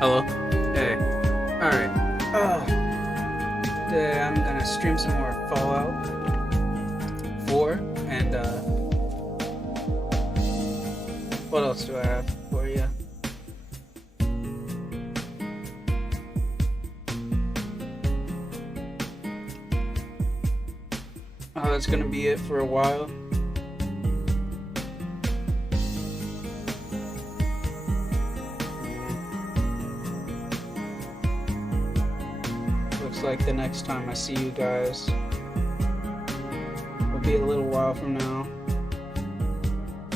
Hello. Hey. Alright. Oh. Today I'm gonna stream some more Fallout 4 and what else do I have for you? That's gonna be it for a while. Looks like the next time I see you guys will be a little while from now.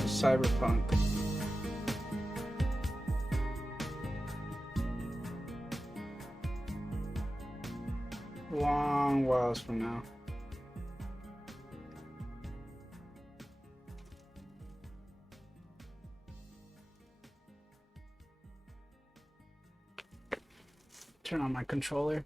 Cyberpunk. Long whiles from now. Turn on my controller.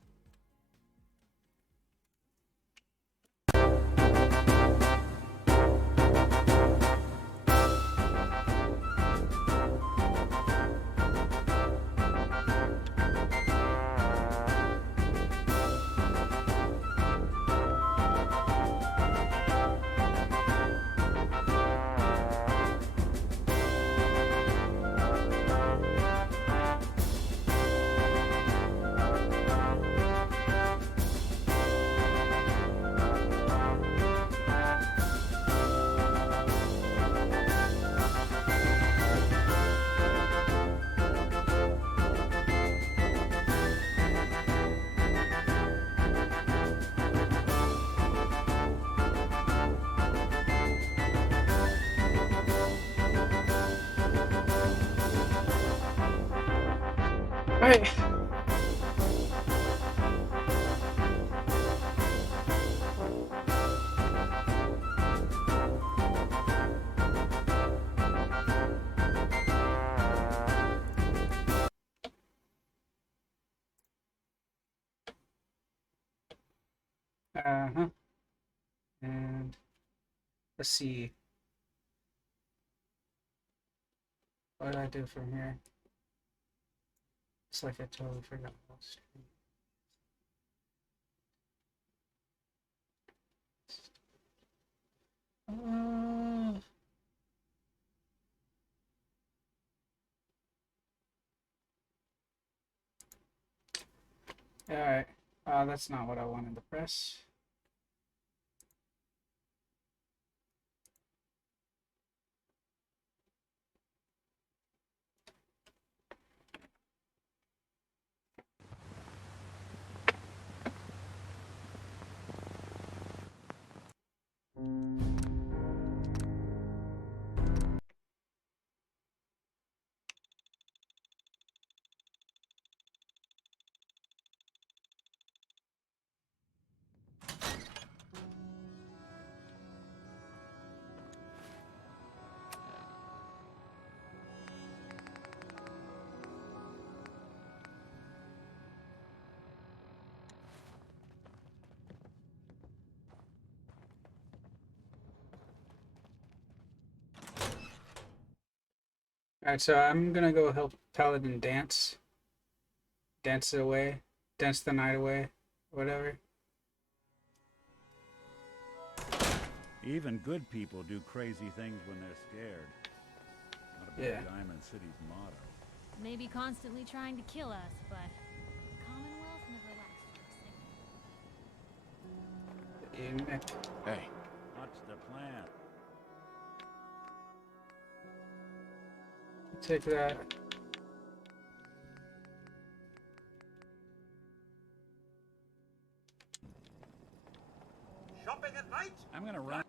Alright. Uh-huh. And let's see. What did I do from here? It's like I totally forgot how to stream. Alright. That's not what I wanted to press. Alright, so I'm gonna go help Paladin dance. Dance it away. Dance the night away. Whatever. Even good people do crazy things when they're scared. Not a bad Diamond City's motto. Maybe constantly trying to kill us, but the Commonwealth never lasts for a second. Hey, what's the plan? Take that. Shopping at night? I'm gonna run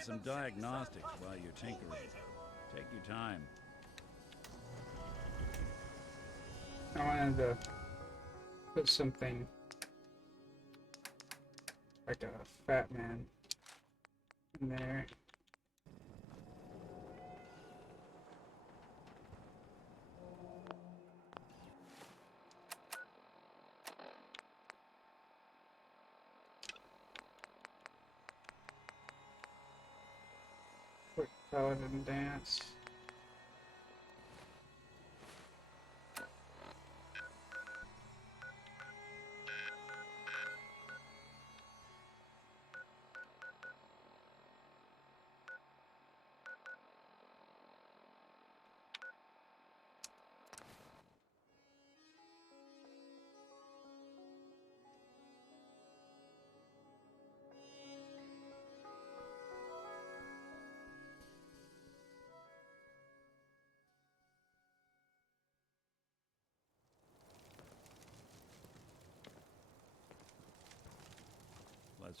some diagnostics while you're tinkering. Take your time. I wanted to put something like a fat man in there. Quick Paladin dance.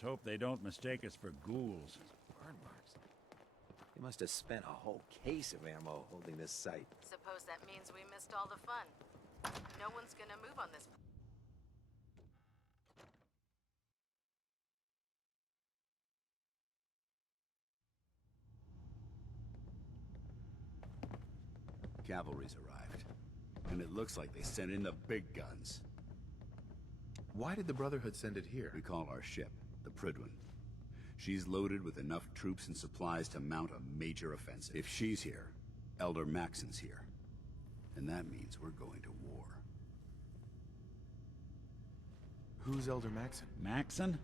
hope they don't mistake us for ghouls. Burn marks. They must have spent a whole case of ammo holding this site. Suppose that means we missed all the fun. No one's gonna move on this. Cavalry's arrived, and it looks like they sent in the big guns. Why did the Brotherhood send it here? We call our ship the Prydwen. She's loaded with enough troops and supplies to mount a major offensive. If she's here, Elder Maxon's here. And that means we're going to war. Who's Elder Maxon? Maxon?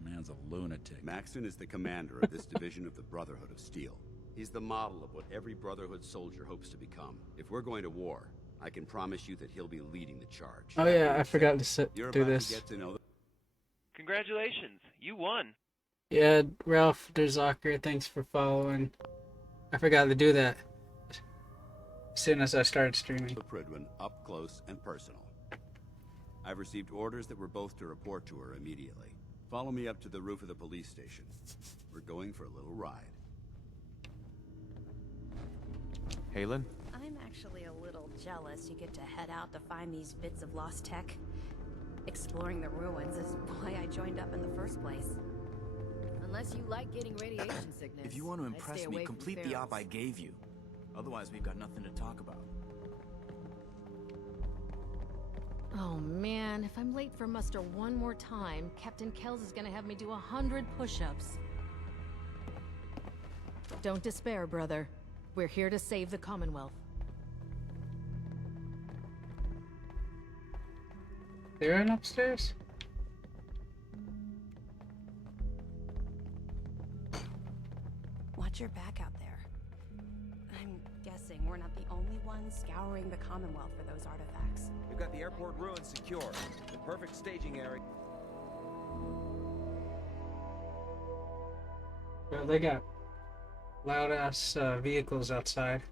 Man's a lunatic. Maxon is the commander of this division of the Brotherhood of Steel. He's the model of what every Brotherhood soldier hopes to become. If we're going to war, I can promise you that he'll be leading the charge. Oh yeah, I forgot to You're do about this. to get to know Congratulations, you won. Yeah, Ralph Derzocker, thanks for following. I forgot to do that as soon as I started streaming. the Prydwen up close and personal. I've received orders that we're both to report to her immediately. Follow me up to the roof of the police station. We're going for a little ride. Halen? I'm actually a little jealous you get to head out to find these bits of lost tech. Exploring the ruins is why I joined up in the first place. Unless you like getting radiation sickness. If you want to I'd impress stay me, away from complete the op ferals. I gave you. Otherwise, we've got nothing to talk about. Oh man, if I'm late for muster one more time, Captain Kells is gonna have me do 100 push-ups. Don't despair, brother. We're here to save the Commonwealth. They're in upstairs? Watch your back out there. I'm guessing we're not the only ones scouring the Commonwealth for those artifacts. We've got the airport ruins secure. The perfect staging area. Well, they got loud ass vehicles outside.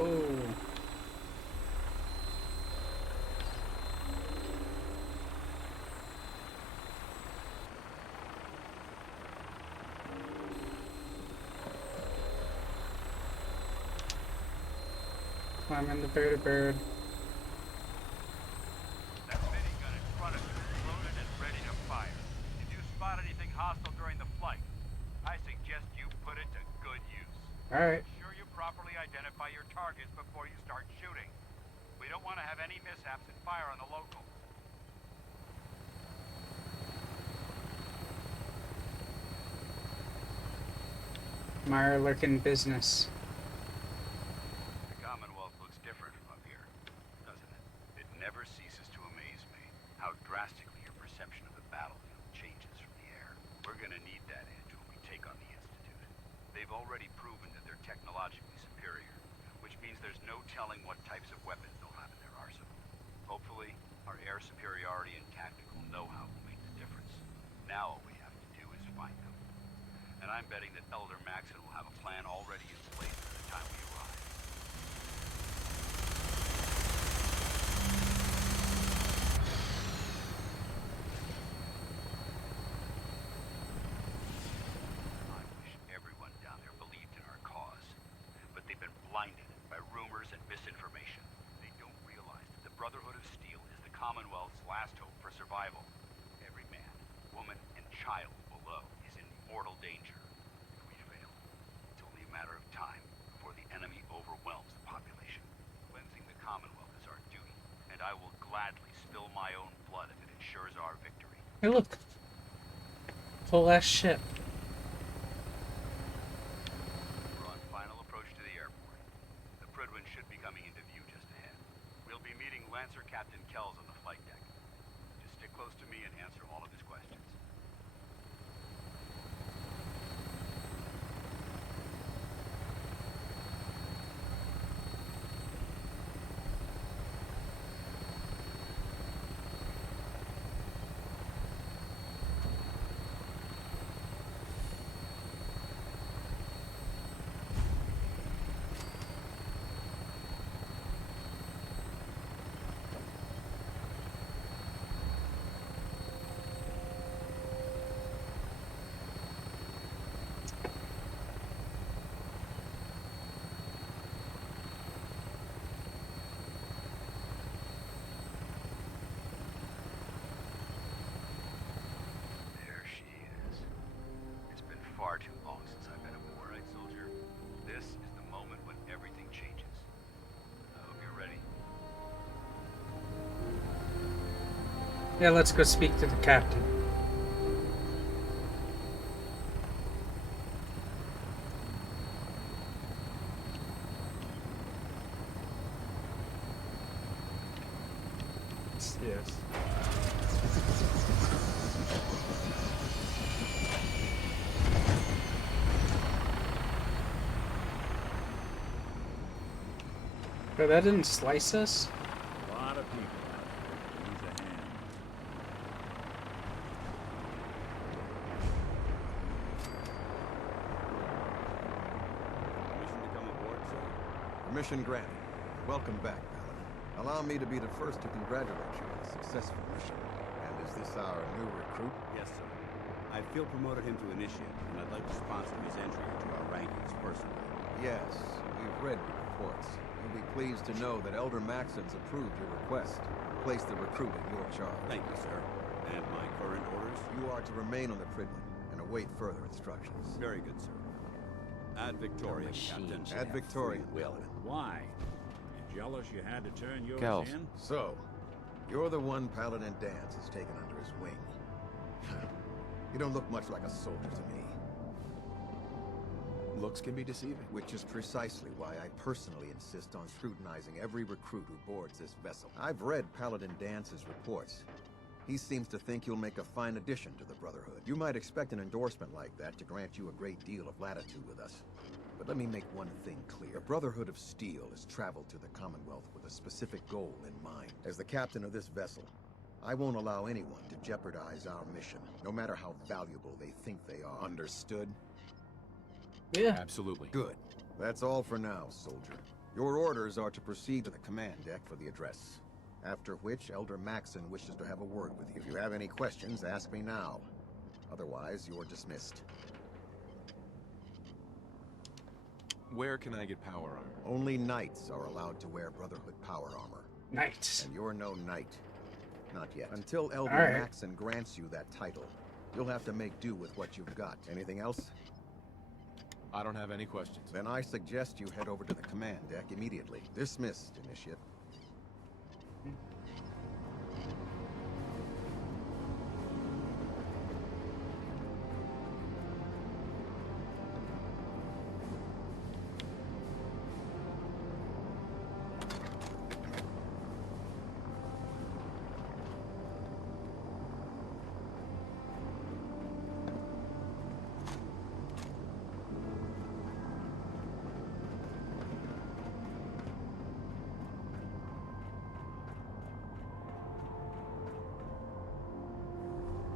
Oh. Climbing the bird. That minigun in front of you is loaded and ready to fire. If you spot anything hostile during the flight, I suggest you put it to good use. Alright. Ensure you properly identify your targets before you start shooting. We don't want to have any mishaps and fire on the locals. Meyer lurking business. The Commonwealth looks different from up here, doesn't it? It never ceases to amaze me how drastically your perception of the battlefield changes from the air. We're gonna need that edge when we take on the Institute. They've already proven that they're technologically superior, which means there's no telling what types of weapons they'll have in their arsenal. Hopefully, our air superiority and tactical know-how will make the difference. Now all we have to do is find them. And I'm betting that Elder Maxon will have a plan already in place by the time we arrive. I wish everyone down there believed in our cause, but they've been blinded by rumors and misinformation. They don't realize that the Brotherhood of Steel is the Commonwealth's last hope for survival. Every man, woman, and child below is in mortal danger. If we fail, it's only a matter of time before the enemy overwhelms the population. Cleansing the Commonwealth is our duty, and I will gladly spill my own blood if it ensures our victory. Hey, look. Whole ass ship. We're on final approach to the airport. The Prydwen should be coming into view just ahead. We'll be meeting Lancer Captain Kells on the flight deck. Just stick close to me and answer all of his questions. Yeah, let's go speak to the captain. Yes. But that didn't slice us? A lot of people out there use a hand. Permission to come aboard, sir? Permission granted. Welcome back, Paladin. Allow me to be the first to congratulate you on a successful mission. And is this our new recruit? Yes, sir. I field promoted him to initiate, and I'd like to sponsor his entry into our rankings personally. Yes, we've read your reports. You'll be pleased to know that Elder Maxon's approved your request. Place the recruit in your charge. Thank you, sir. And my current orders? You are to remain on the Pridlin and await further instructions. Very good, sir. Ad Victoriam, Captain. Ad Victoriam, will. Paladin. Why? You jealous you had to turn yours Gals. in? So, you're the one Paladin Dance has taken under his wing. You don't look much like a soldier to me. Looks can be deceiving. Which is precisely why I personally insist on scrutinizing every recruit who boards this vessel. I've read Paladin Dance's reports. He seems to think you'll make a fine addition to the Brotherhood. You might expect an endorsement like that to grant you a great deal of latitude with us. But let me make one thing clear. The Brotherhood of Steel has traveled to the Commonwealth with a specific goal in mind. As the captain of this vessel, I won't allow anyone to jeopardize our mission, no matter how valuable they think they are. Understood? Yeah. Absolutely. Good. That's all for now, soldier. Your orders are to proceed to the command deck for the address. After which, Elder Maxon wishes to have a word with you. If you have any questions, ask me now. Otherwise, you're dismissed. Where can I get power armor? Only knights are allowed to wear Brotherhood power armor. Knights. And you're no knight. Not yet. Until Elder All right. Maxon grants you that title, you'll have to make do with what you've got. Anything else? I don't have any questions. Then I suggest you head over to the command deck immediately. Dismissed, Initiate.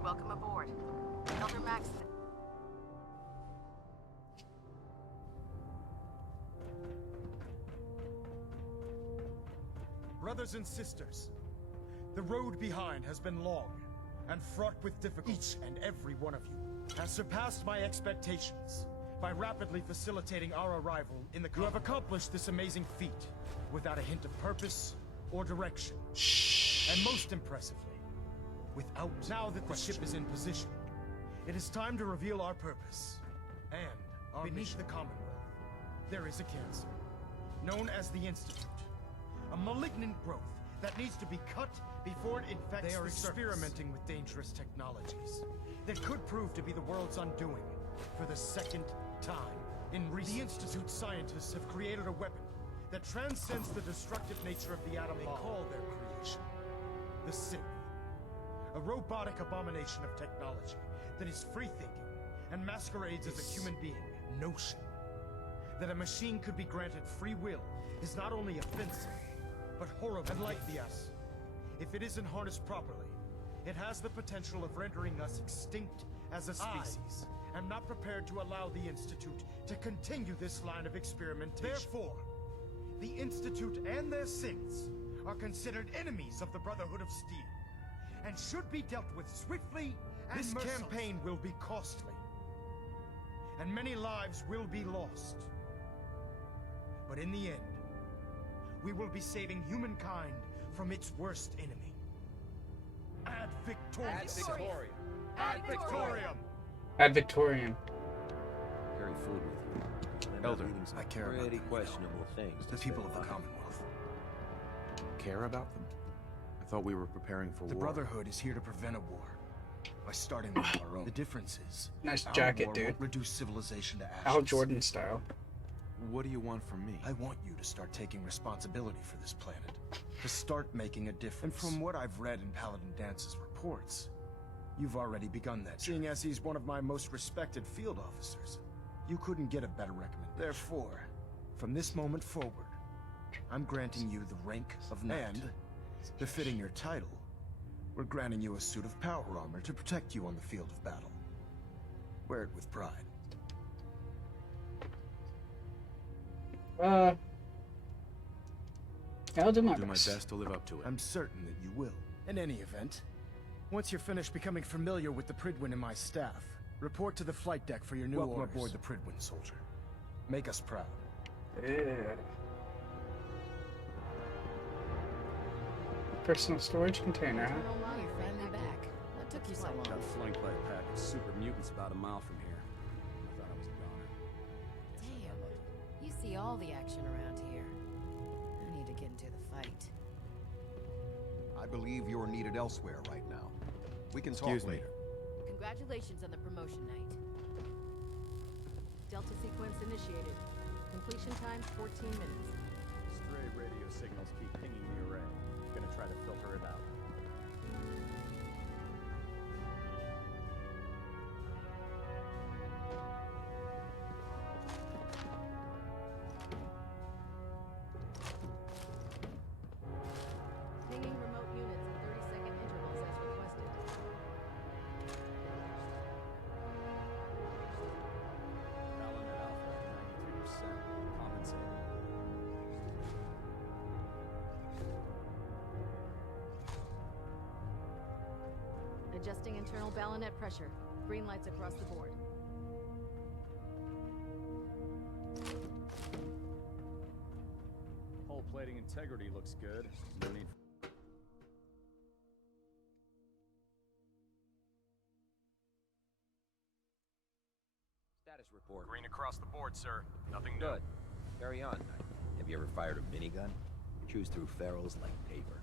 Welcome aboard. Elder Maxon. Brothers and sisters, the road behind has been long and fraught with difficulty. Each and every one of you has surpassed my expectations by rapidly facilitating our arrival in the You have accomplished this amazing feat without a hint of purpose or direction. And most impressively, without. Now that the ship is in position, it is time to reveal our purpose. And our beneath the Commonwealth, there is a cancer, known as the Institute. A malignant growth that needs to be cut before it infects. They are experimenting with dangerous technologies that could prove to be the world's undoing for the second time. In recent, the Institute scientists have created a weapon that transcends the destructive nature of the atom bomb. They call their creation the Synth. A robotic abomination of technology that is free-thinking and masquerades as a human being. Notion that a machine could be granted free will is not only offensive, but horrible. And like the us, if it isn't harnessed properly, it has the potential of rendering us extinct as a species. I am not prepared to allow the Institute to continue this line of experimentation. Therefore, the Institute and their synths are considered enemies of the Brotherhood of Steel, and should be dealt with swiftly and This campaign will be costly, and many lives will be lost. But in the end, we will be saving humankind from its worst enemy. Ad Victoriam! Ad Victoriam! Ad Victoriam! Ad Victoriam. Carry food with you. Elder, I care about pretty questionable things. The people of the Commonwealth. Care about them? I thought we were preparing for The war. Brotherhood is here to prevent a war. By starting with our own. The difference is, Nice our jacket, war dude. won't reduce civilization to ashes. Al Jordan style. What do you want from me? I want you to start taking responsibility for this planet. To start making a difference. And from what I've read in Paladin Dance's reports, you've already begun that. Seeing as he's one of my most respected field officers, you couldn't get a better recommendation. Therefore, from this moment forward, I'm granting you the rank of knight. And, befitting your title, we're granting you a suit of power armor to protect you on the field of battle. Wear it with pride. I'll do my Do my best. best to live up to it. I'm certain that you will. In any event, once you're finished becoming familiar with the Pridwin and my staff, report to the flight deck for your new orders. Welcome aboard the Pridwin, soldier. Make us proud. Yeah. Personal storage container, huh? Oh, wow, you're finally back. What took you so long? Got flanked by a pack of super mutants about a mile from here. I thought I was a goner. Damn. You see all the action around here. I need to get into the fight. I believe you're needed elsewhere right now. We can Excuse talk me. later. Congratulations on the promotion, Knight. Delta sequence initiated. Completion time 14 minutes. Stray radio signals keep pinging the array. Gonna try to filter it out. Pinging remote units in 30-second intervals as requested. Balinette Alpha, 93%. Compensating. Adjusting internal balinette pressure. Green lights across the board. Hull plating integrity looks good. No need. Status report. Green across the board, sir. Nothing new. Good. Carry on. Have you ever fired a minigun? Chews through ferrules like paper.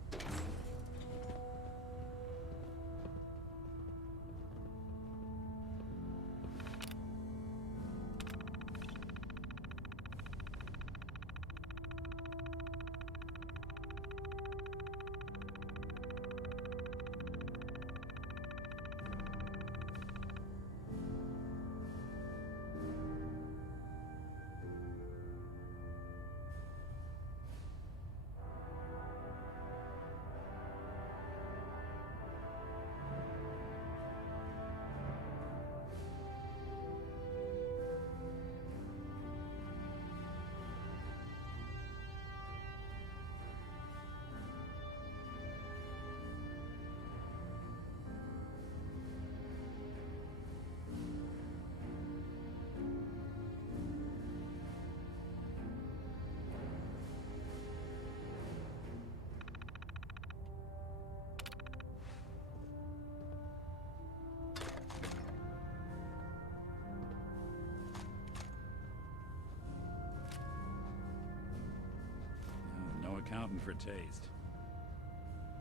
No accounting for taste.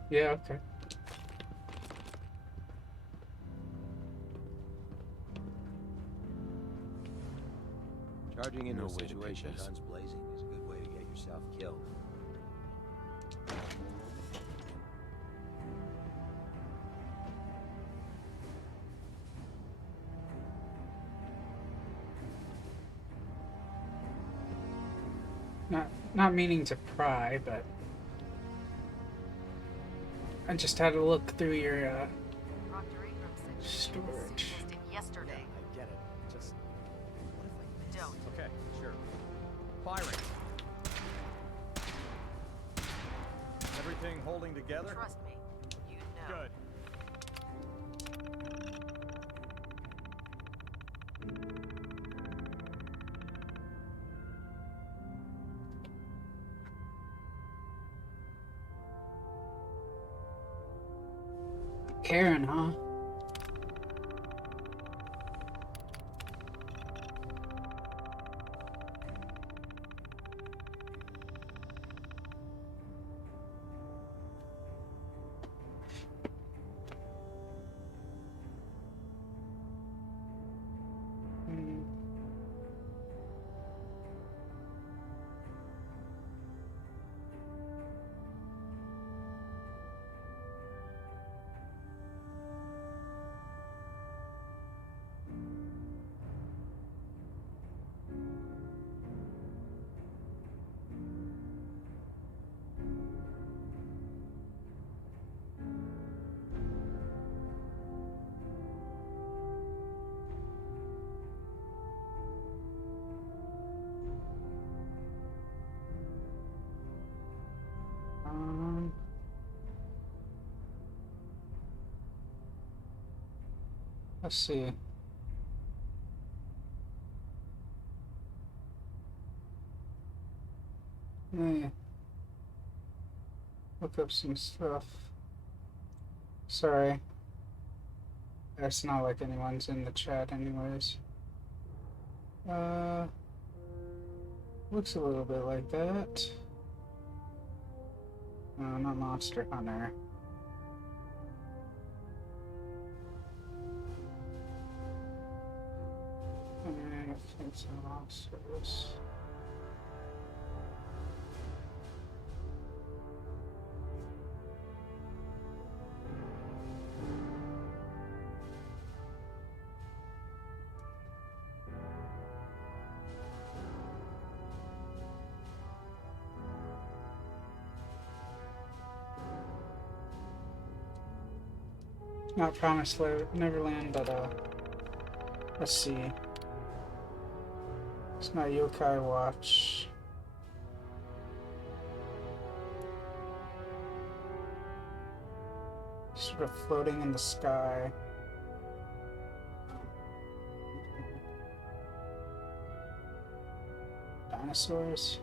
Yeah, okay. Charging into No a way to take situation this. guns blazing is a good way to get yourself killed. Not meaning to pry, but I just had to look through your storage. Yesterday. I get it. Just. What if I miss? Don't. Okay, sure. Firing. Everything holding together? Trust me. You know. Good. Karen, huh? Let's see. Hey. Look up some stuff. Sorry. It's not like anyone's in the chat anyways. Looks a little bit like that. No, not Monster Hunter. I think it's monsters. Not Promised Neverland, but let's see. It's not Yokai Watch. Sort of floating in the sky. Dinosaurs.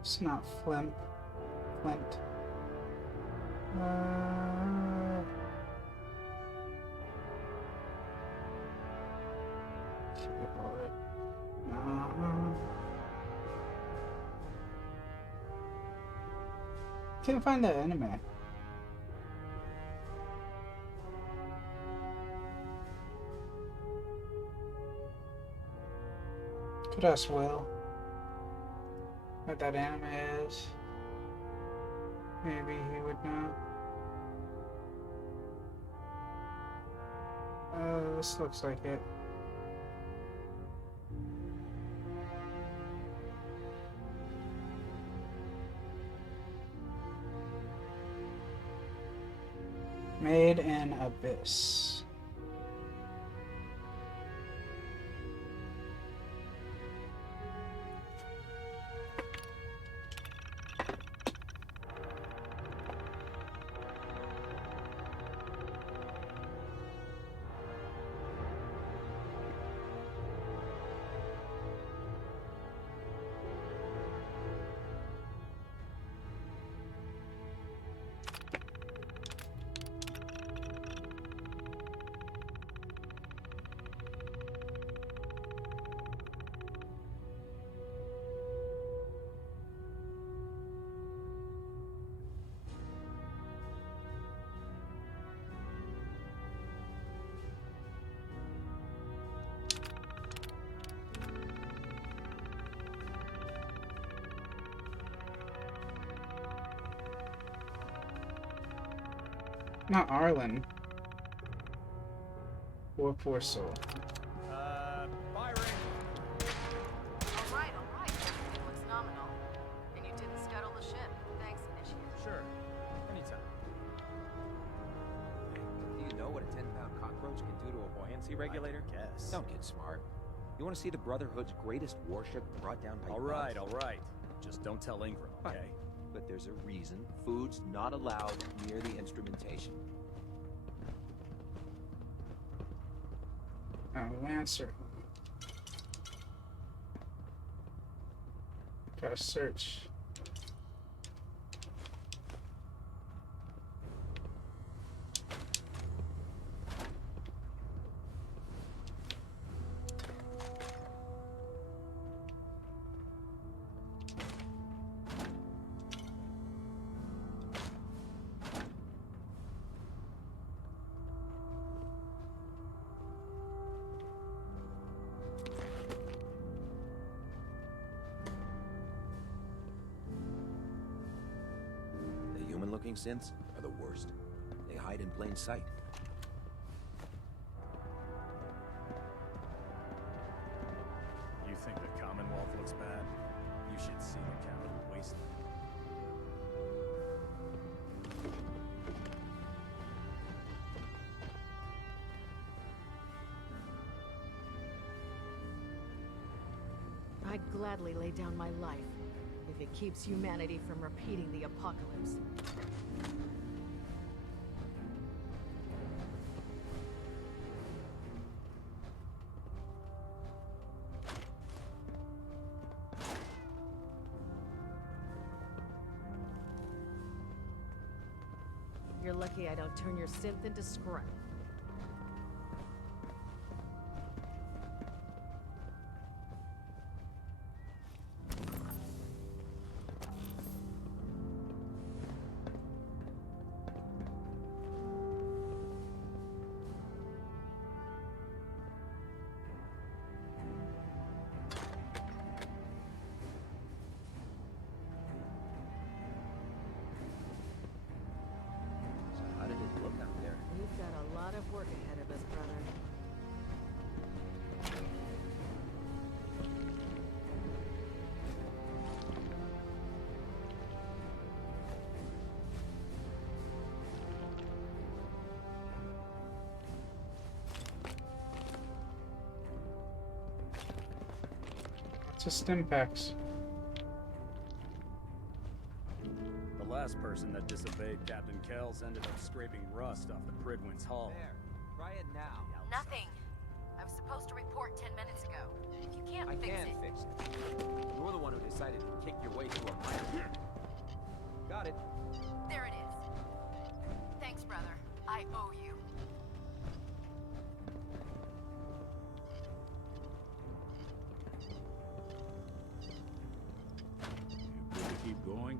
It's not Flint. Can't find that anime. Could ask Will what that anime is. Maybe he would know. This looks like it. Made in Abyss. Not Arlen. Or Poor Soul. Firing. Alright. Everything looks nominal. And you didn't scuttle the ship. Thanks, Initiate. Sure. Anytime. Do you know what a 10-pound cockroach can do to a buoyancy regulator? I guess. Don't get smart. You want to see the Brotherhood's greatest warship brought down by All right. Just don't tell Ingram, okay? But there's a reason food's not allowed near the instrumentation. Lancer. Gotta search. synths are the worst. They hide in plain sight. You think the Commonwealth looks bad? You should see the Capital Wasteland. I'd gladly lay down my life if it keeps humanity from repeating the apocalypse. You're lucky I don't turn your synth into scrap. How did it look out there? We've got a lot of work ahead of us, brother. Lots of stim packs. The last person that disobeyed Captain Kells ended up scraping rust off the Pridwin's hull. There. Try it now. Nothing. I was supposed to report 10 minutes ago. If you can't I fix can it... fix it. You're the one who decided to kick your way through a pipe. Got it. There it is. Thanks, brother. I owe you. You good to keep going?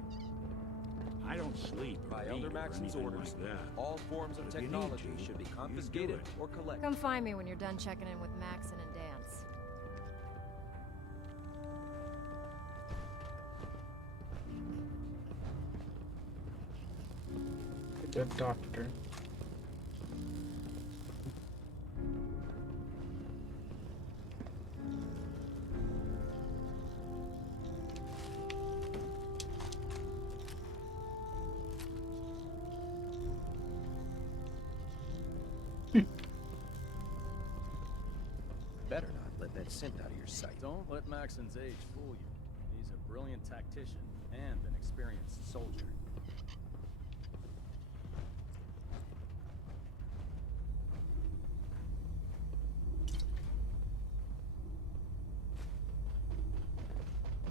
I don't sleep or By eat Elder or Maxon's anything orders, like that. all forms of But if you need technology to, should be you do confiscated it. or collected. Come find me when you're done checking in with Maxon and Dance. The doctor. Better not let that synth out of your sight. Don't let Maxon's age fool you. He's a brilliant tactician and an experienced soldier.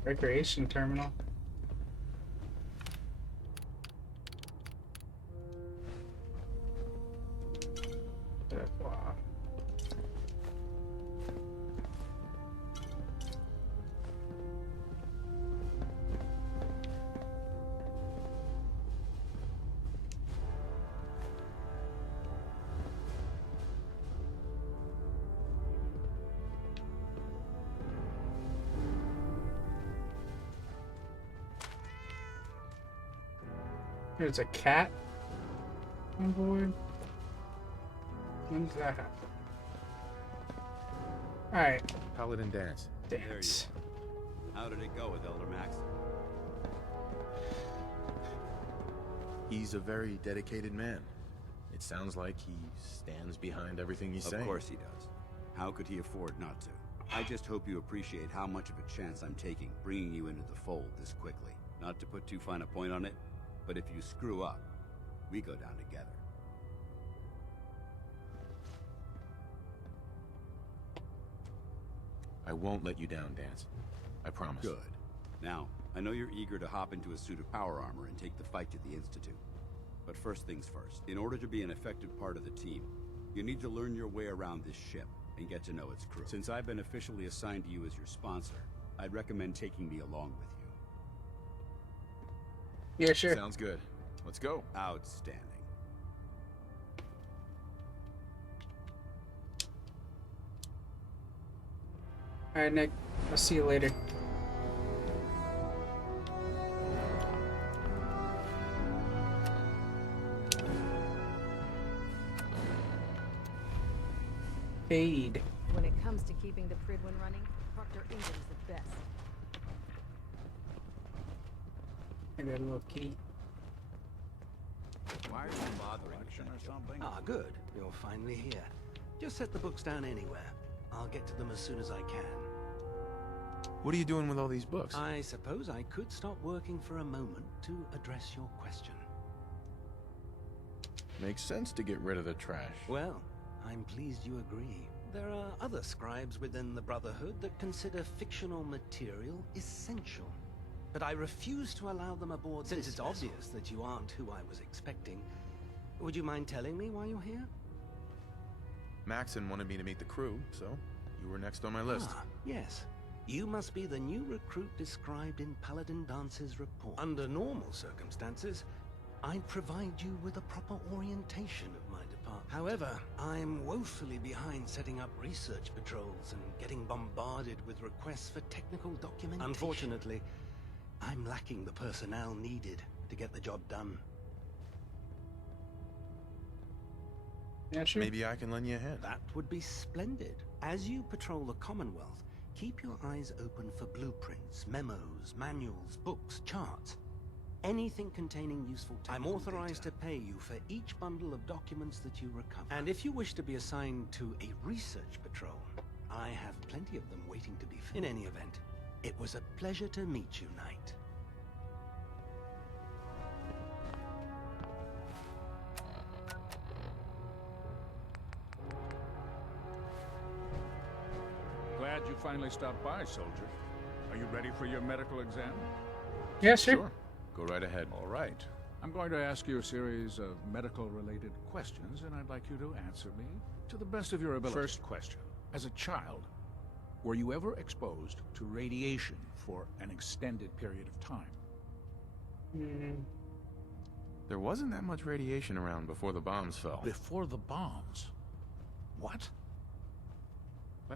Recreation terminal. Wow. There's a cat on board. When did that happen? Alright. Paladin Dance. Dance. How did it go with Elder Maxon? He's a very dedicated man. It sounds like he stands behind everything he's saying. Of course he does. How could he afford not to? I just hope you appreciate how much of a chance I'm taking bringing you into the fold this quickly. Not to put too fine a point on it, but if you screw up, we go down together. I won't let you down, Dance. I promise. Good. Now, I know you're eager to hop into a suit of power armor and take the fight to the Institute. But first things first, in order to be an effective part of the team, you need to learn your way around this ship and get to know its crew. Since I've been officially assigned to you as your sponsor, I'd recommend taking me along with you. Yeah, sure. Sounds good. Let's go. Outstanding. Alright, Nick. I'll see you later. Paid. When it comes to keeping the Pridwin running, Proctor Ingram's the best. I got a little key. Why are you bothering or something? Ah, good. You're finally here. Just set the books down anywhere. I'll get to them as soon as I can. What are you doing with all these books? I suppose I could stop working for a moment to address your question. Makes sense to get rid of the trash. Well, I'm pleased you agree. There are other scribes within the Brotherhood that consider fictional material essential. But I refuse to allow them aboard since it's obvious that you aren't who I was expecting. Would you mind telling me why you're here? Maxon wanted me to meet the crew, so you were next on my list. Ah, yes. You must be the new recruit described in Paladin Dance's report. Under normal circumstances, I'd provide you with a proper orientation of my department. However, I'm woefully behind setting up research patrols and getting bombarded with requests for technical documentation. Unfortunately, I'm lacking the personnel needed to get the job done. Yeah, sure. Maybe I can lend you a hand. That would be splendid. As you patrol the Commonwealth, keep your eyes open for blueprints, memos, manuals, books, charts. Anything containing useful technical I'm authorized to pay you for each bundle of documents that you recover. And if you wish to be assigned to a research patrol, I have plenty of them waiting to be filled. In any event, it was a pleasure to meet you, Knight. Glad you finally stopped by, soldier. Are you ready for your medical exam? Yeah, sure. Sure. Go right ahead. All right. I'm going to ask you a series of medical-related questions, and I'd like you to answer me to the best of your ability. First question. As a child, were you ever exposed to radiation for an extended period of time? There wasn't that much radiation around before the bombs fell. Before the bombs? What?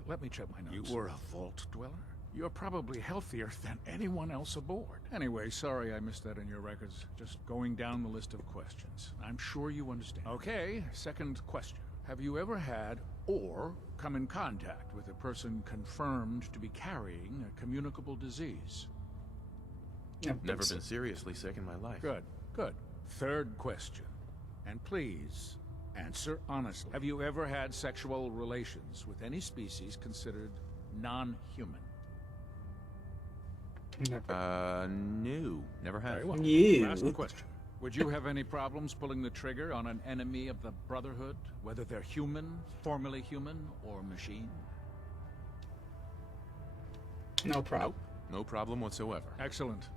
Let me check my notes. You were a vault dweller? You're probably healthier than anyone else aboard. Anyway, sorry I missed that in your records. Just going down the list of questions. I'm sure you understand. Okay, second question. Have you ever had or come in contact with a person confirmed to be carrying a communicable disease? Never been seriously sick in my life. Good, good. Third question. And please, answer honestly. Have you ever had sexual relations with any species considered non-human? No. Never had. Very well. Last question. Would you have any problems pulling the trigger on an enemy of the Brotherhood, whether they're human, formerly human, or machine? No problem. Nope. No problem whatsoever. Excellent.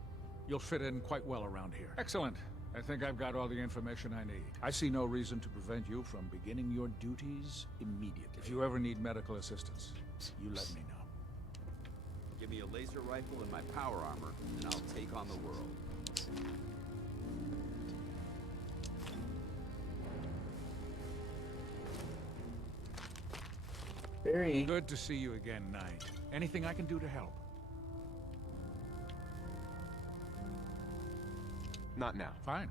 You'll fit in quite well around here. Excellent. I think I've got all the information I need. I see no reason to prevent you from beginning your duties immediately. If you ever need medical assistance, you let me know. Give me a laser rifle and my power armor, and I'll take on the world. Very good to see you again, Knight. Anything I can do to help? Not now. Fine.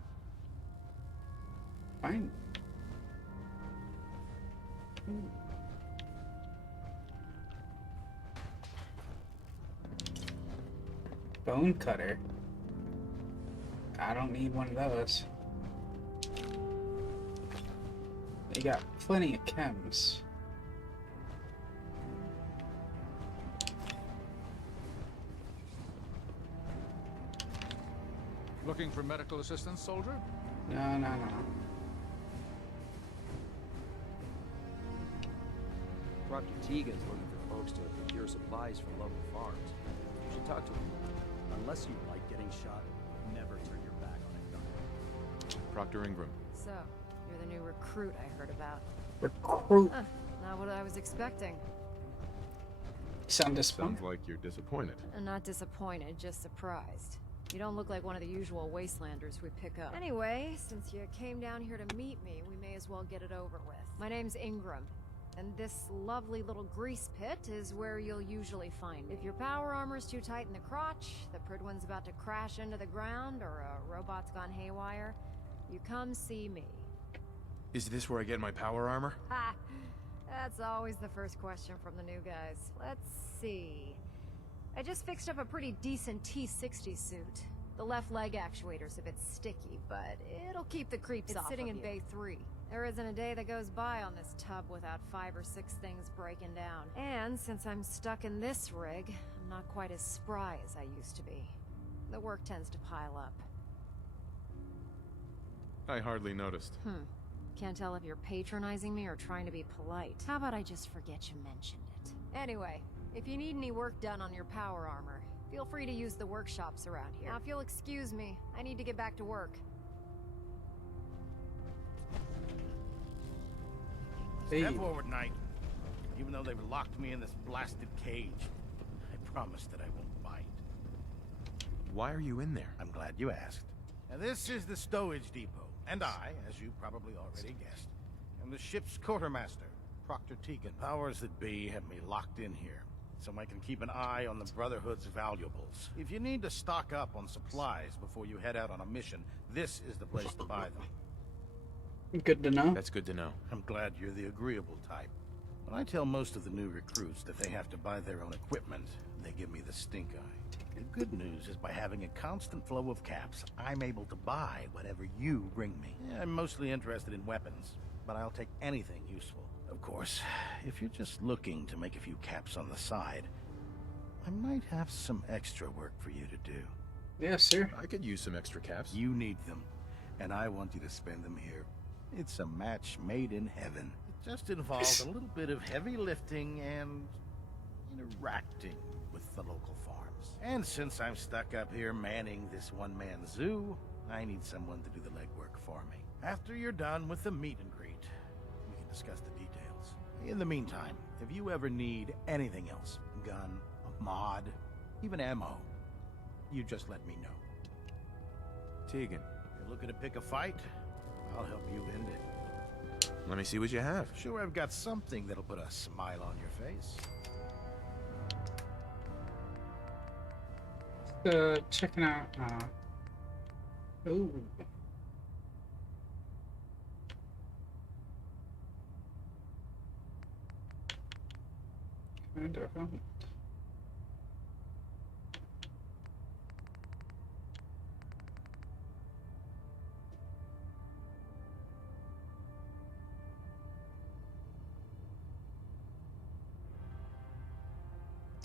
Fine. Bone cutter. I don't need one of those. They got plenty of chems. Looking for medical assistance, soldier? No. Proctor Tegan's looking for folks to procure supplies from local farms. You should talk to him. Unless you like getting shot, never turn your back on a gun. Proctor Ingram. So, you're the new recruit I heard about. Recruit? Not what I was expecting. Sound disappointed? Sounds like you're disappointed. Not disappointed, just surprised. You don't look like one of the usual wastelanders we pick up. Anyway, since you came down here to meet me, we may as well get it over with. My name's Ingram, and this lovely little grease pit is where you'll usually find me. If your power armor's too tight in the crotch, the Pridwin's about to crash into the ground, or a robot's gone haywire, you come see me. Is this where I get my power armor? Ha! That's always the first question from the new guys. Let's see. I just fixed up a pretty decent T-60 suit. The left leg actuator's a bit sticky, but it'll keep the creeps off. It's sitting in Bay 3. There isn't a day that goes by on this tub without 5 or 6 things breaking down. And since I'm stuck in this rig, I'm not quite as spry as I used to be. The work tends to pile up. I hardly noticed. Can't tell if you're patronizing me or trying to be polite. How about I just forget you mentioned it? Anyway, if you need any work done on your power armor, feel free to use the workshops around here. Now, if you'll excuse me, I need to get back to work. Step forward, Knight. Even though they've locked me in this blasted cage, I promise that I won't bite. Why are you in there? I'm glad you asked. Now, this is the stowage depot, and I, as you probably already guessed, am the ship's quartermaster, Proctor TatkiZHEN. Powers that be have me locked in here, so I can keep an eye on the Brotherhood's valuables. If you need to stock up on supplies before you head out on a mission, this is the place to buy them. Good to know. That's good to know. I'm glad you're the agreeable type. When I tell most of the new recruits that they have to buy their own equipment, they give me the stink eye. The good news is by having a constant flow of caps, I'm able to buy whatever you bring me. Yeah, I'm mostly interested in weapons, but I'll take anything useful. Of course, if you're just looking to make a few caps on the side, I might have some extra work for you to do. Yes, sir. I could use some extra caps. You need them, and I want you to spend them here. It's a match made in heaven. It just involves a little bit of heavy lifting and interacting with the local farms. And since I'm stuck up here manning this one-man zoo, I need someone to do the legwork for me. After you're done with the meet and greet, we can discuss the details. In the meantime, if you ever need anything else, gun, a mod, even ammo, you just let me know. Tegan. You're looking to pick a fight? I'll help you end it. Let me see what you have. Sure, I've got something that'll put a smile on your face. Checking out. Ooh. Kind of.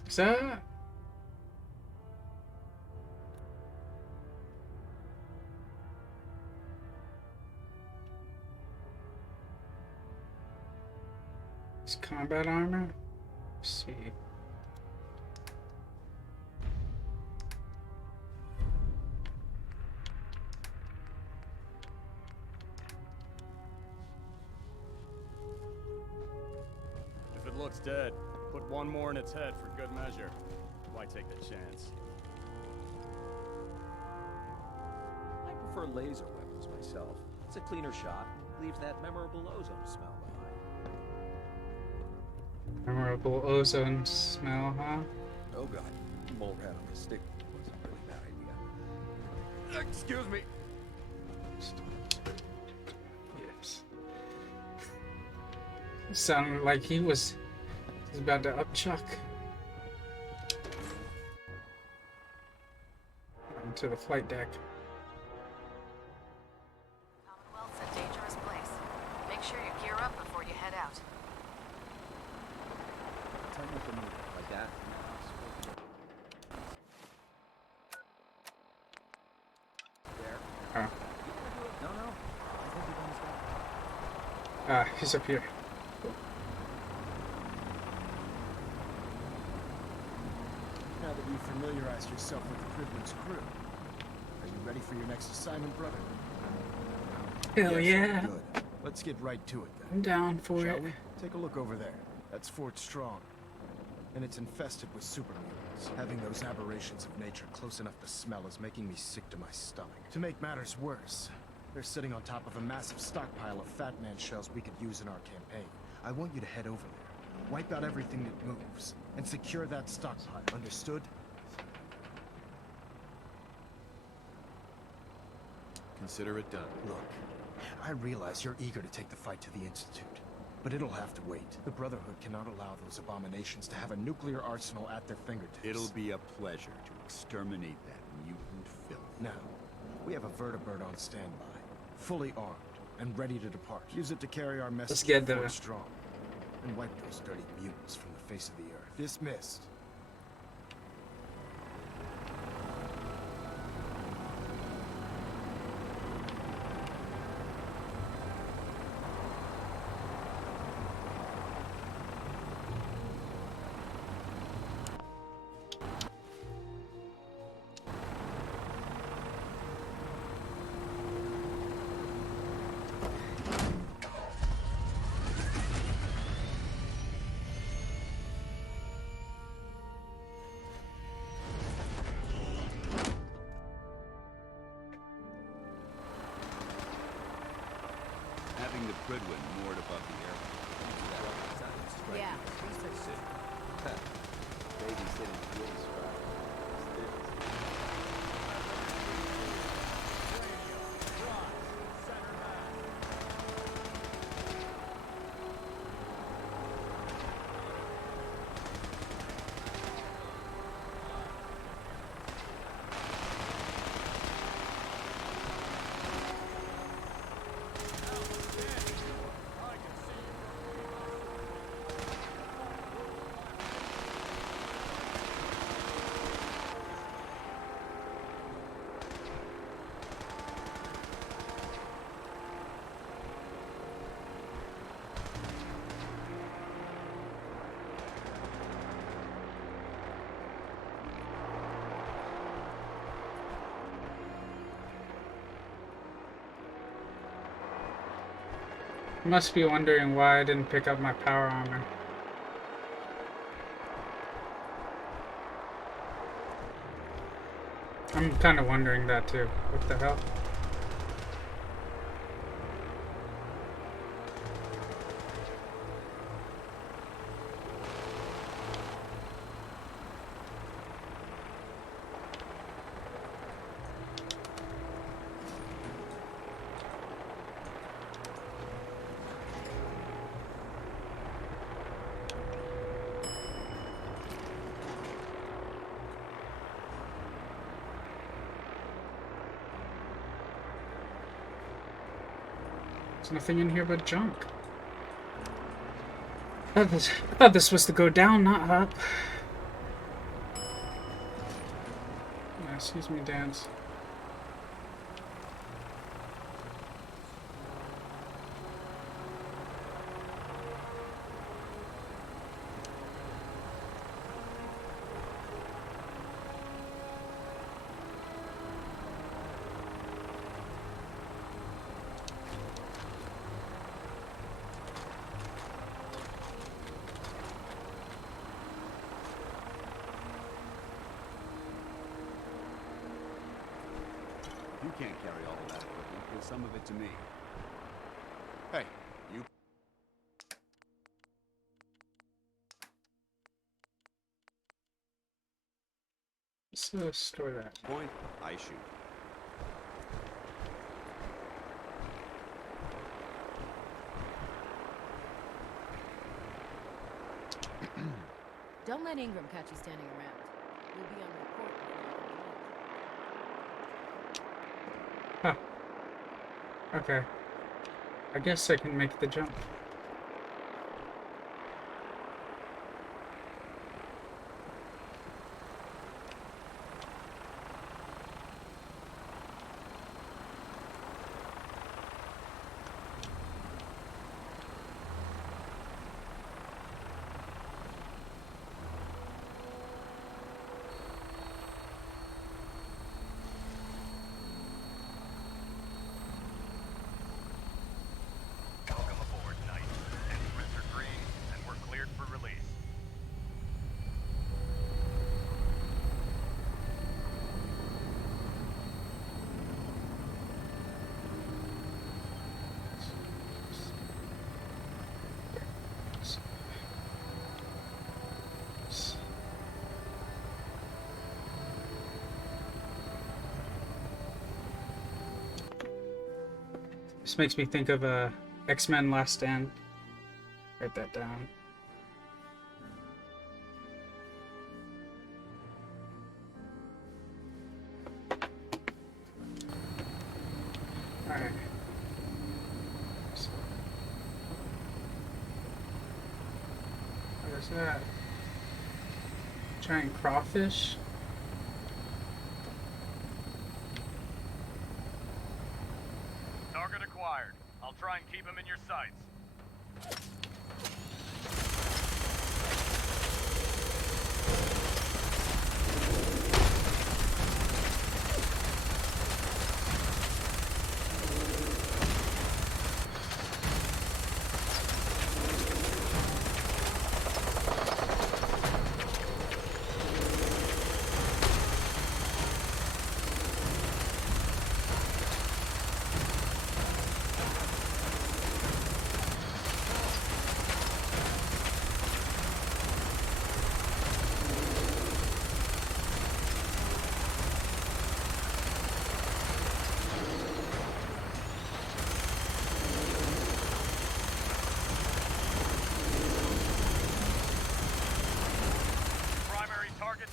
Is that? It's combat armor? Let's see. If it looks dead, put one more in its head for good measure. Why take the chance? I prefer laser weapons myself. It's a cleaner shot, leaves that memorable ozone smell behind. Memorable ozone smell, huh? Oh god, mole rat on a stick was a really bad idea. Excuse me. Yes. It sounded like he was about to upchuck. To the flight deck. Commonwealth's a dangerous place. Make sure you gear up before you head out. Tighten up the motor like that. There. Oh. No. I think you're done. He's up here. Cool. Now that you've familiarized yourself with the Pridwin's crew, are you ready for your next assignment, brother? Hell yeah. Good. Let's get right to it then. I'm down for Shall it. we? Take a look over there. That's Fort Strong. And it's infested with super mutants. Having those aberrations of nature close enough to smell is making me sick to my stomach. To make matters worse, they're sitting on top of a massive stockpile of Fat Man shells we could use in our campaign. I want you to head over there, wipe out everything that moves, and secure that stockpile. Understood? Consider it done. Look, I realize you're eager to take the fight to the Institute. But it'll have to wait. The Brotherhood cannot allow those abominations to have a nuclear arsenal at their fingertips. It'll be a pleasure to exterminate that mutant filth. Now, we have a vertibird on standby, fully armed and ready to depart. Use it to carry our message get to the- Fort Strong and wipe those dirty mutants from the face of the earth. Dismissed. Having the Pridwin moored above the airport. Yeah, research. Babysitting kids, You must be wondering why I didn't pick up my power armor. I'm kind of wondering that too. What the hell? There's nothing in here but junk. I thought this was to go down, not up. Yeah, excuse me, dance. You can't carry all of that equipment. Give some of it to me. Hey, you. Let's store that. Point, I shoot. Don't let Ingram catch you standing around. You'll be on report before you can Huh. Okay. I guess I can make the jump. Welcome aboard, Knight. Instruments are green, and we're cleared for release. This makes me think of X-Men Last Stand. Write that down. Alright. So, what is that? Giant crawfish? Target acquired. I'll try and keep him in your sights.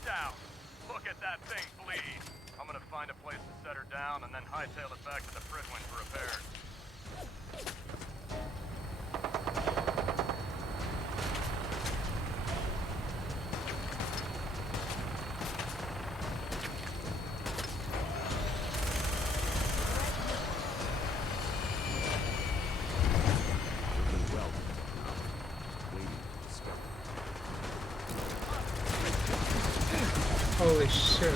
Down. Look at that thing bleed. I'm gonna find a place to set her down and then hightail it back to the Pridwin for repairs. Holy shit.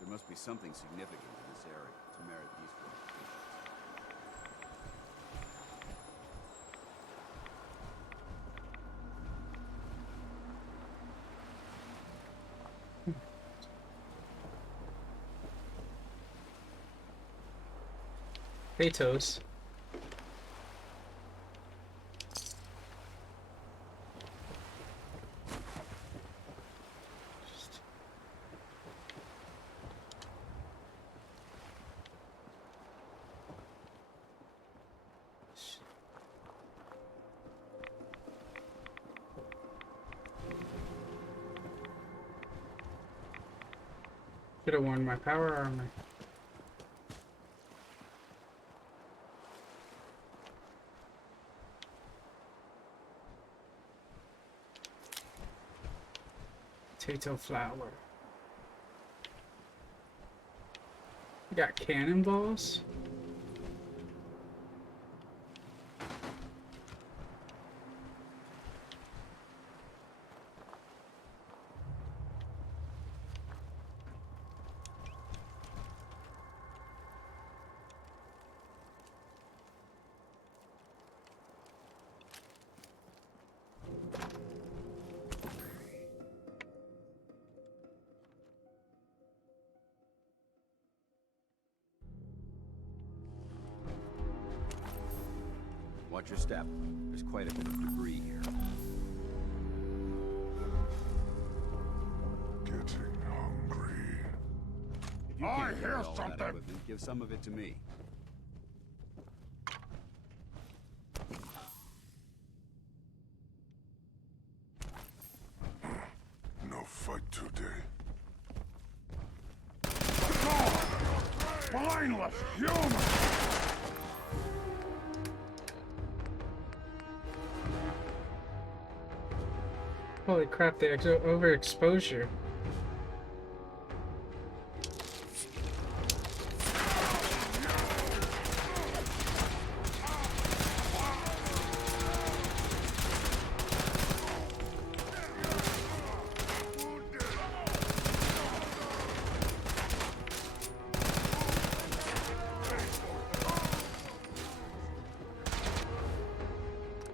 There must be something significant in this area to merit these qualifications. Potatoes. Should have worn my power armor. Potato flour. We got cannonballs. Watch your step. There's quite a bit of debris here. Getting hungry. If you can't carry all that equipment, give some of it to me. No fight today. Mindless human! Holy crap, the overexposure.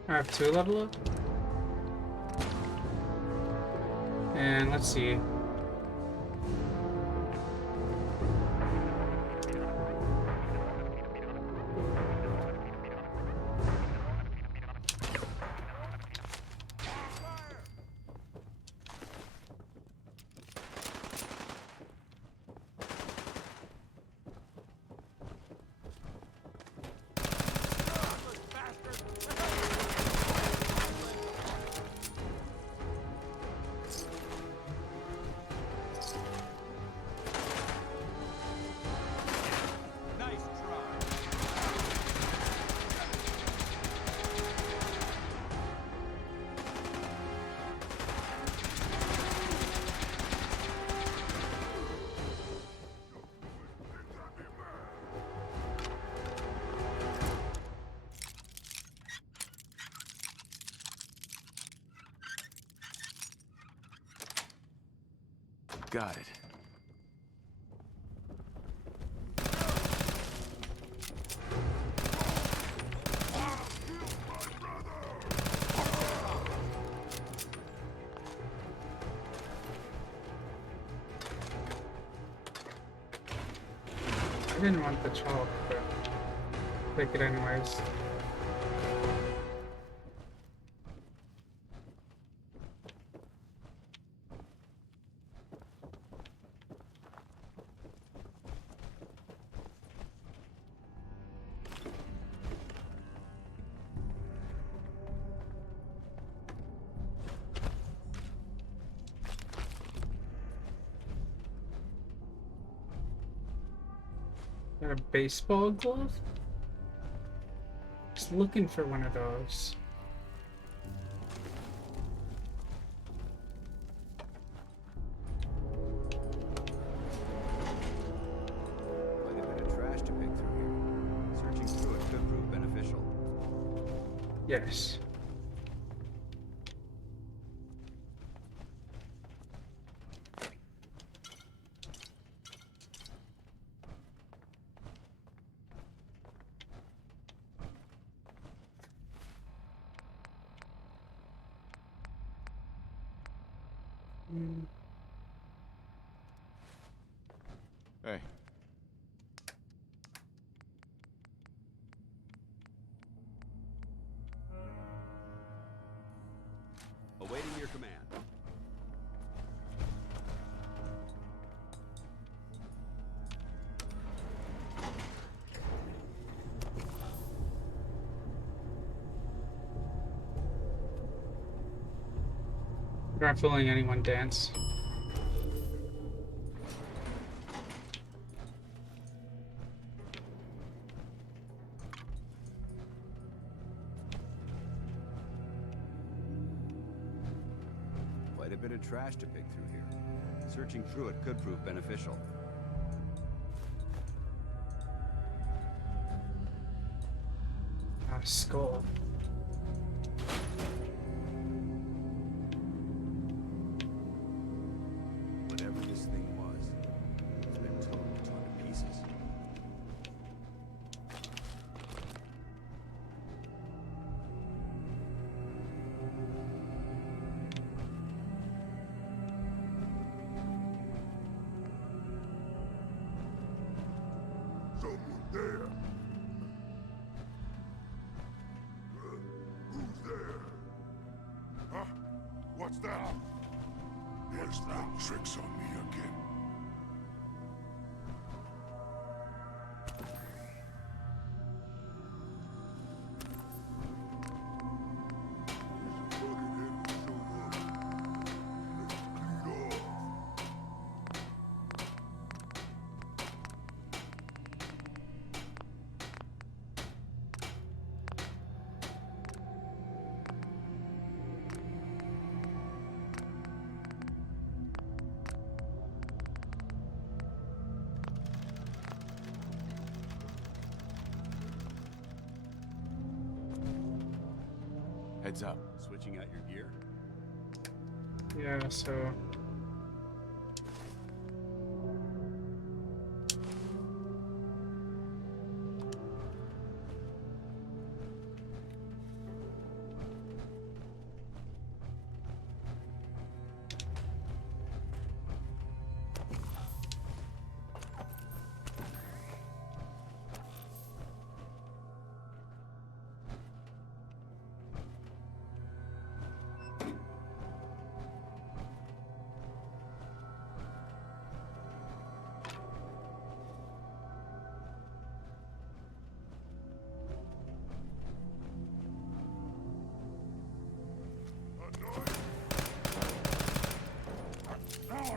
I have 2 level up. And let's see. Got it. I didn't want the chalk, but take it anyways. Got a baseball glove? Just looking for one of those. Quite a bit of trash to pick through here. Searching through it could prove beneficial. Yes. Hey. Awaiting your command. You're not fooling anyone, Dance. Quite a bit of trash to pick through here. Searching through it could prove beneficial. Skull. Whatever this thing was, it's been totally torn to pieces. Someone there. Who's there? Huh? What's that? There's no tricks on me again. Heads up. Switching out your gear? Yeah, so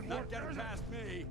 Not getting past me!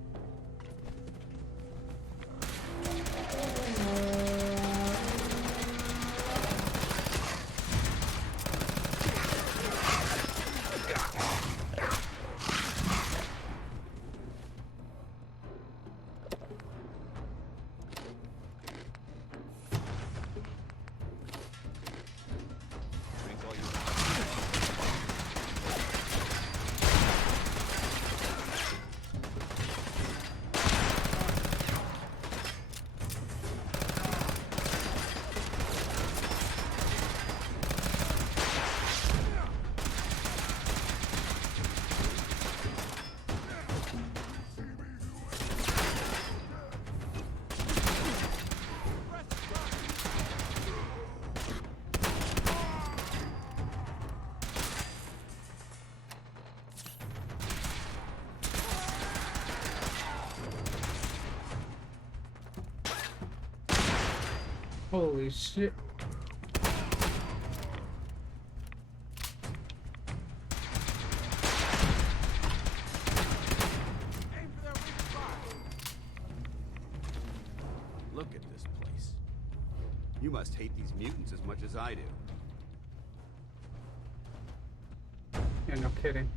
holy shit. Look at this place. You must hate these mutants as much as I do. Yeah, no kidding.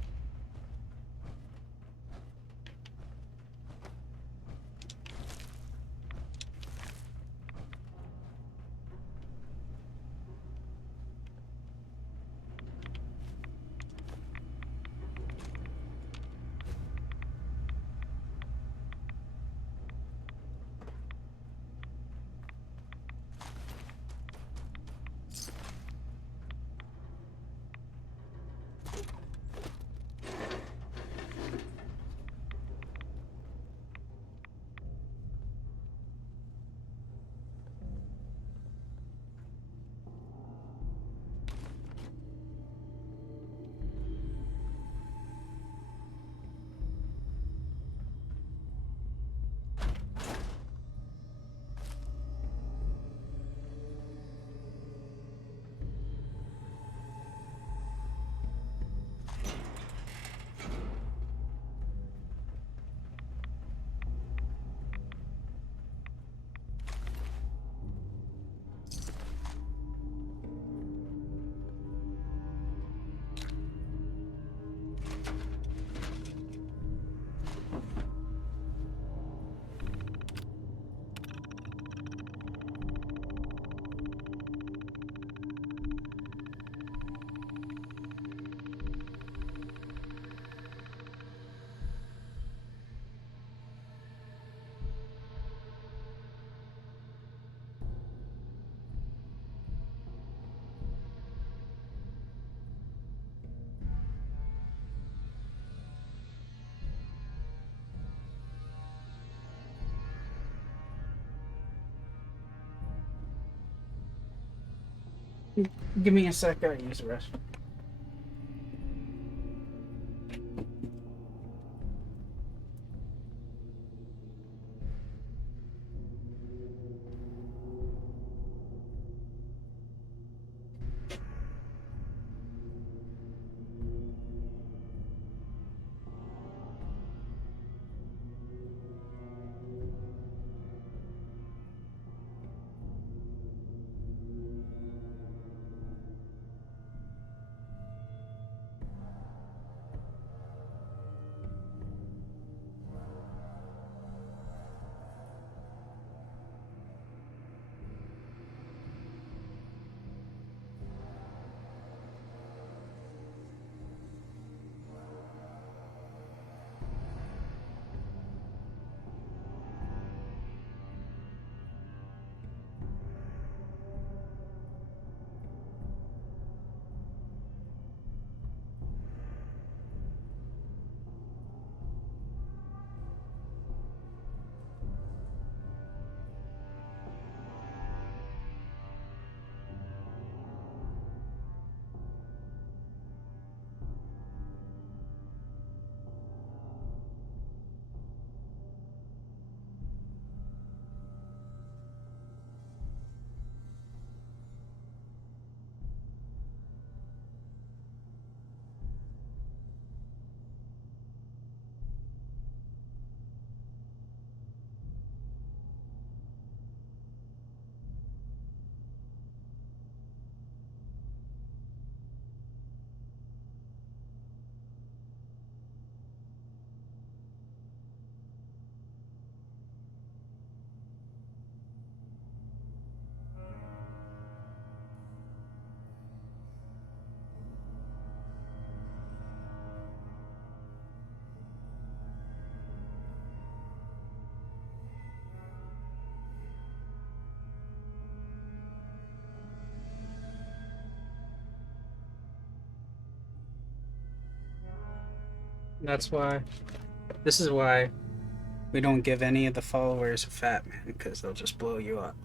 Give me a sec, I use the restroom. That's why. This is why we don't give any of the followers a fat man, because they'll just blow you up.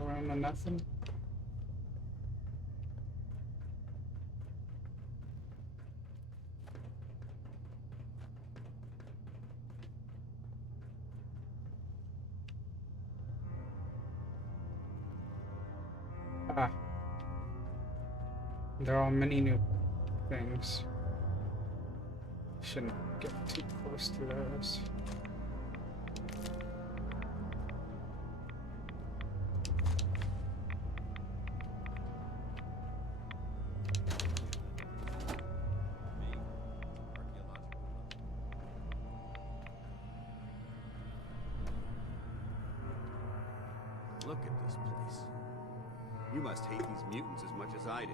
Around to nothing. Ah. There are many new things. Shouldn't get too close to those. Look at this place. You must hate these mutants as much as I do.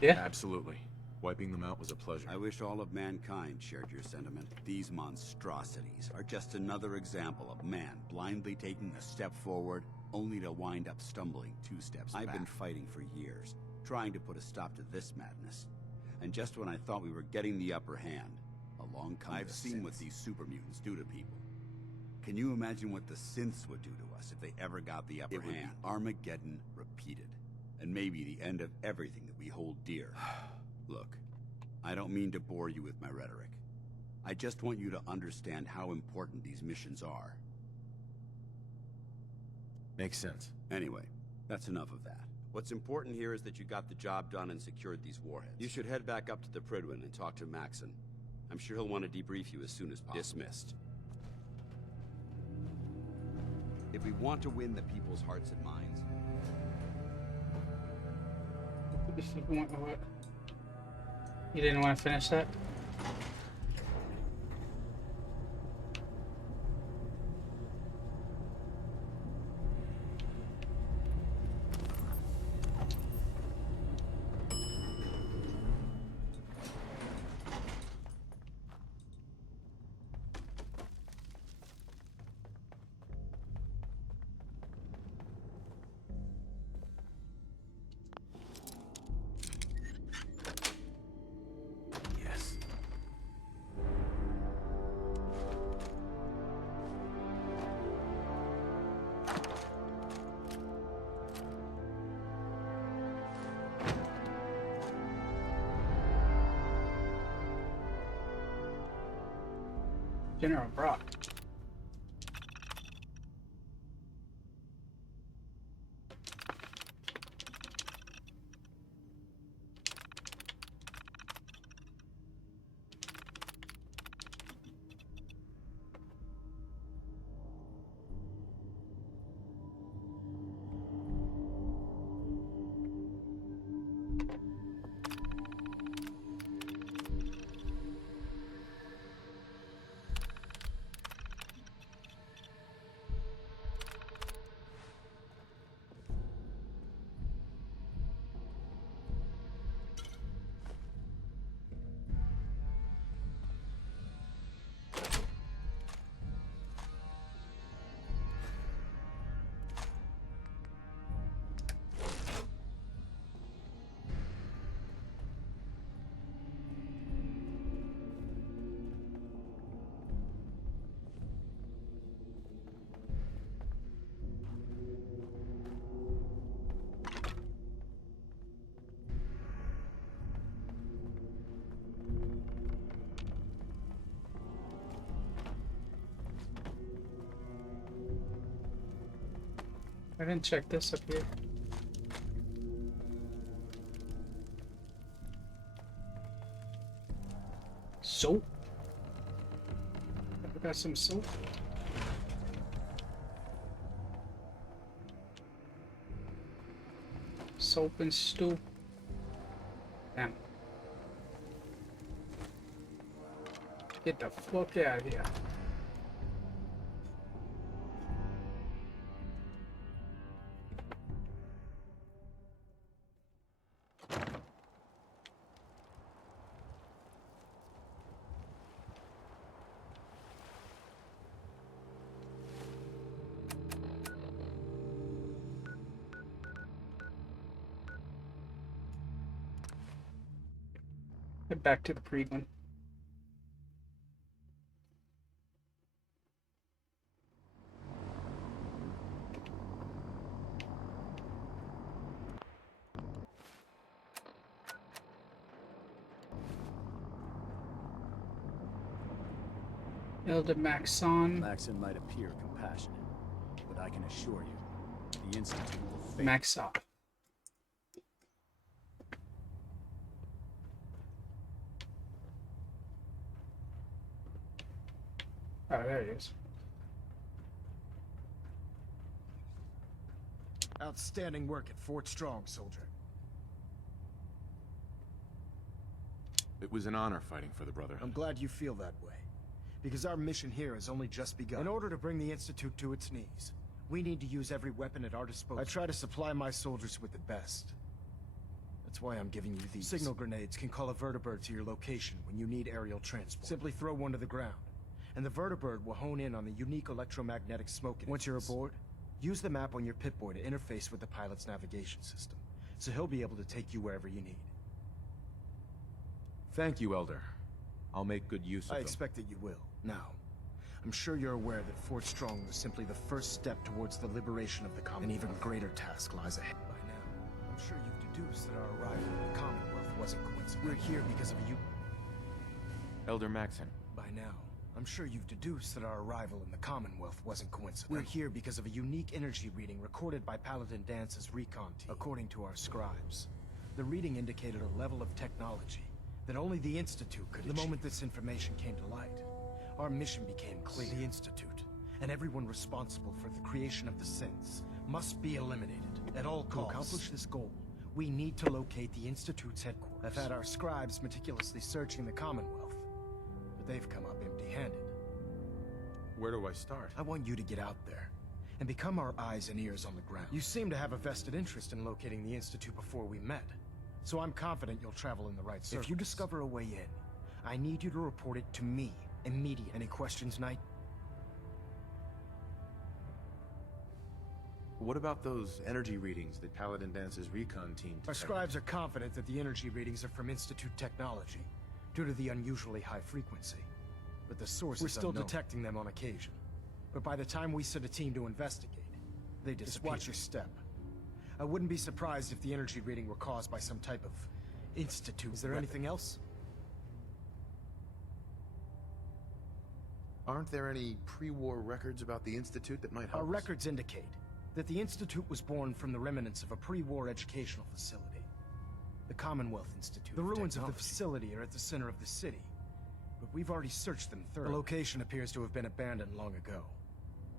Yeah. Absolutely. Wiping them out was a pleasure. I wish all of mankind shared your sentiment. These monstrosities are just another example of man blindly taking a step forward, only to wind up stumbling 2 steps back. I've been fighting for years, trying to put a stop to this madness. And just when I thought we were getting the upper hand, along comes I've seen what these super mutants do to people. Can you imagine what the synths would do to us if they ever got the upper hand? It would be Armageddon repeated, and maybe the end of everything that we hold dear. Look, I don't mean to bore you with my rhetoric. I just want you to understand how important these missions are. Makes sense. Anyway, that's enough of that. What's important here is that you got the job done and secured these warheads. You should head back up to the Prydwen and talk to Maxon. I'm sure he'll want to debrief you as soon as possible. Dismissed. If we want to win the people's hearts and minds... You didn't want to finish that? General Brock. I didn't check this up here. Soap? I got some soap. Soap and stew. Damn. Get the fuck out of here. Head back to the Prydwen. Elder Maxon. Maxon might appear compassionate, but I can assure you, the Institute will fail. Maxon. Oh, there it is. Outstanding work at Fort Strong, soldier. It was an honor fighting for the Brotherhood. I'm glad you feel that way, because our mission here has only just begun. In order to bring the Institute to its knees, we need to use every weapon at our disposal. I try to supply my soldiers with the best. That's why I'm giving you these. Signal grenades can call a vertibird to your location when you need aerial transport. Simply throw one to the ground, and the vertibird will hone in on the unique electromagnetic smoke. Once you're aboard, use the map on your Pip-Boy to interface with the pilot's navigation system, so he'll be able to take you wherever you need. Thank you, Elder. I'll make good use of them. I expect that you will. Now, I'm sure you're aware that Fort Strong was simply the first step towards the liberation of the Commonwealth. An even greater task lies ahead. By now, I'm sure you've deduced that our arrival in the Commonwealth wasn't coincidental. We're here because of you. Elder Maxon. By now, I'm sure you've deduced that our arrival in the Commonwealth wasn't coincidental. We're here because of a unique energy reading recorded by Paladin Dance's recon team. According to our scribes, the reading indicated a level of technology that only the Institute could achieve. The moment this information came to light, our mission became clear. The Institute, and everyone responsible for the creation of the synths, must be eliminated at all costs. To accomplish this goal, we need to locate the Institute's headquarters. I've had our scribes meticulously searching the Commonwealth, but they've come up empty-handed. Where do I start? I want you to get out there and become our eyes and ears on the ground. You seem to have a vested interest in locating the Institute before we met, so I'm confident you'll travel in the right circles. If you discover a way in, I need you to report it to me immediately. Any questions, Knight? What about those energy readings that Paladin Dance's recon team detected? Our scribes are confident that the energy readings are from Institute technology, due to the unusually high frequency. But the source is unknown. We're still detecting them on occasion. But by the time we send a team to investigate, they disappear. Just watch your step. I wouldn't be surprised if the energy reading were caused by some type of Institute. Is there anything else? Aren't there any pre-war records about the Institute that might help Our us? records indicate that the Institute was born from the remnants of a pre-war educational facility. The Commonwealth Institute. The ruins of the facility are at the center of the city, but we've already searched them thoroughly. The location appears to have been abandoned long ago,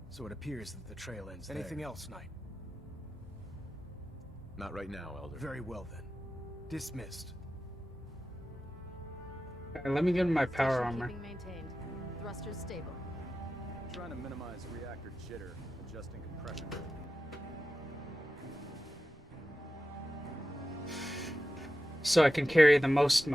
so it appears that the trail ends there. Anything else, Knight? Not right now, Elder. Very well then. Dismissed. Let me get my power armor. Keeping maintained. Thrusters stable. Trying to minimize reactor jitter, adjusting compression. So I can carry the most.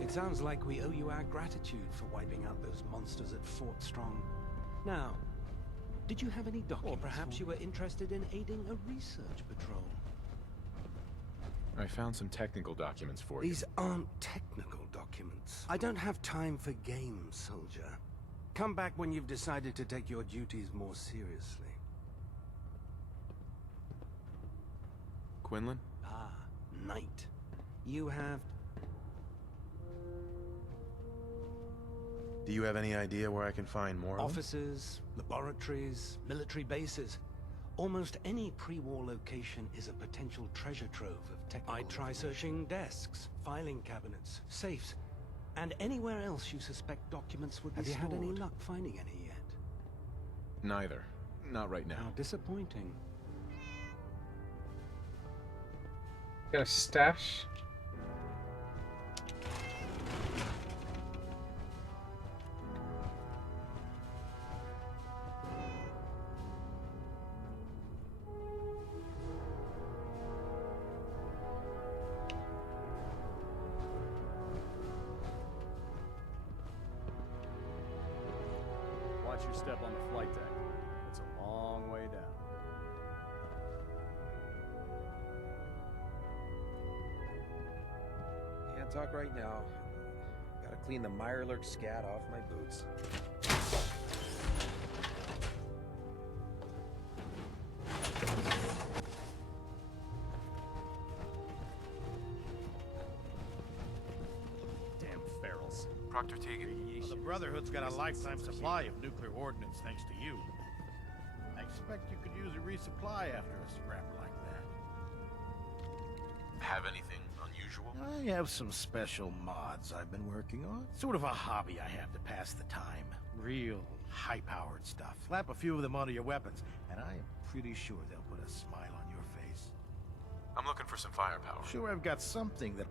It sounds like we owe you our gratitude for wiping out those monsters at Fort Strong. Now, did you have any documents? Or perhaps you were interested in aiding a research patrol? I found some technical documents for you. These aren't technical documents. I don't have time for games, soldier. Come back when you've decided to take your duties more seriously. Quinlan? Ah, Knight. You have... Do you have any idea where I can find more of them? offices, laboratories, military bases. Almost any pre-war location is a potential treasure trove of tech. I'd try searching desks, filing cabinets, safes, and anywhere else you suspect documents would be stored. Have you had any luck finding any yet? Neither. Not right now. How disappointing. Got a stash. Watch your step on the flight deck. It's a long way down. Can't talk right now. Gotta clean the Mirelurk scat off my boots. Damn ferals. Proctor Tegan. Well, the Brotherhood's got a lifetime supply of nuclear ordnance thanks to you. I expect you could use a resupply after a scrap like that. Have anything unusual? I have some special mods I've been working on. Sort of a hobby I have to pass the time. Real high-powered stuff. Slap a few of them onto your weapons, and I am pretty sure they'll put a smile on your face. I'm looking for some firepower. Sure, I've got something that...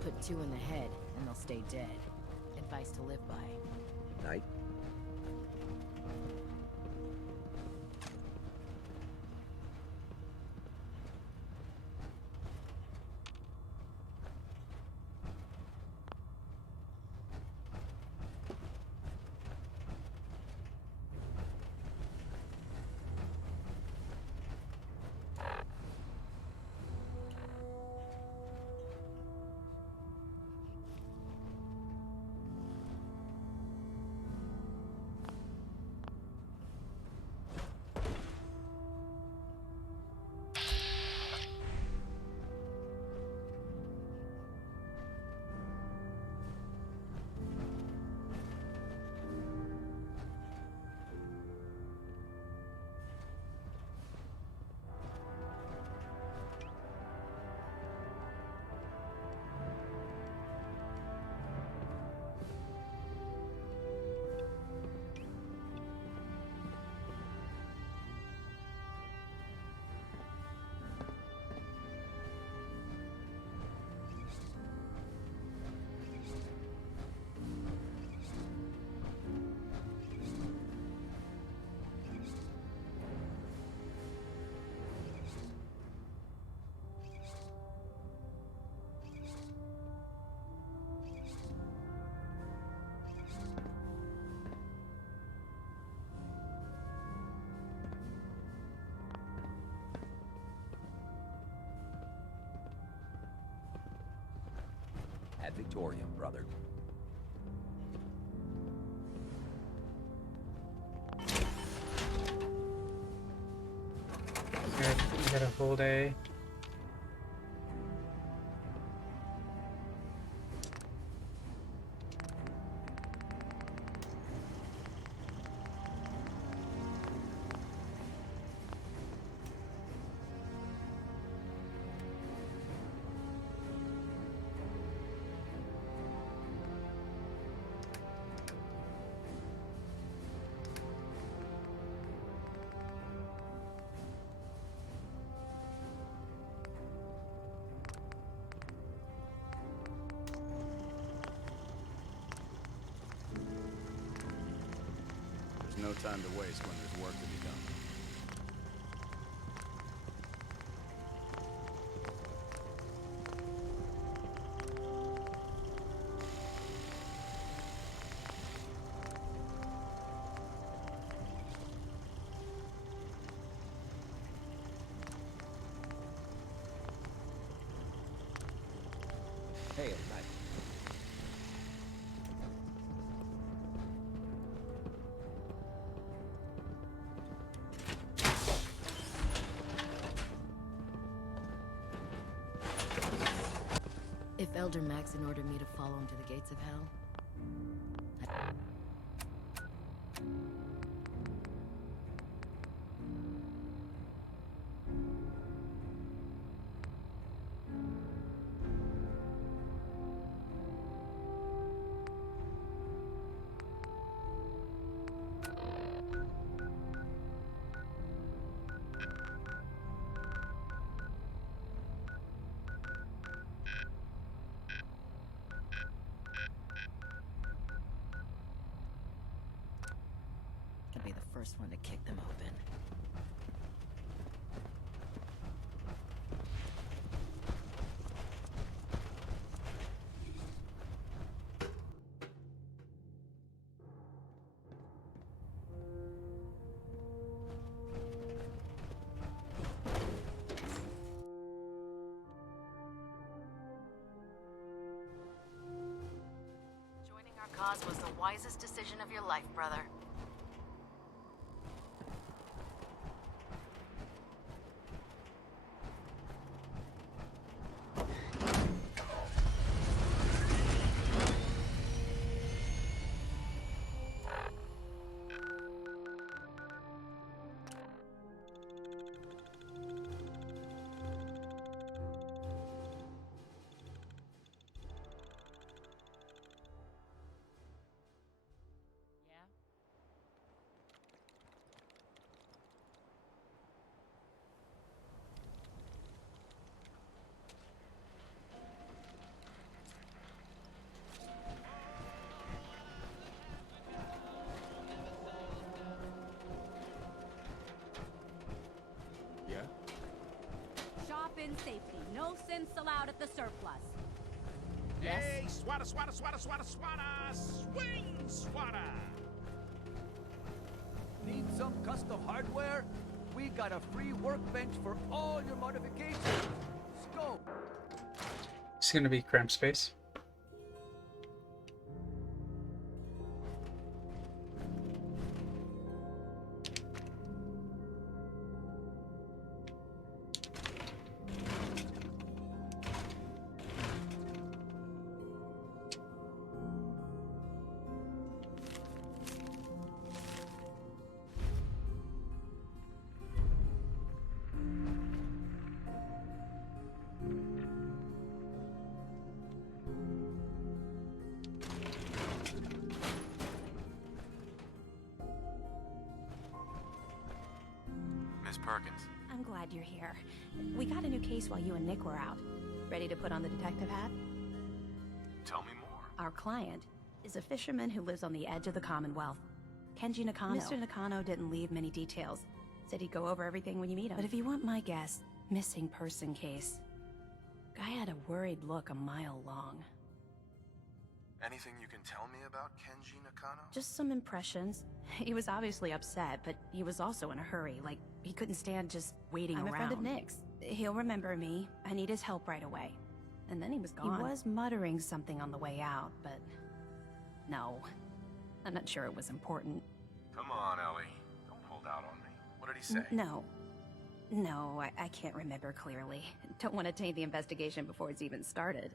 Put 2 in the head, and they'll stay dead. Advice to live by. Night. ad Victoriam, brother. Okay, we got a whole day. There's no time to waste when there's work to be done. Hey, night. If Elder Maxon ordered me to follow him to the gates of hell, I'd be the first one to kick them open. Joining our cause was the wisest decision of your life, brother. Shop in safety. No sense allowed at the surplus. Hey, swata, swata, swata, swata, swata! Swing, swata! Need some custom hardware? We got a free workbench for all your modifications. Let's go. It's gonna be cramped space. Miss Perkins. I'm glad you're here. We got a new case while you and Nick were out. Ready to put on the detective hat? Tell me more. Our client is a fisherman who lives on the edge of the Commonwealth. Kenji Nakano. Mr. Nakano didn't leave many details. Said he'd go over everything when you meet him. But if you want my guess, missing person case. Guy had a worried look a mile long. Anything you can tell me about Kenji Nakano? Just some impressions. He was obviously upset, but he was also in a hurry. Like, he couldn't stand just waiting around. I'm a friend of Nick's. He'll remember me. I need his help right away. and then he was gone. He was muttering something on the way out, but no. I'm not sure it was important. Come on, Ellie. Don't hold out on me. What did he say? No, I can't remember clearly. Don't want to taint the investigation before it's even started.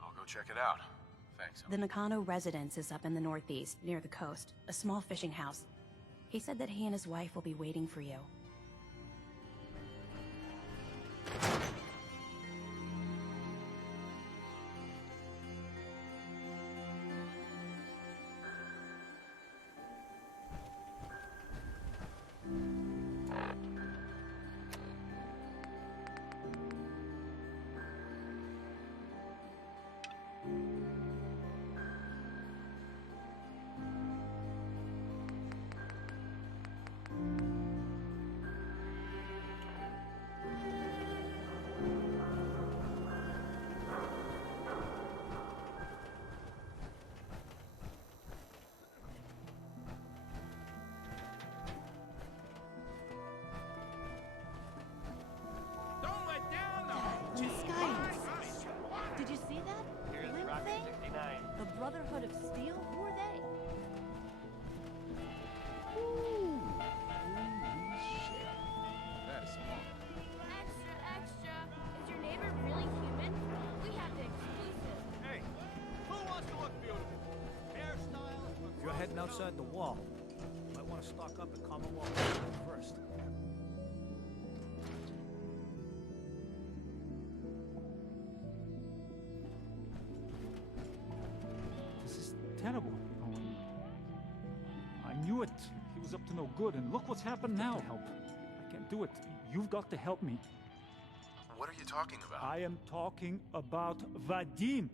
I'll go check it out. Thanks. The Nakano residence is up in the northeast, near the coast. A small fishing house. He said that he and his wife will be waiting for you. Did you see that? Blimp thing? The Brotherhood of Steel? Who are they? Holy shit. That is small. Extra, extra. Is your neighbor really human? We have the exclusive. Hey, who wants to look beautiful? Hairstyles? If you're heading outside the wall, you might want to stock up at Commonwealth first. Terrible. I knew it. He was up to no good, and look what's happened now. Help. I can't do it. You've got to help me. What are you talking about? I am talking about Vadim.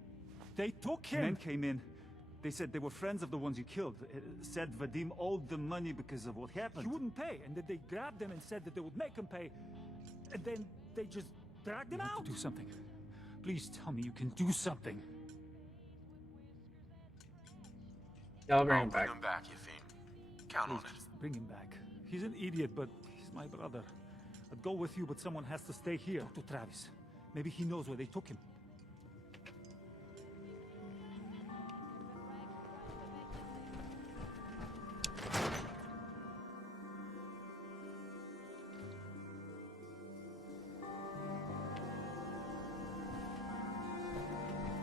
They took him. Men came in. They said they were friends of the ones you killed. Said Vadim owed them money because of what happened. He wouldn't pay, and then they grabbed him and said that they would make him pay. And then they just dragged him out. Do something. Please tell me you can do something. I'll bring him back. Bring him back, you fiend. Count on it. Bring him back. He's an idiot, but he's my brother. I'd go with you, but someone has to stay here. Talk to Travis. Maybe he knows where they took him.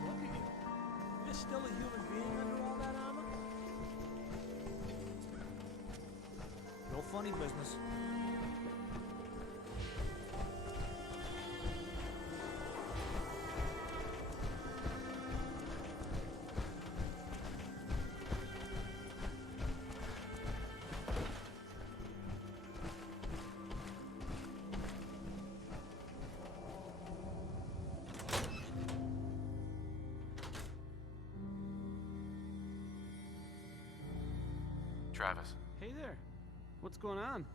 Look at you. You're still a human being under all that armor? No funny business. Travis, Hey there. What's going on?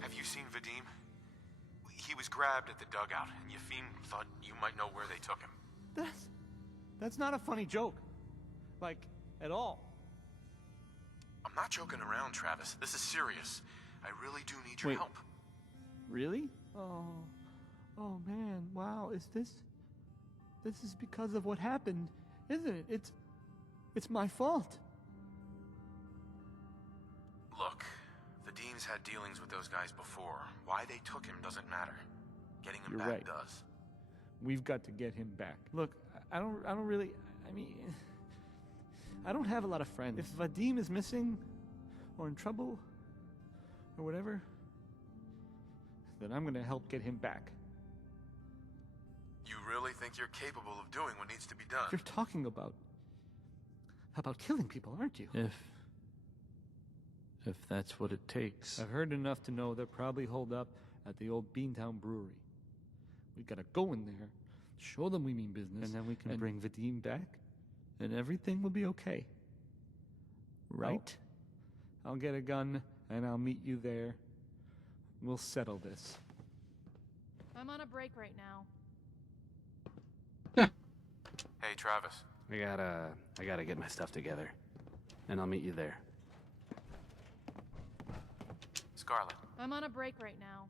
have you seen Vadim? He was grabbed at the dugout, and Yefim thought you might know where they took him. That's not a funny joke. Like, at all. I'm not joking around, Travis. This is serious. I really do need your help. Really? Oh man, wow, this is because of what happened, isn't it? It's my fault. Look, Vadim's had dealings with those guys before. Why they took him doesn't matter. Getting him You're back right. does. We've got to get him back. Look, I don't really, I mean, I don't have a lot of friends. If Vadim is missing, or in trouble, or whatever, then I'm gonna help get him back. You really think you're capable of doing what needs to be done? You're talking about killing people, aren't you? If that's what it takes. I've heard enough to know they're probably holed up at the old Beantown Brewery. We gotta go in there, show them we mean business, and then we can bring Vadim back, and everything will be okay. Right? I'll get a gun, and I'll meet you there. We'll settle this. I'm on a break right now. Hey, Travis. I gotta get my stuff together. And I'll meet you there. I'm on a break right now.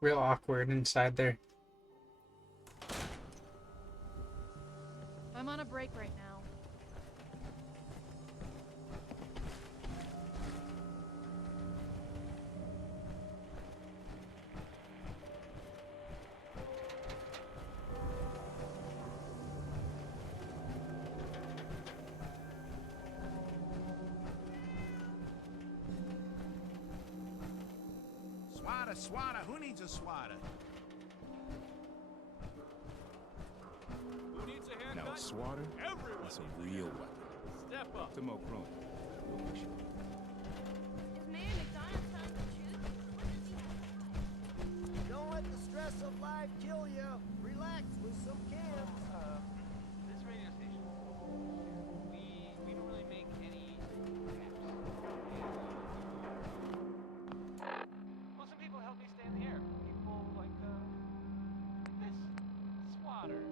Real awkward inside there. I'm on a break right now. Swatter, who needs a swatter? Who needs a haircut? No, a swatter? Everyone. That's a real weapon. Step up. To Mo Crone. We'll make sure. Is Mayor McDonald telling the truth? Don't let the stress of life kill you. Relax with some cans. This radio station, we don't really make any caps. Well, some people help me stay in the air. People like this, swatters,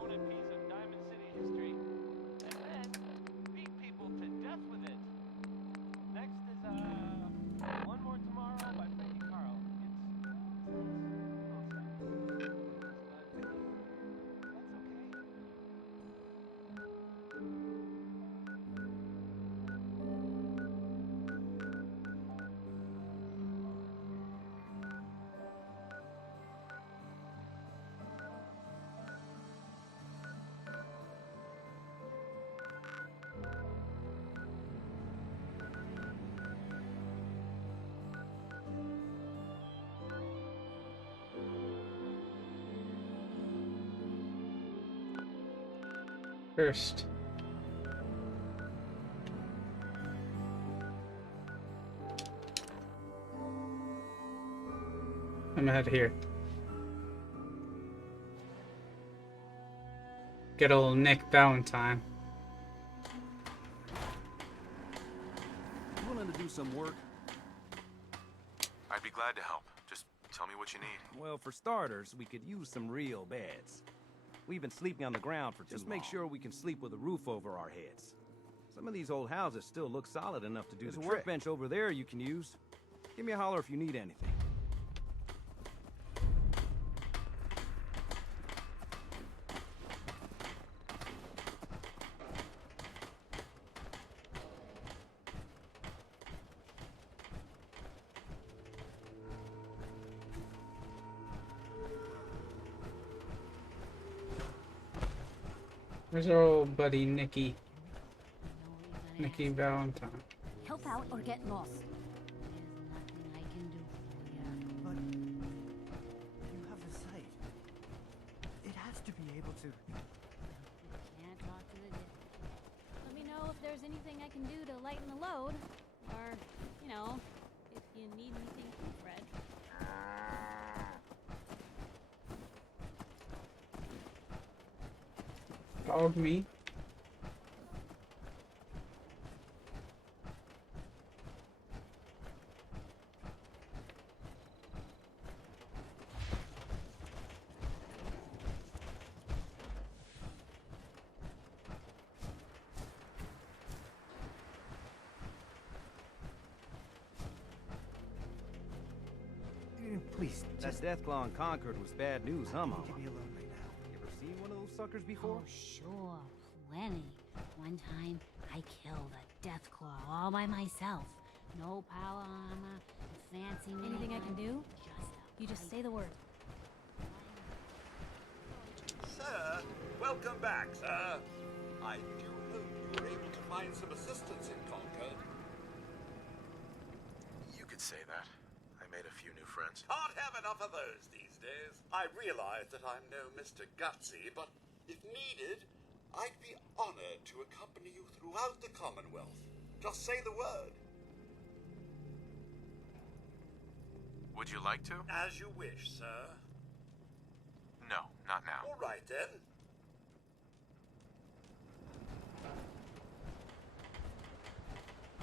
own a piece of Diamond City history, and then beat people to death with it. Next is One More Tomorrow by Frankie Carl. First. I'm ahead here. Good old Nick Valentine. You willing to do some work? I'd be glad to help. Just tell me what you need. Well, for starters, we could use some real beds. We've been sleeping on the ground for too long. Just make sure we can sleep with a roof over our heads. Some of these old houses still look solid enough to do the trick. There's a workbench over there you can use. Give me a holler if you need anything. Where's our old buddy Nicky Valentine? Help out or get lost. There's nothing I can do for But you have the sight. It has to be able to. Can't talk to the dead. Let me know if there's anything I can do to lighten the load. Or, you know, if you need anything from Fred. Dog me. Please, that Deathclaw on Concord was bad news, huh, Mama? Leave me alone right now. You ever seen one of those suckers before? Oh, sure. Plenty. One time, I killed a Deathclaw all by myself. No power armor, fancy Anything I can do? You just say the word. Sir, welcome back, sir. I do hope you were able to find some assistance in Concord. You could say that. I made a few new friends. Can't have enough of those these days. I realize that I'm no Mr. Gutsy, but if needed, I'd be honored to accompany you throughout the Commonwealth. Just say the word. Would you like to? As you wish, sir. No, not now. All right, then.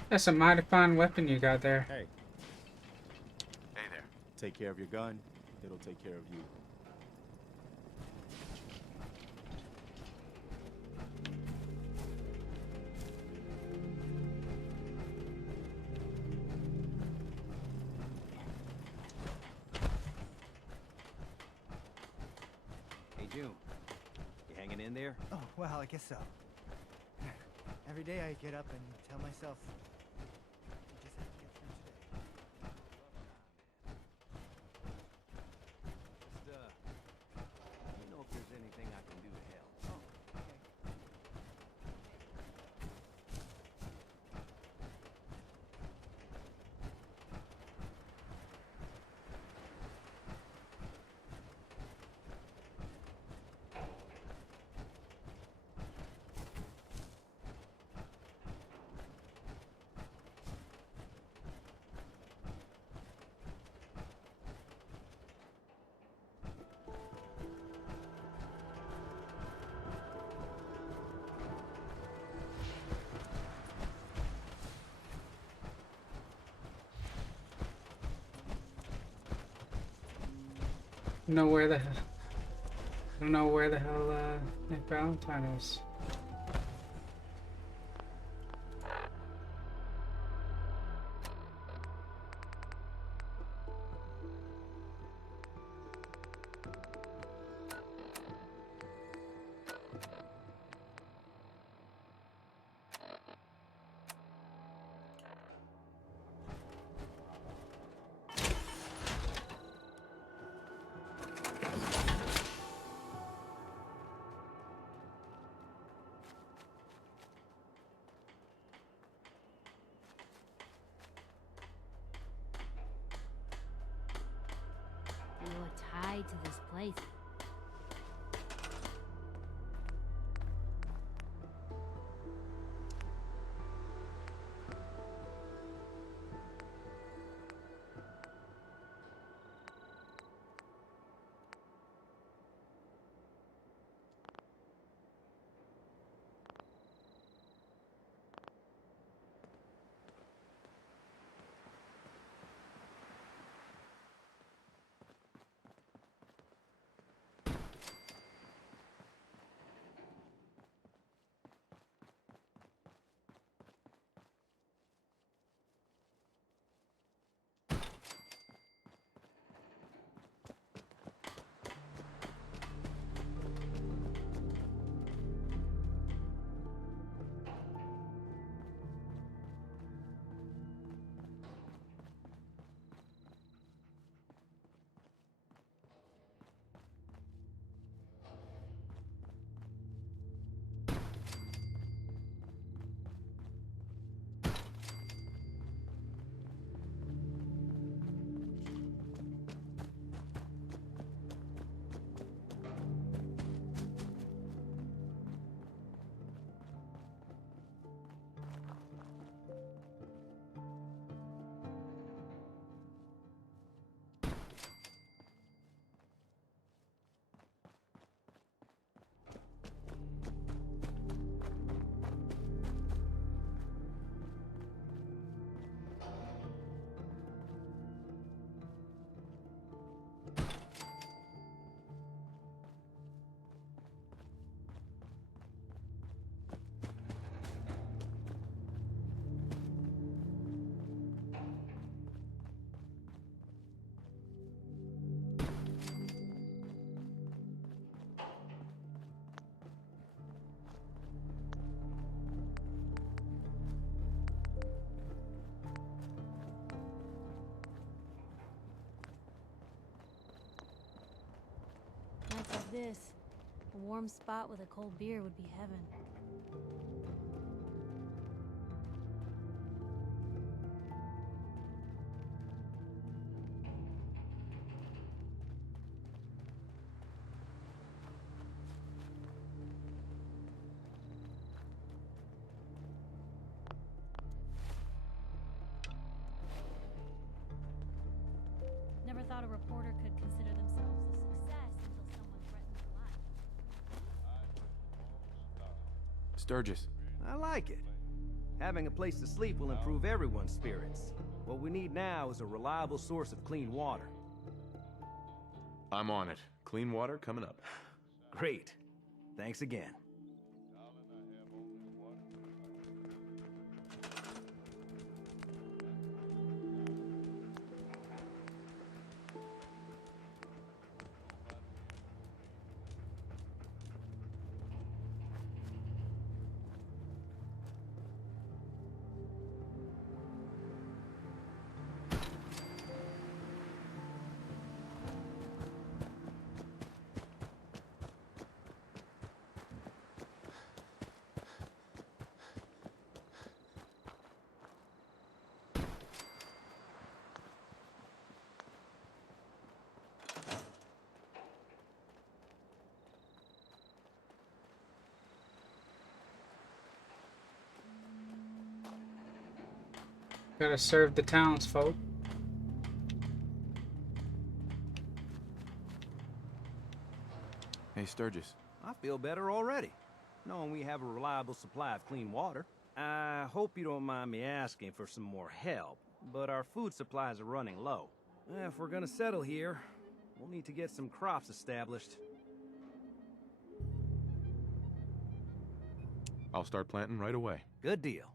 That's a mighty fine weapon you got there. Hey. Hey there. Take care of your gun, it'll take care of you. hanging in there? Oh, well, I guess so. Every day I get up and tell myself, I just have to get through today. Let me know if there's anything I can do to help. Oh, okay. I don't know where the hell Nick Valentine is. You're tied to this place. Nights like this, a warm spot with a cold beer would be heaven. Never thought a reporter could consider themselves a success until someone threatened their life. Sturgis. I like it. Having a place to sleep will improve everyone's spirits. What we need now is a reliable source of clean water. I'm on it. Clean water coming up. Great. Thanks again. Gotta serve the townsfolk. Hey, Sturgis. I feel better already, knowing we have a reliable supply of clean water. I hope you don't mind me asking for some more help, but our food supplies are running low. If we're gonna settle here, we'll need to get some crops established. I'll start planting right away. Good deal.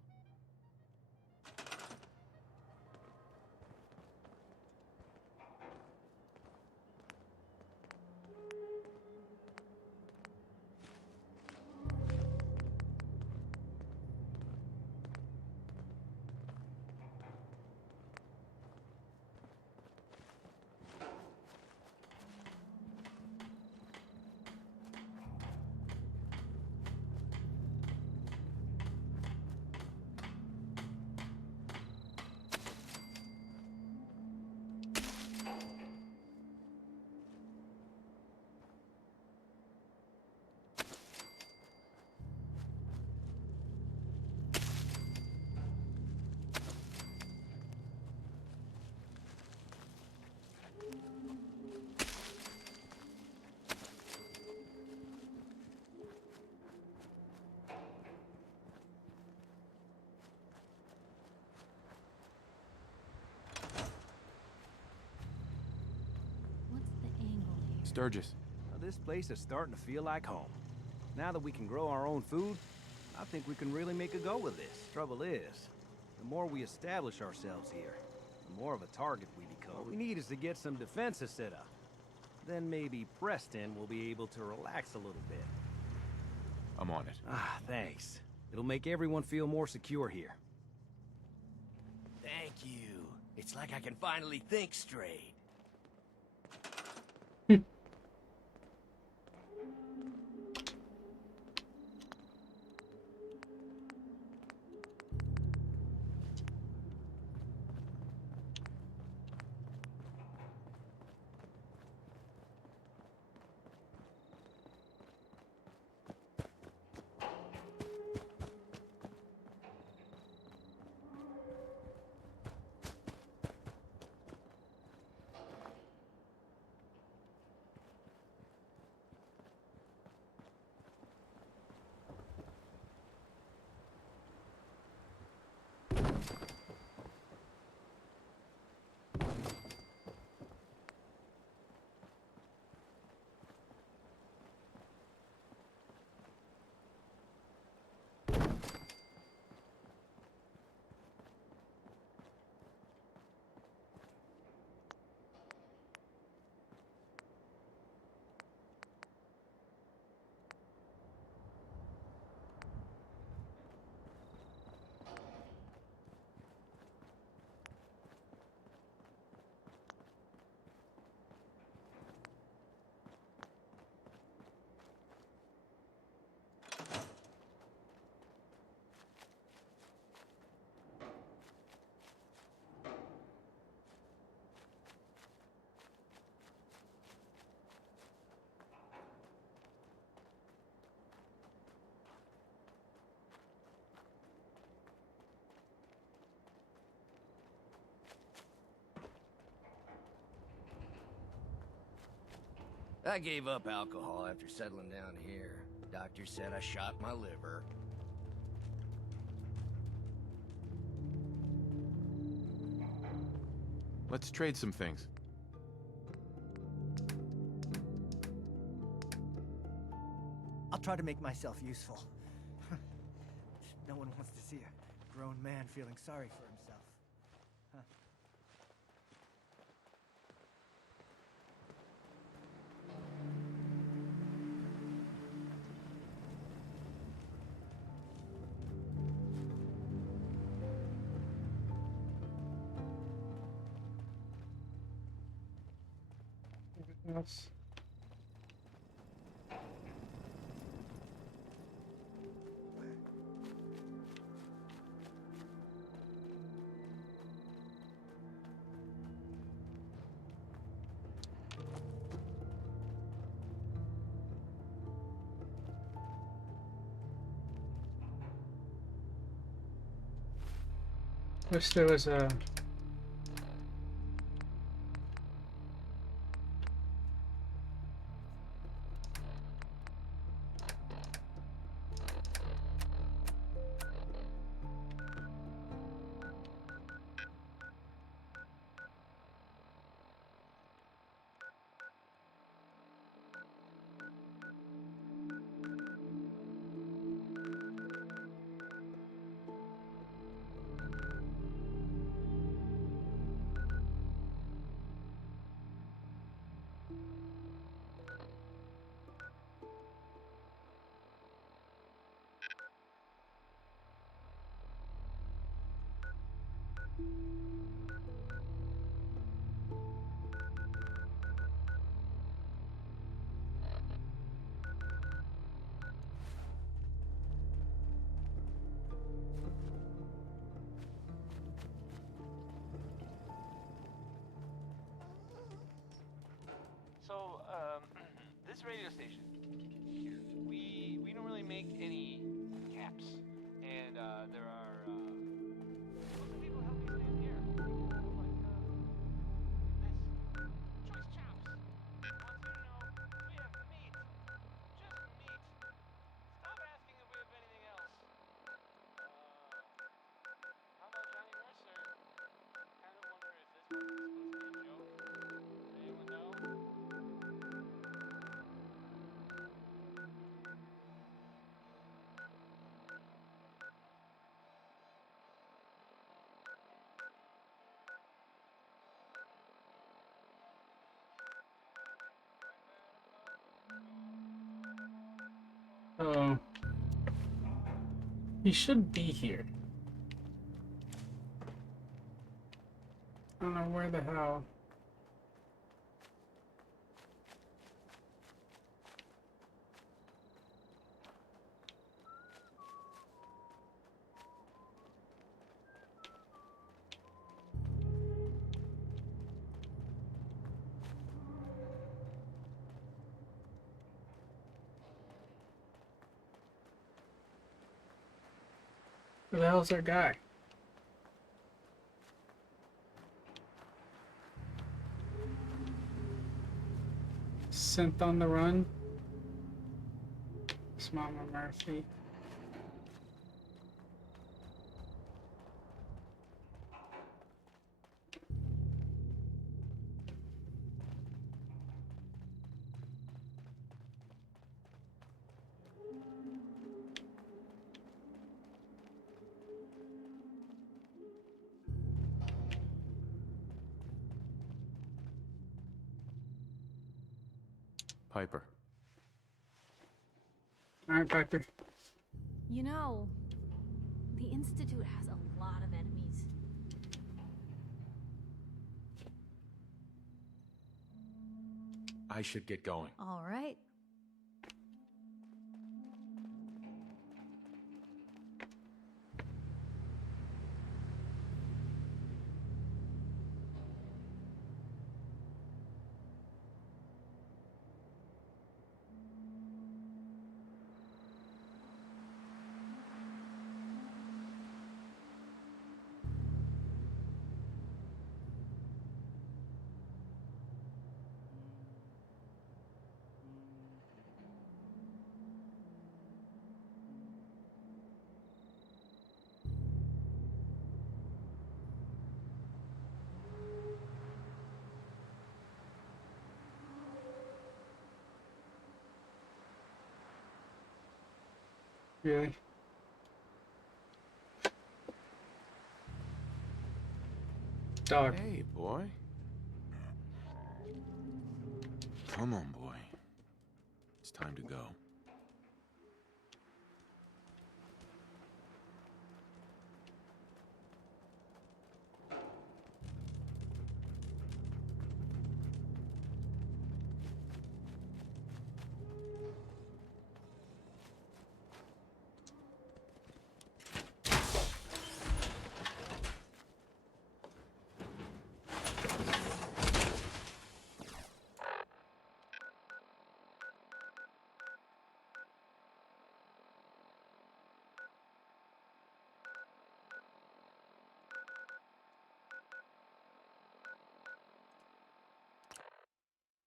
What's the angle here? Sturgis. Now, this place is starting to feel like home. Now that we can grow our own food, I think we can really make a go of this. Trouble is, the more we establish ourselves here, the more of a target we become. What we need is to get some defenses set up. Then maybe Preston will be able to relax a little bit. I'm on it. Ah, thanks. It'll make everyone feel more secure here. Thank you. It's like I can finally think straight. I gave up alcohol after settling down here. Doctor said I shot my liver. Let's trade some things. I'll try to make myself useful. No one wants to see a grown man feeling sorry for himself. Huh. Else. Wish there was a... So, this radio station here, we don't really make any caps, and there are lots of people help me stand here. People like this, choice chops. Want you to know we have meat, just meat. Stop asking if we have anything else. How about Johnny Mercer? Kind of wonder if this was supposed to be a joke. Does anyone know? Oh. He should be here. I don't know where the hell. Where the hell's our guy? Sent on the run. It's Mama Murphy. Piper. All right, Piper. You know, the Institute has a lot of enemies. I should get going. All right. Really? Dog. Hey, boy. Come on, boy. It's time to go.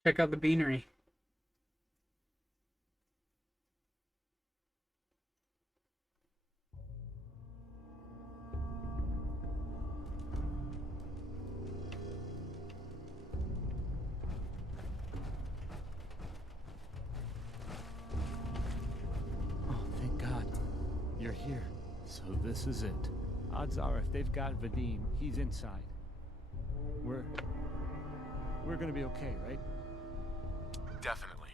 Check out the beanery. Oh, thank God. You're here. So this is it. Odds are if they've got Vadim, he's inside. We're gonna be okay, right? Definitely.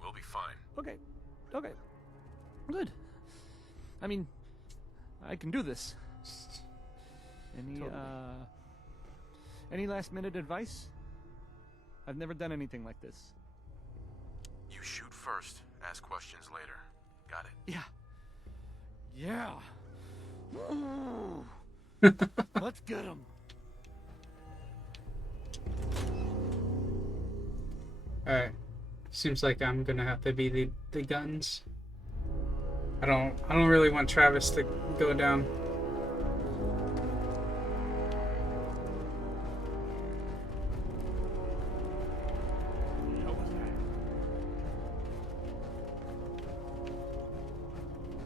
We'll be fine. Okay. Okay. Good. I mean, I can do this. Any last minute advice? I've never done anything like this. You shoot first, ask questions later. Got it? Yeah. Yeah. Let's get him. Alright. Seems like I'm gonna have to be the guns. I don't really want Travis to go down.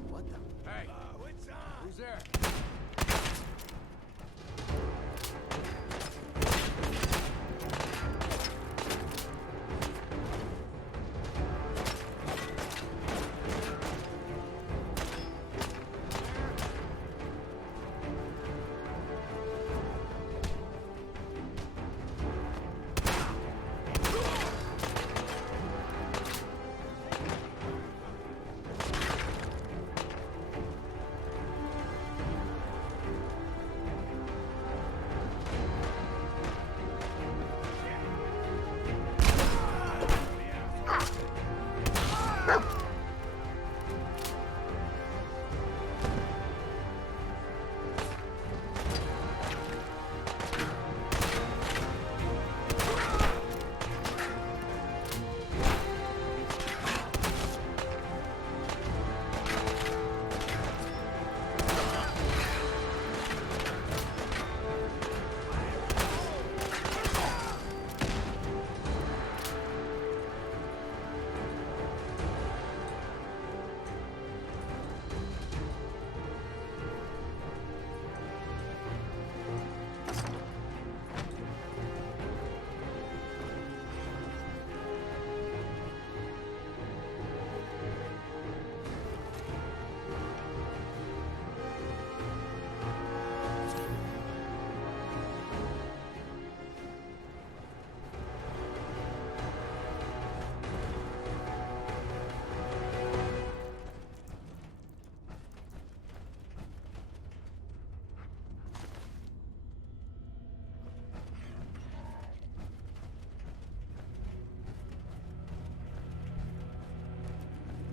What the? Hey, what's on? Who's there?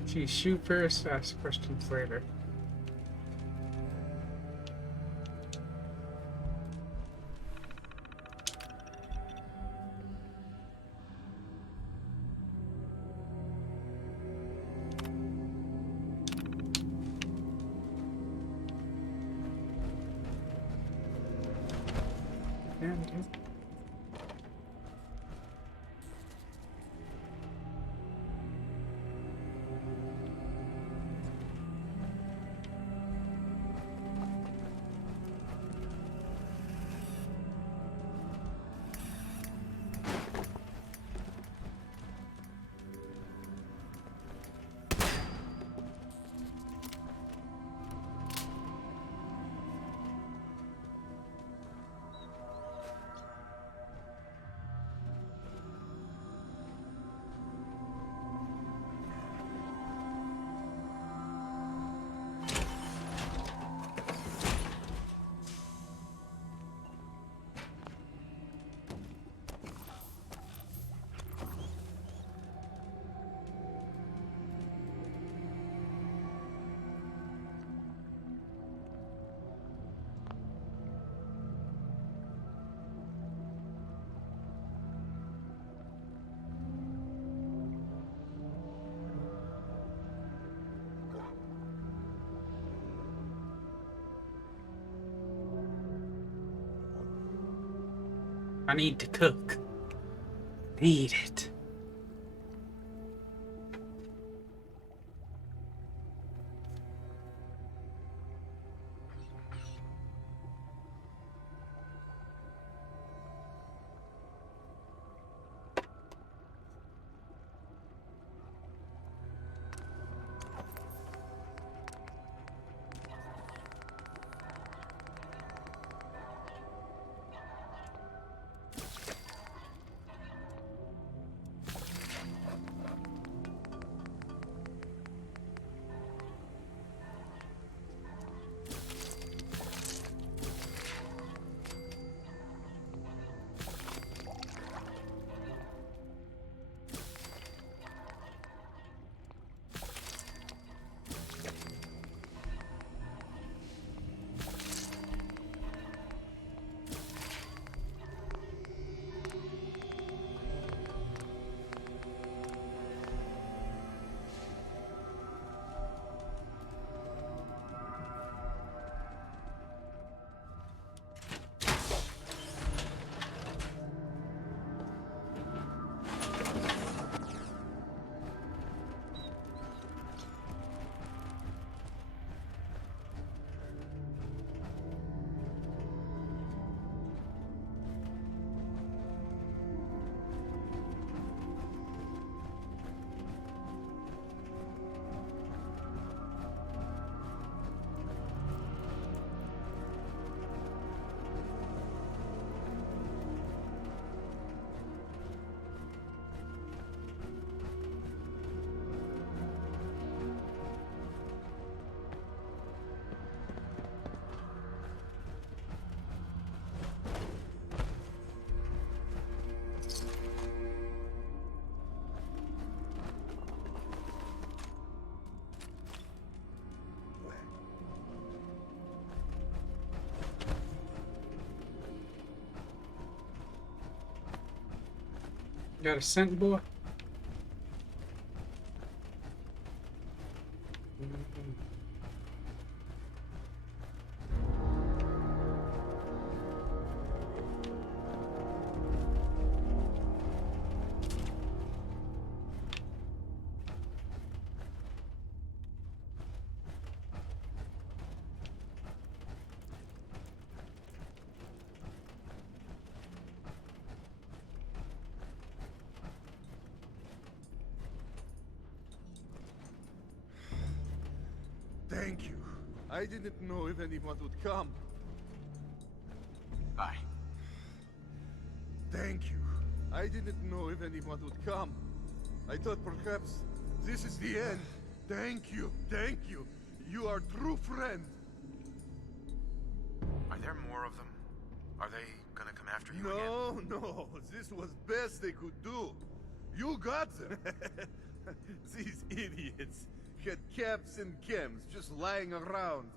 Geez, shoot first, ask questions later. Damn, dude. I need to cook. Need it. Got a scent, boy? Thank you. I didn't know if anyone would come. Bye. Thank you. I didn't know if anyone would come. I thought perhaps this is the end. Thank you. Thank you. You are true friend. Are there more of them? Are they gonna come after you again? No. This was best they could do. You got them. These idiots had caps and chems just lying around.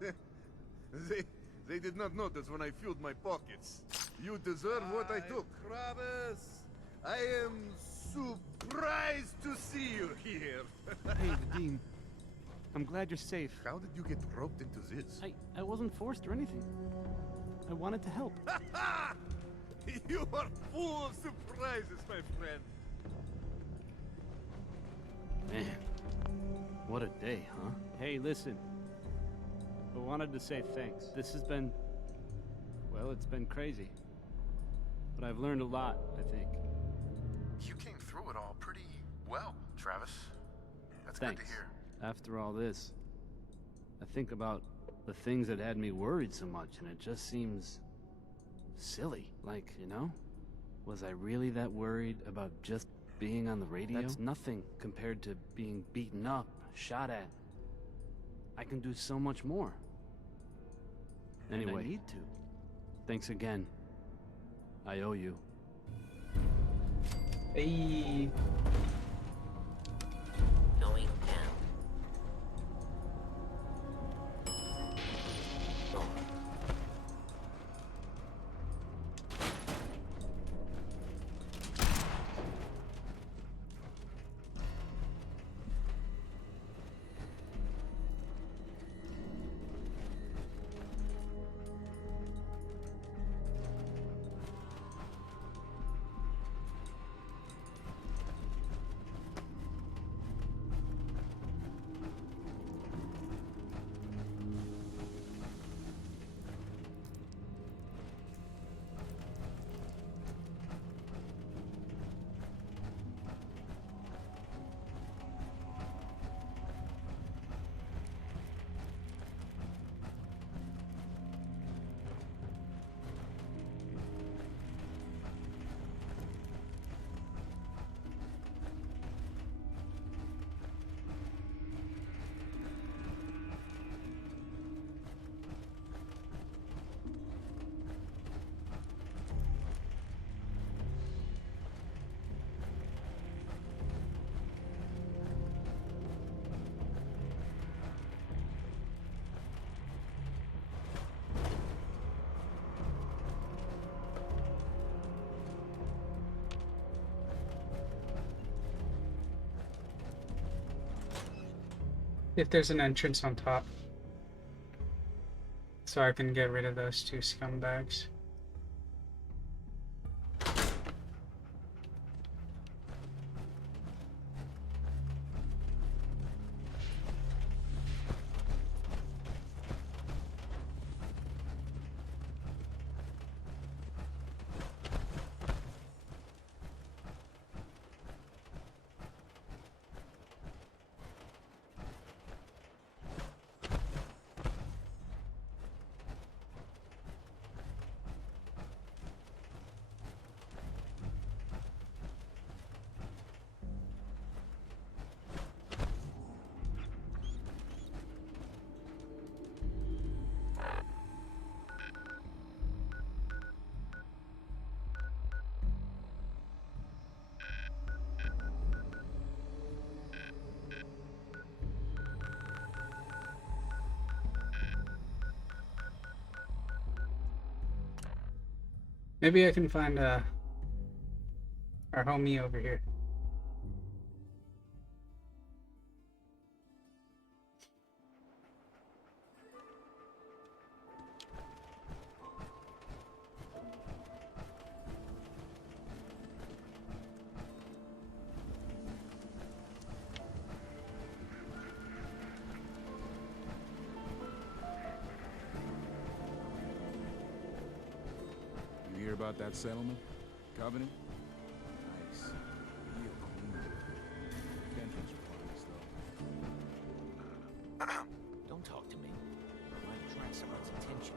They did not notice when I filled my pockets. You deserve what I took. Travis, I am surprised to see you here. Hey, Vadim. I'm glad you're safe. How did you get roped into this? I wasn't forced or anything. I wanted to help. You are full of surprises, my friend. Man, what a day, huh? Hey, listen. I wanted to say thanks. This has been... well, it's been crazy. But I've learned a lot, I think. You came through it all pretty well, Travis. That's Thanks. good to hear. After all this, I think about the things that had me worried so much, and it just seems... silly. Like, you know? Was I really that worried about just being on the radio? That's nothing compared to being beaten up, shot at. I can do so much more. Anyway, I need to. Thanks again. I owe you. Hey. Going down. If there's an entrance on top. So I can get rid of those two scumbags. Maybe I can find a Our homie over here. You hear about that settlement? Covenant? Nice. Real clean. Entrance requirements, though. Don't talk to me. I might attract someone's attention.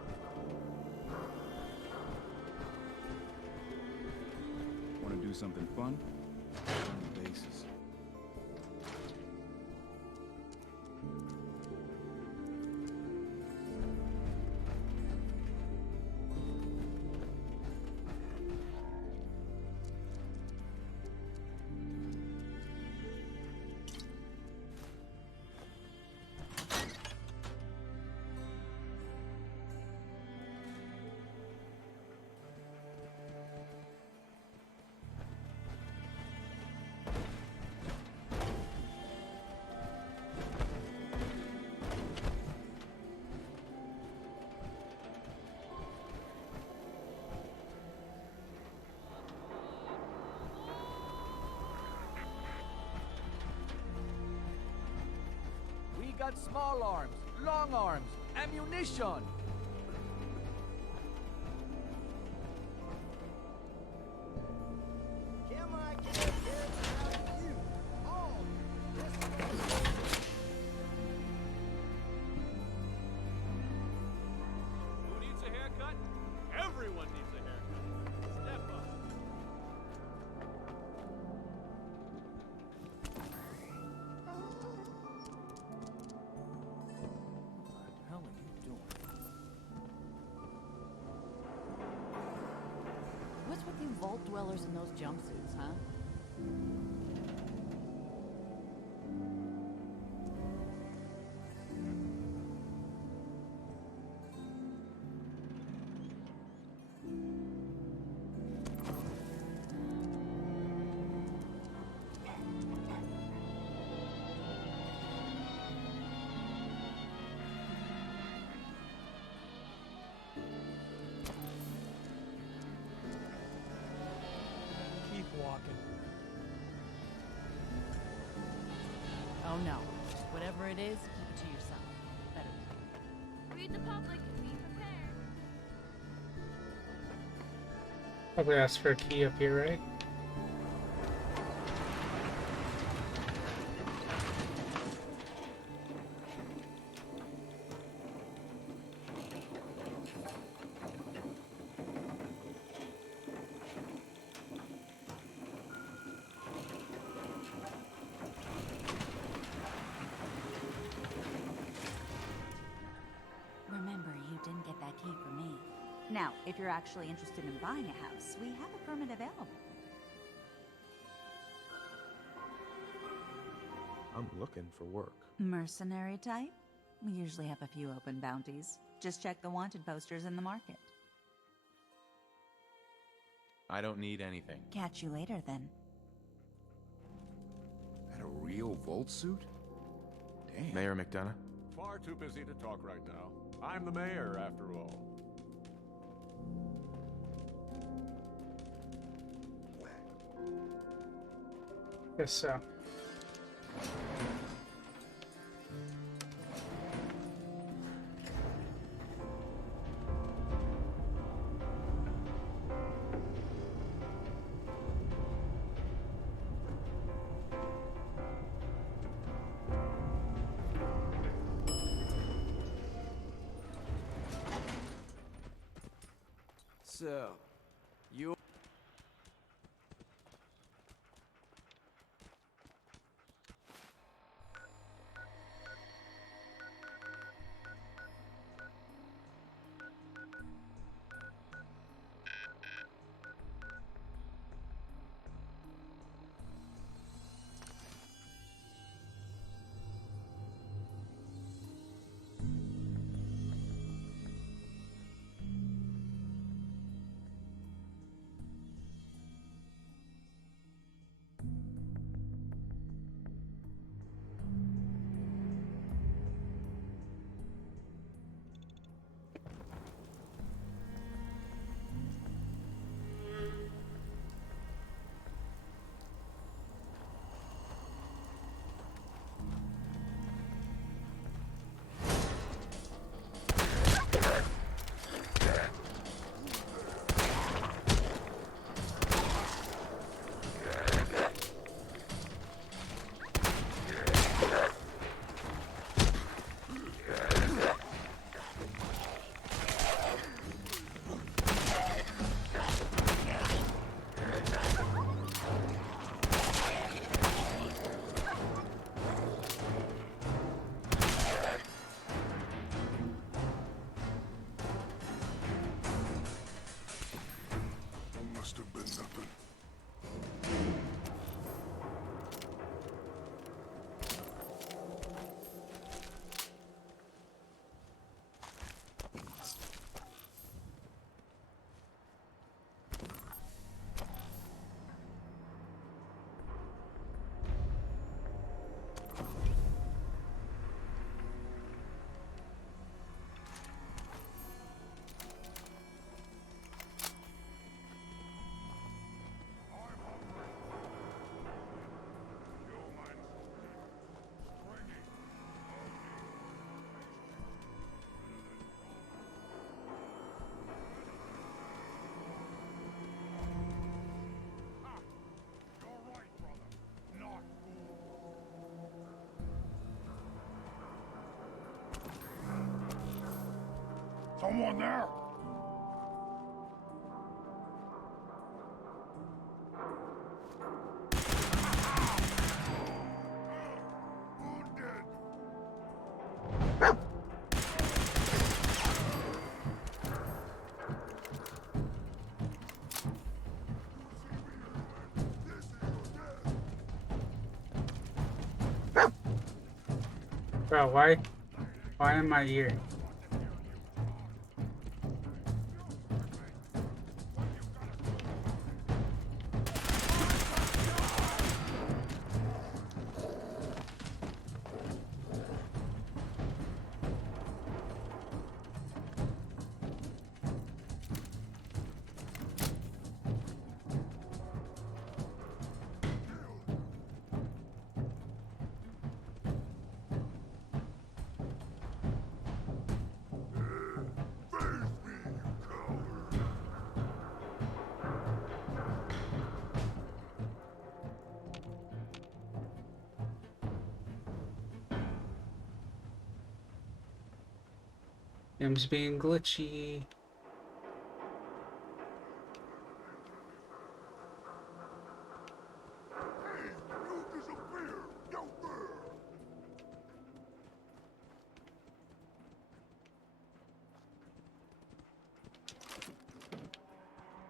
Want to do something fun? On the bases. We got small arms, long arms, ammunition. Can I get a head out of you? All Who needs a haircut? Everyone needs a haircut. Step up. What's with you vault dwellers in those jumpsuits, huh? Keep walking. Oh no. Whatever it is, keep it to yourself. Better. Read the public and be prepared. Probably ask for a key up here, right? Remember, you didn't get that key for me. Now, if you're actually interested in buying a house, we have a permit available. I'm looking for work. Mercenary type? We usually have a few open bounties. Just check the wanted posters in the market. I don't need anything. Catch you later, then. That a real Volt suit? Damn. Mayor McDonough? Far too busy to talk right now. I'm the mayor, after all. Guess so. So, you... Someone there? Bro, why am I here? Game's being glitchy.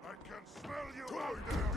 I can smell you out there!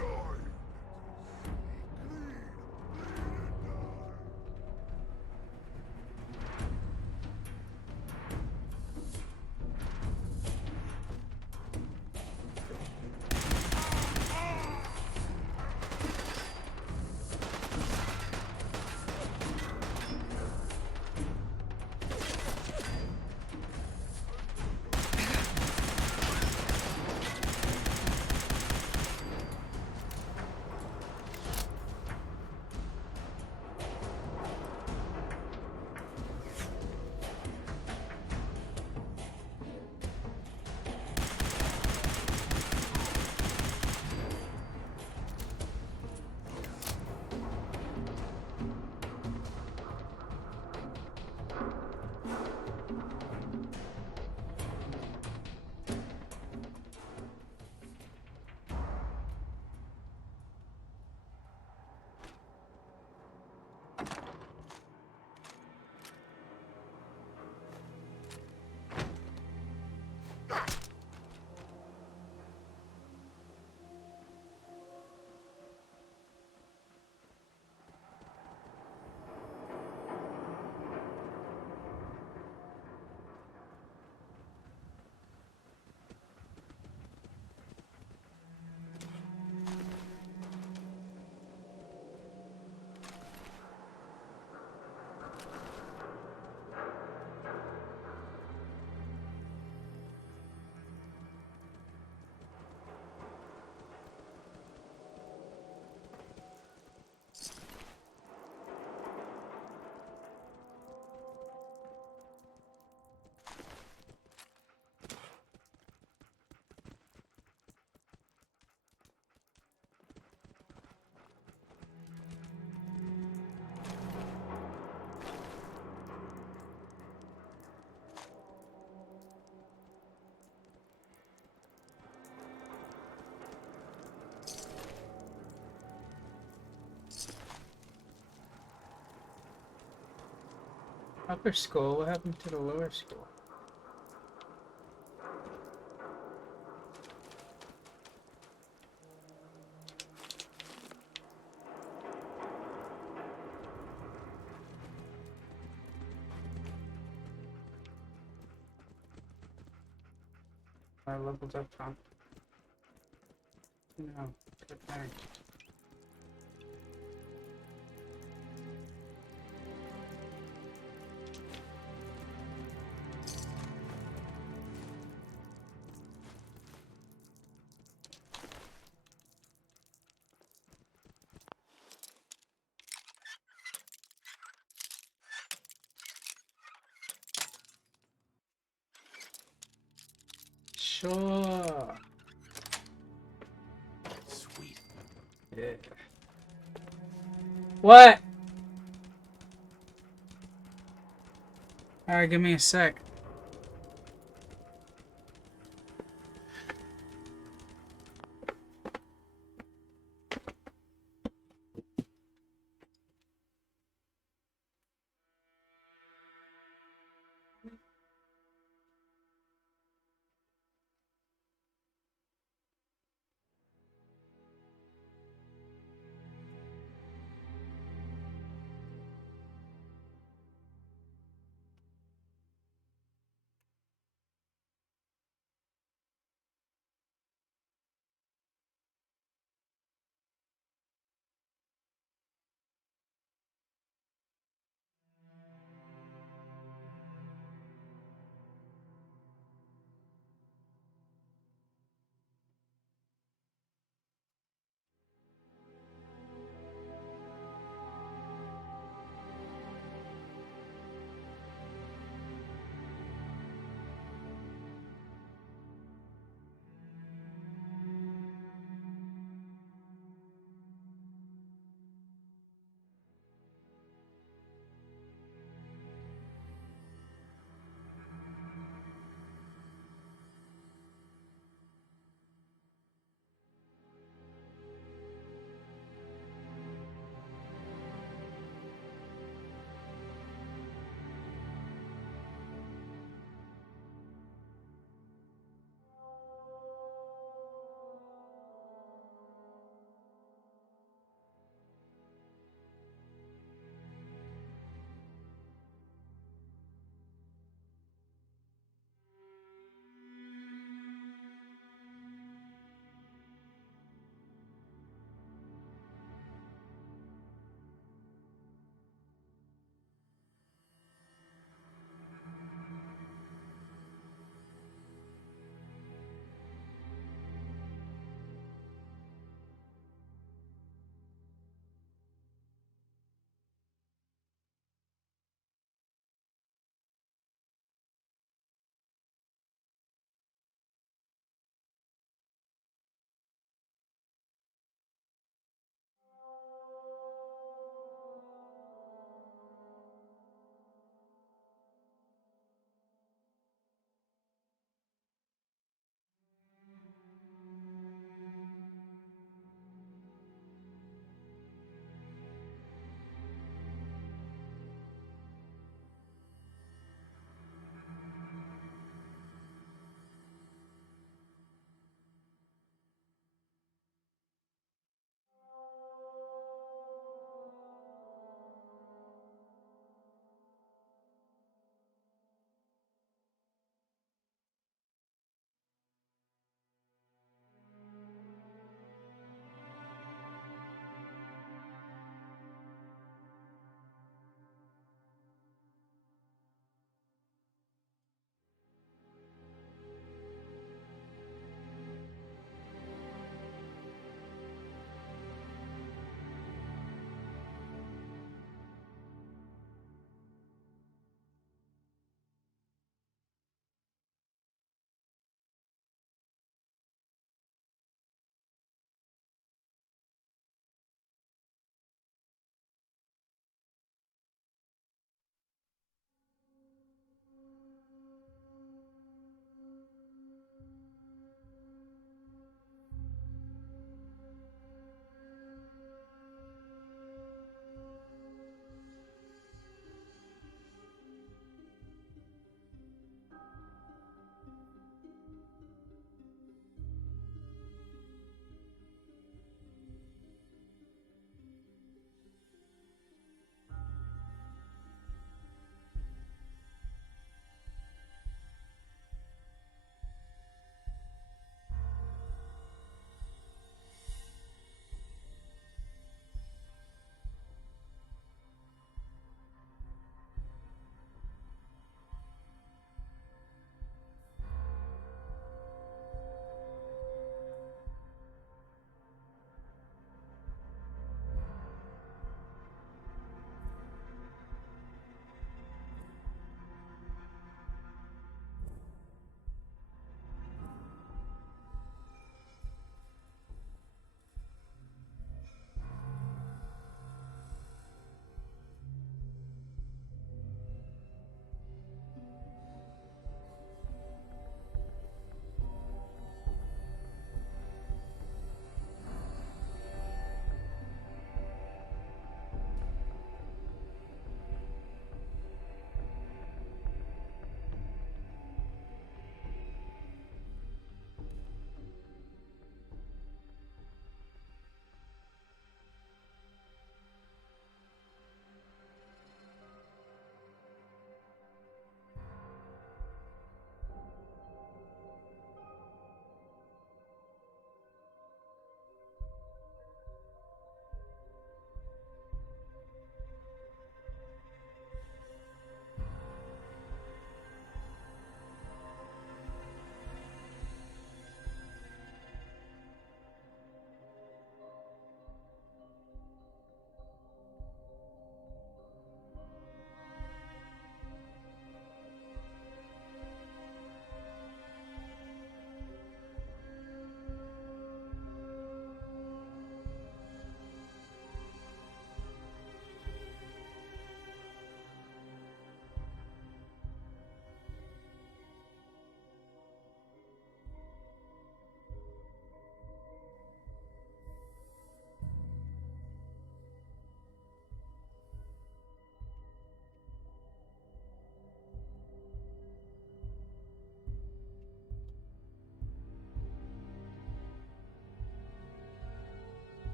Upper school? What happened to the lower school? I leveled up on. No, good thing. Sure. Sweet. Yeah. What? Alright, give me a sec.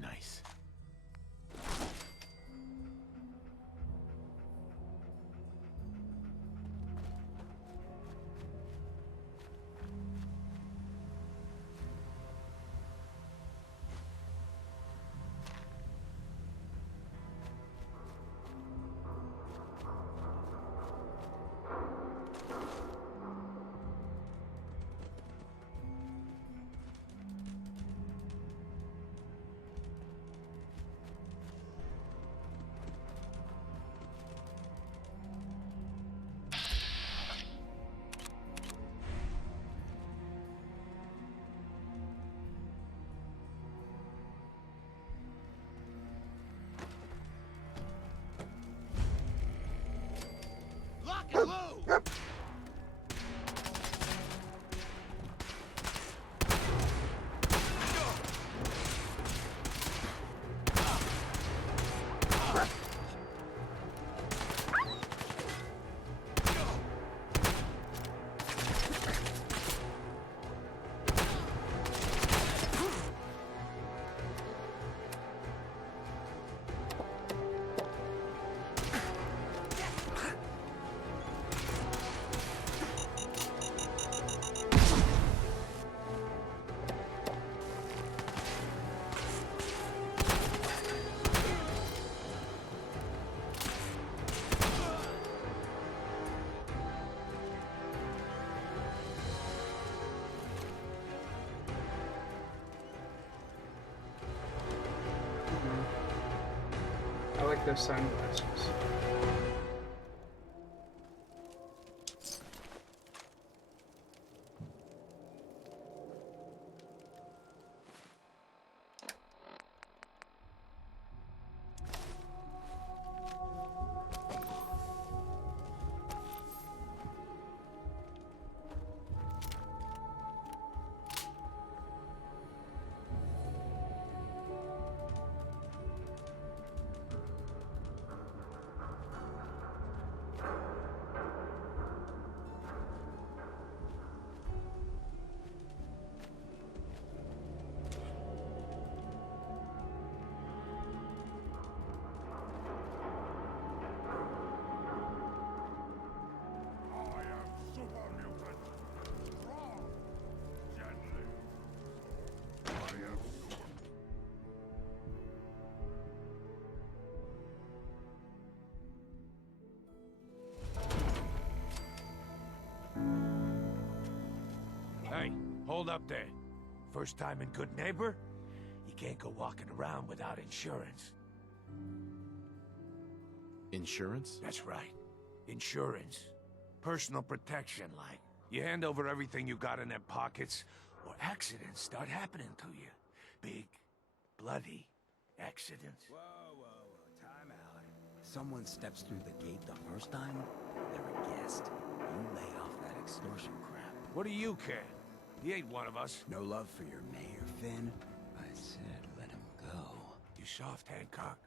Nice. Lock and load! I like those sunglasses. Hey, hold up there. First time in Good Neighbor? You can't go walking around without insurance. Insurance? That's right. Insurance. Personal protection, like. You hand over everything you got in them pockets, or accidents start happening to you. Big, bloody accidents. Whoa, time out. Someone steps through the gate the first time, they're a guest. You lay off that extortion crap. What do you care? He ain't one of us. No love for your mayor, Finn? I said let him go. You soft, Hancock.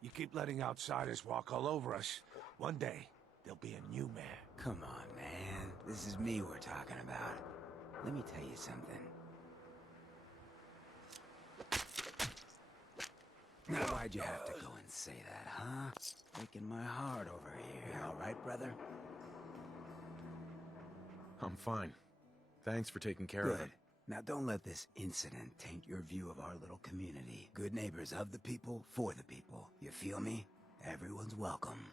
You keep letting outsiders walk all over us. One day, there'll be a new man. Come on, man. This is me we're talking about. Let me tell you something. Now, why'd you have to go and say that, huh? Breaking my heart over here. You all right, brother? I'm fine. Thanks for taking care of Good. it. Now, don't let this incident taint your view of our little community. Good neighbors of the people, for the people. You feel me? Everyone's welcome.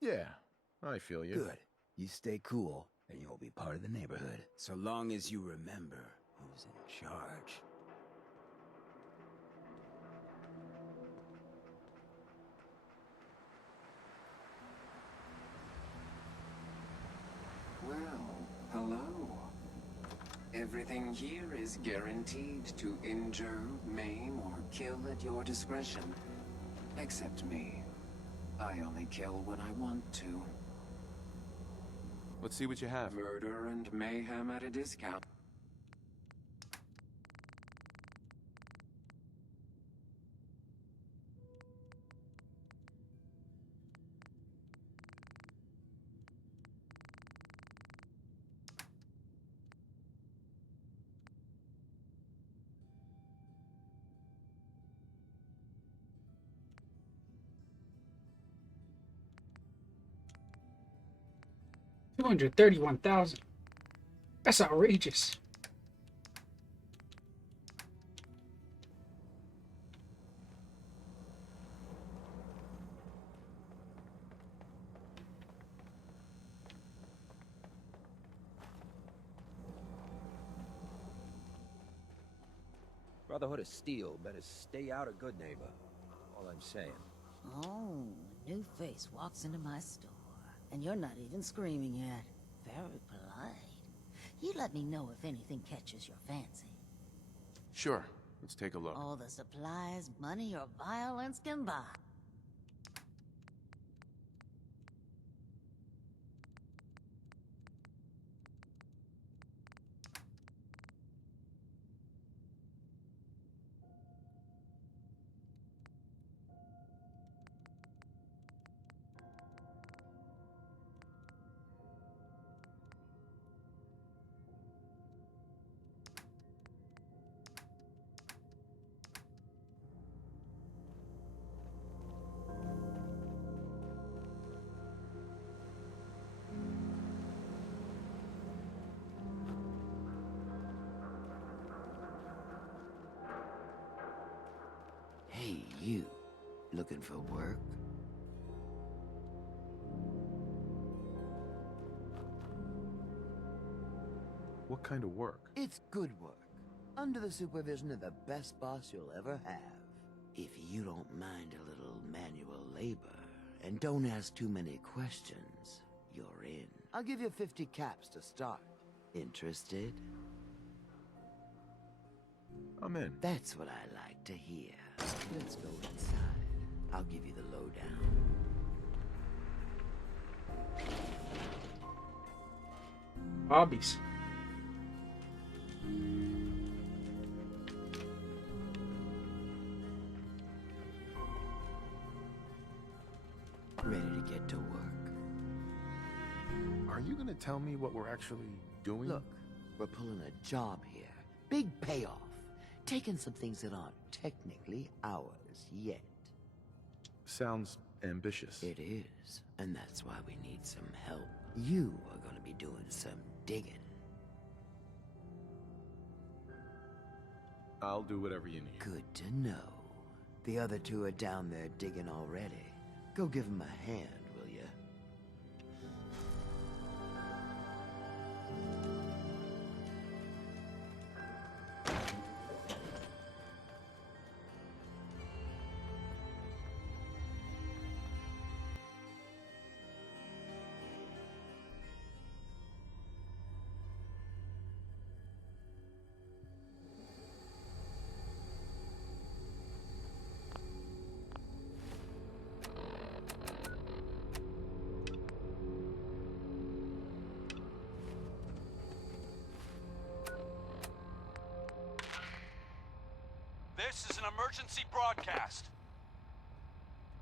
Yeah, I feel you. Good. You stay cool, and you'll be part of the neighborhood. So long as you remember who's in charge. Well, hello. Everything here is guaranteed to injure, maim, or kill at your discretion. Except me. I only kill when I want to. Let's see what you have. Murder and mayhem at a discount. $231,000. That's outrageous. Brotherhood of Steel better stay out of Good Neighbor. All I'm saying. Oh, a new face walks into my store, and you're not even screaming yet. Very polite. You let me know if anything catches your fancy. Sure. Let's take a look. All the supplies, money, or violence can buy. Hey, you. Looking for work? What kind of work? It's good work. Under the supervision of the best boss you'll ever have. If you don't mind a little manual labor, and don't ask too many questions, you're in. I'll give you 50 caps to start. Interested? I'm in. That's what I like to hear. Let's go inside. I'll give you the lowdown. Hobbies. Ready to get to work? Are you gonna tell me what we're actually doing? Look, we're pulling a job here. Big payoff. Taking some things that aren't technically ours yet. Sounds ambitious. It is, and that's why we need some help. You are gonna be doing some digging. I'll do whatever you need. Good to know. The other two are down there digging already. Go give them a hand, will you? This is an emergency broadcast.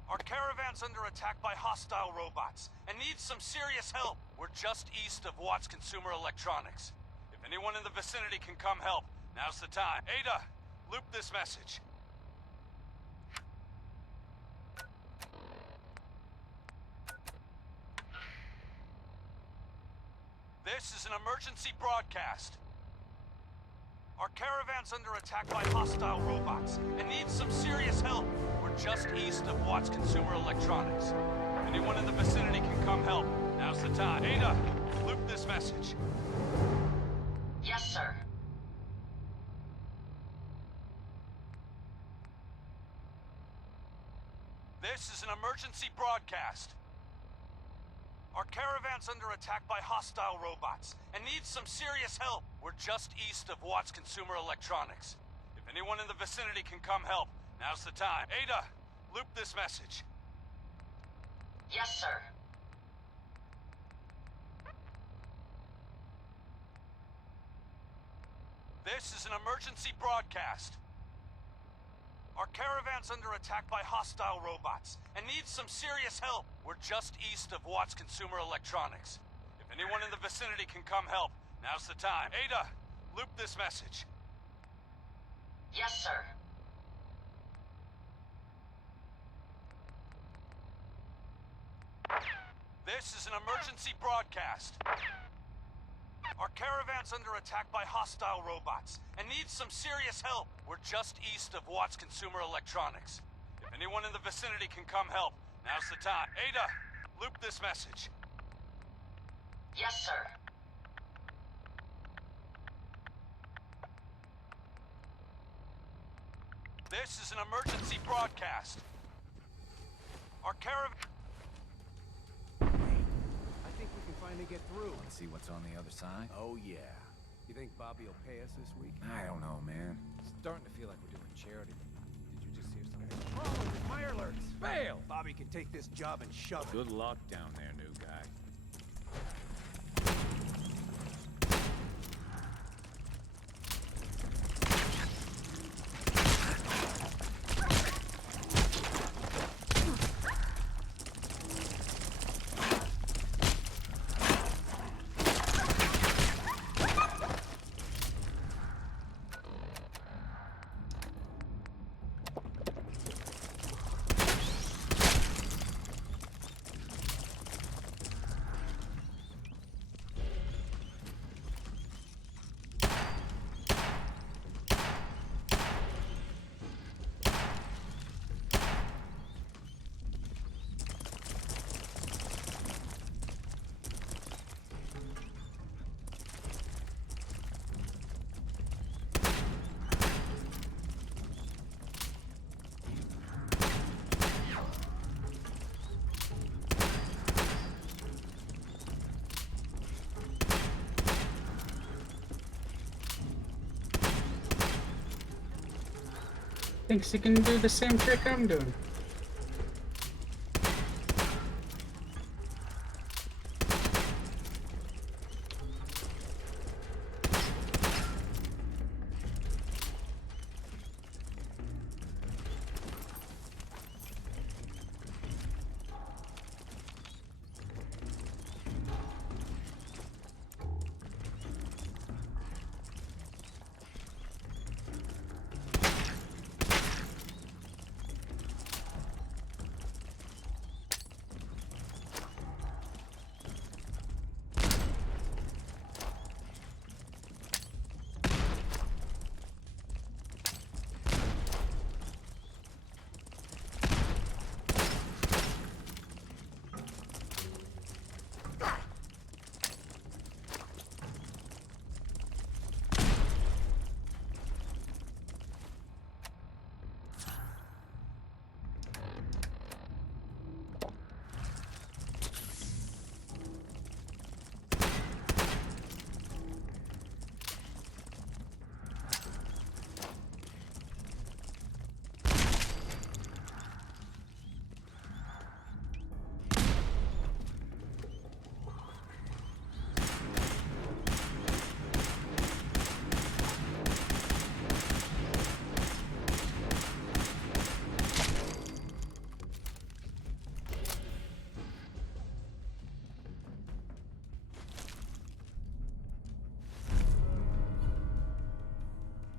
Our caravan's under attack by hostile robots and needs some serious help. We're just east of Watts Consumer Electronics. If anyone in the vicinity can come help, now's the time. Ada, loop this message. This is an emergency broadcast. Our caravan's under attack by hostile robots and needs some serious help. We're just east of Watts Consumer Electronics. If anyone in the vicinity can come help, now's the time. Ada, loop this message. Yes, sir. This is an emergency broadcast. Our caravan's under attack by hostile robots and needs some serious help. We're just east of Watts Consumer Electronics. If anyone in the vicinity can come help, now's the time. Ada, loop this message. Yes, sir. This is an emergency broadcast. Our caravan's under attack by hostile robots and needs some serious help. We're just east of Watts Consumer Electronics. If anyone in the vicinity can come help, now's the time. Ada, loop this message. Yes, sir. This is an emergency broadcast. Our caravan's under attack by hostile robots and needs some serious help. We're just east of Watts Consumer Electronics. If anyone in the vicinity can come help, now's the time. Ada, loop this message. Yes, sir. This is an emergency broadcast. Our caravan... I think we can finally get through. Want to see what's on the other side? Oh, yeah. You think Bobby will pay us this week? I don't know, man. It's starting to feel like we're doing charity. Did you just hear something? Fire alerts! Fail! Bobby can take this job and shove it. Good luck down there, new guy. Thinks he can do the same trick I'm doing.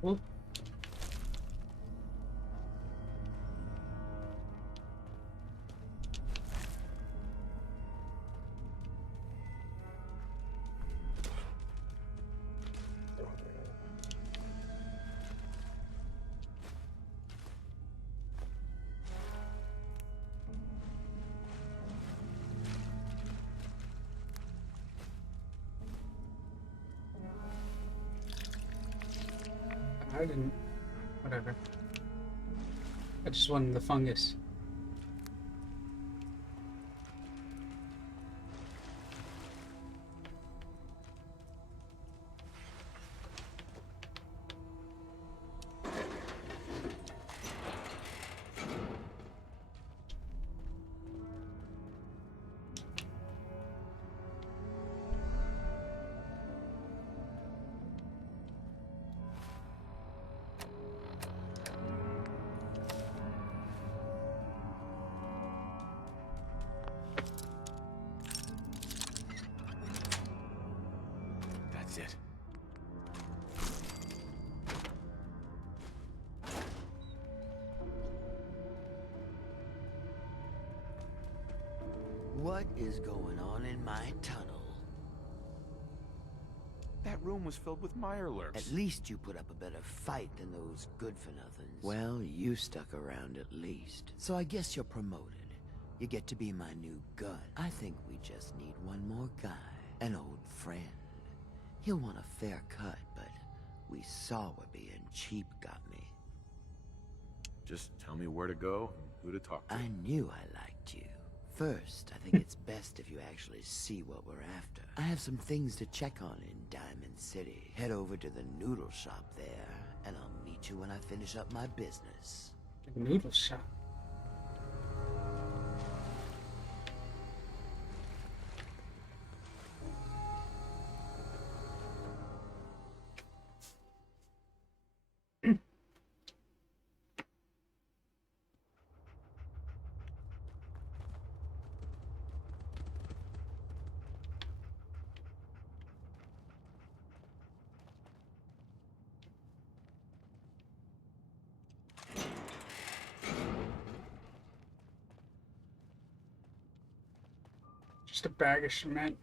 Oop. I didn't. Whatever. I just wanted the fungus. That's it. What is going on in my tunnel? That room was filled with Mirelurks. At least you put up a better fight than those good-for-nothings. Well, you stuck around at least. So I guess you're promoted. You get to be my new gun. I think we just need one more guy. An old friend. He'll want a fair cut, but we saw what being cheap got me. Just tell me where to go and who to talk to. I knew I liked you. First, I think it's best if you actually see what we're after. I have some things to check on in Diamond City. Head over to the noodle shop there, and I'll meet you when I finish up my business. The noodle shop. Just a bag of cement.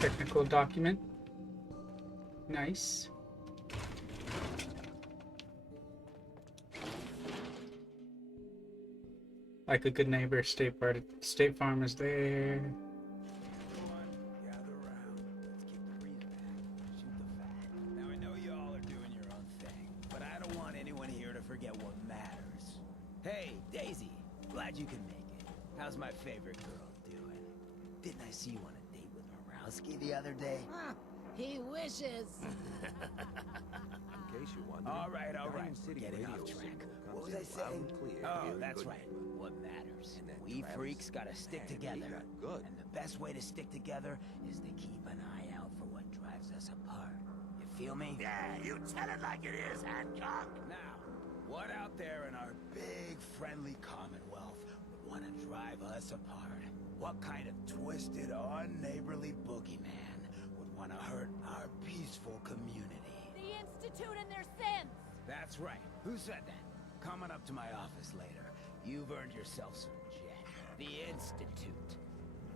Technical document. Nice. Like a good neighbor, State Farm is there. Gather around. Let's keep the breeze back. Shoot the fat. Now I know you all are doing your own thing, but I don't want anyone here to forget what matters. Hey, Daisy. Glad you can make it. How's my favorite girl doing? Didn't I see you on a date with Morowski the other day? He wishes. In case you wonder. All right. We're getting off track. What was I saying? Oh, that's right. What matters? We freaks gotta stick together. And the best way to stick together is to keep an eye out for what drives us apart. You feel me? Yeah, you tell it like it is, Hancock. Now, what out there in our big, friendly Commonwealth would want to drive us apart? What kind of twisted, unneighborly boogeyman would want to hurt our peaceful community? The Institute and their sins! That's right. Who said that? Coming up to my office later. You've earned yourself some jet. The Institute.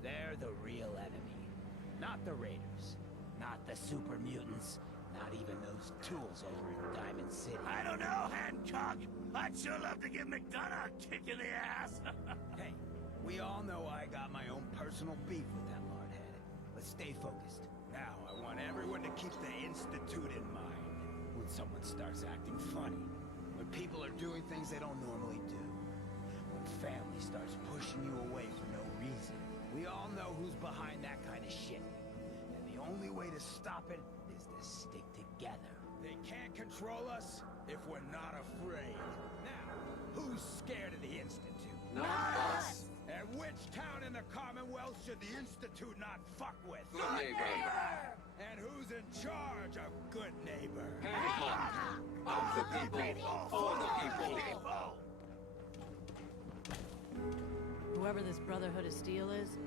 They're the real enemy. Not the Raiders. Not the super mutants. Not even those tools over in Diamond City. I don't know, Hancock. I'd sure love to give McDonough a kick in the ass. Hey, we all know I got my own personal beef with that hardhead. Let's stay focused. Now, I want everyone to keep the Institute in mind. When someone starts acting funny. When people are doing things they don't normally do. When family starts pushing you away for no reason. We all know who's behind that kind of shit. And the only way to stop it is to stick together. They can't control us, if we're not afraid. Now, who's scared of the Institute? Not us. And which town in the Commonwealth should the Institute not fuck with? Good neighbor. And who's in charge of good neighbor? Hancock. Of the people. For the people. Whoever this Brotherhood of Steel is,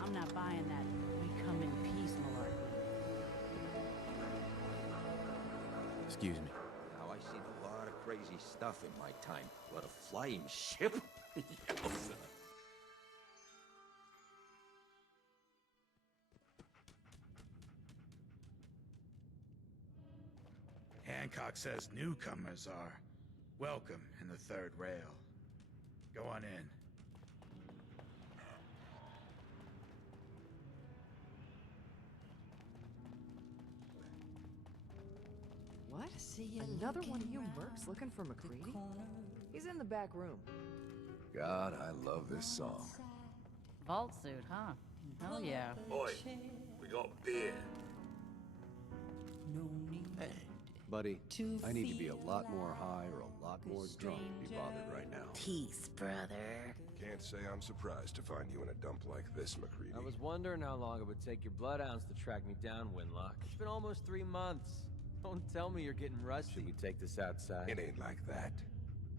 I'm not buying that we come in peace malarkey. Excuse me. Now, I've seen a lot of crazy stuff in my time, but a flying ship? Yowza. Hancock says newcomers are welcome in the third rail. Go on in. What? Another one of you mercs looking for McCready? He's in the back room. God, I love this song. Vault suit, huh? Hell yeah. Oi, we got beer. Hey, buddy, I need to be a lot more high or a lot more drunk to be bothered right now. Peace, brother. Can't say I'm surprised to find you in a dump like this, McCready. I was wondering how long it would take your bloodhounds to track me down, Winlock. It's been almost 3 months. Don't tell me you're getting rusty. Should we take this outside? It ain't like that.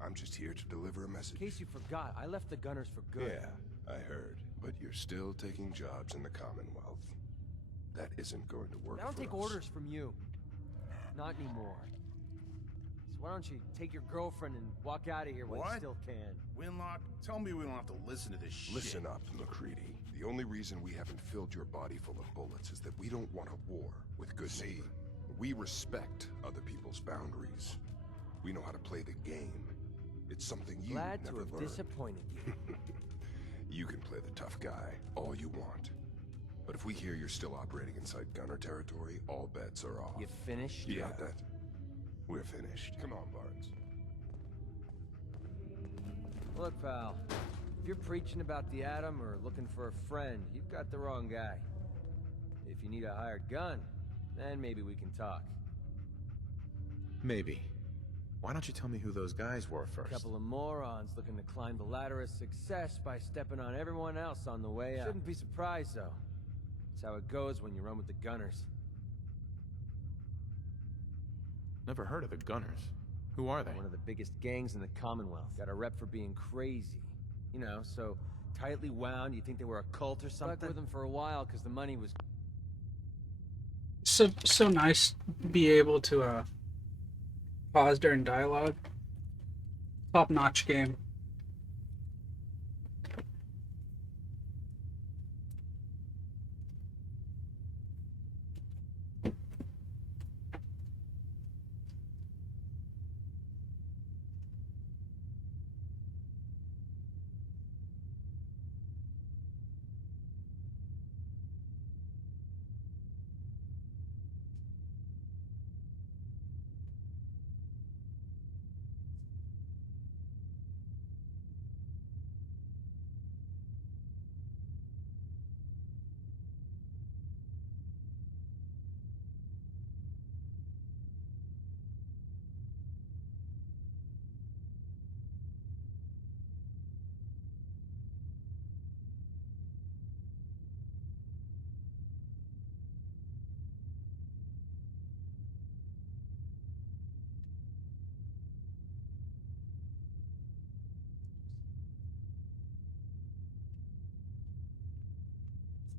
I'm just here to deliver a message. In case you forgot, I left the Gunners for good. Yeah, I heard. But you're still taking jobs in the Commonwealth. That isn't going to work. I don't for take us. orders from you. Not anymore. So why don't you take your girlfriend and walk out of here while you still can? Winlock, tell me we don't have to listen to this shit. Listen up, McCready. The only reason we haven't filled your body full of bullets is that we don't want a war with good neighbor. We respect other people's boundaries. We know how to play the game. It's something you Glad to never have learned. disappointed you. You can play the tough guy all you want. But if we hear you're still operating inside Gunner territory, all bets are off. You finished? You got that? We're finished. Come on, Barnes. Look, pal. If you're preaching about the atom or looking for a friend, you've got the wrong guy. If you need a hired gun, then maybe we can talk. Maybe. Why don't you tell me who those guys were A first? couple of morons looking to climb the ladder of success by stepping on everyone else on the way up. Shouldn't be surprised, though. That's how it goes when you run with the Gunners. Never heard of the Gunners. Who are they? One of the biggest gangs in the Commonwealth. Got a rep for being crazy. You know, so tightly wound, you think they were a cult or something? Stuck with them for a while because the money was... So nice to be able to pause during dialogue. Top-notch game.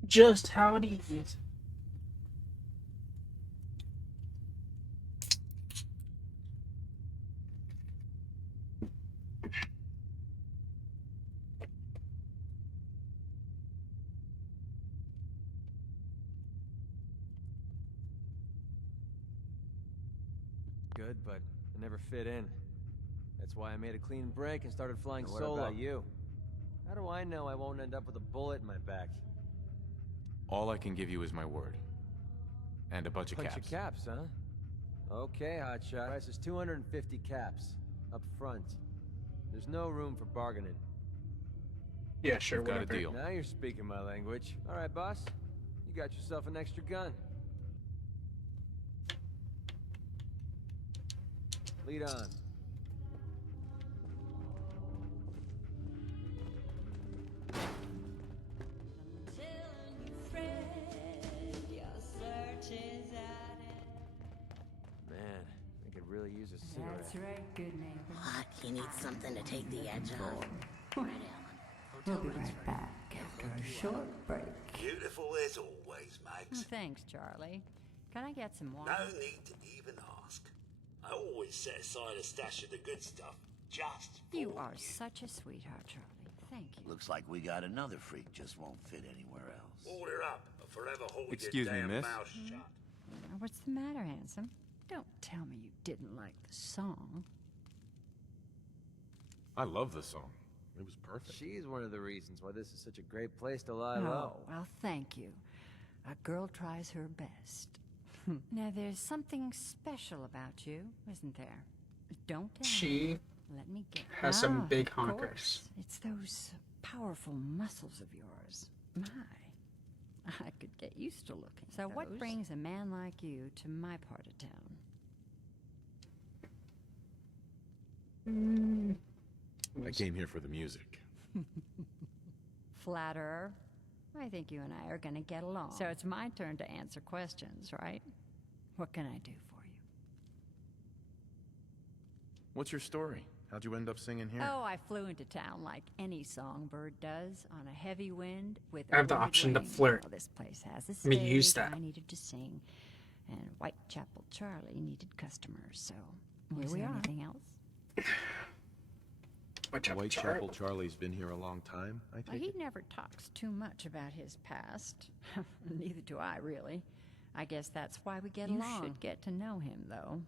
Just how it is. Good, but I never fit in. That's why I made a clean break and started flying What solo. about you? How do I know I won't end up with a bullet in my back? All I can give you is my word. And a bunch of caps. Bunch of caps, huh? Okay, hotshot. Price is 250 caps. Up front. There's no room for bargaining. Yeah, sure, We've got a whatever. deal. Now you're speaking my language. All right, boss. You got yourself an extra gun. Lead on. Man, I could really use a cigarette. That's right, good neighbor. What? You need something to take the edge off? Right, Alan. We'll be right back after a short break. Beautiful as always, Max. Thanks, Charlie. Can I get some water? No need to even ask. I always set aside a stash of the good stuff, just for You are such a sweetheart, Charlie. Thank you. Looks like we got another freak just won't fit anywhere else. Order up, or forever hold Excuse your me, damn miss? mouth shut. What's the matter, handsome? Don't tell me you didn't like the song. I love the song. It was perfect. She's one of the reasons why this is such a great place to lie Oh, low. well, thank you. A girl tries her best. Now, there's something special about you, isn't there? Don't tell She me. Let me get has some big of honkers. course. It's those powerful muscles of yours. My, I could get used to looking. So what brings a man like you to my part of town? I came here for the music. Flatterer. I think you and I are gonna get along. So it's my turn to answer questions, right? What can I do for you? What's your story? How'd you end up singing here? Oh, I flew into town like any songbird does, on a heavy wind with I have the a option to wing. flirt. Well, this place has a Let me stage. use that. I needed to sing, and Whitechapel Charlie needed customers. So here Was we there are. anything else? Whitechapel Charlie's been here a long time, I Well, think. he never talks too much about his past. Neither do I, really. I guess that's why we get along. You should get to know him, though.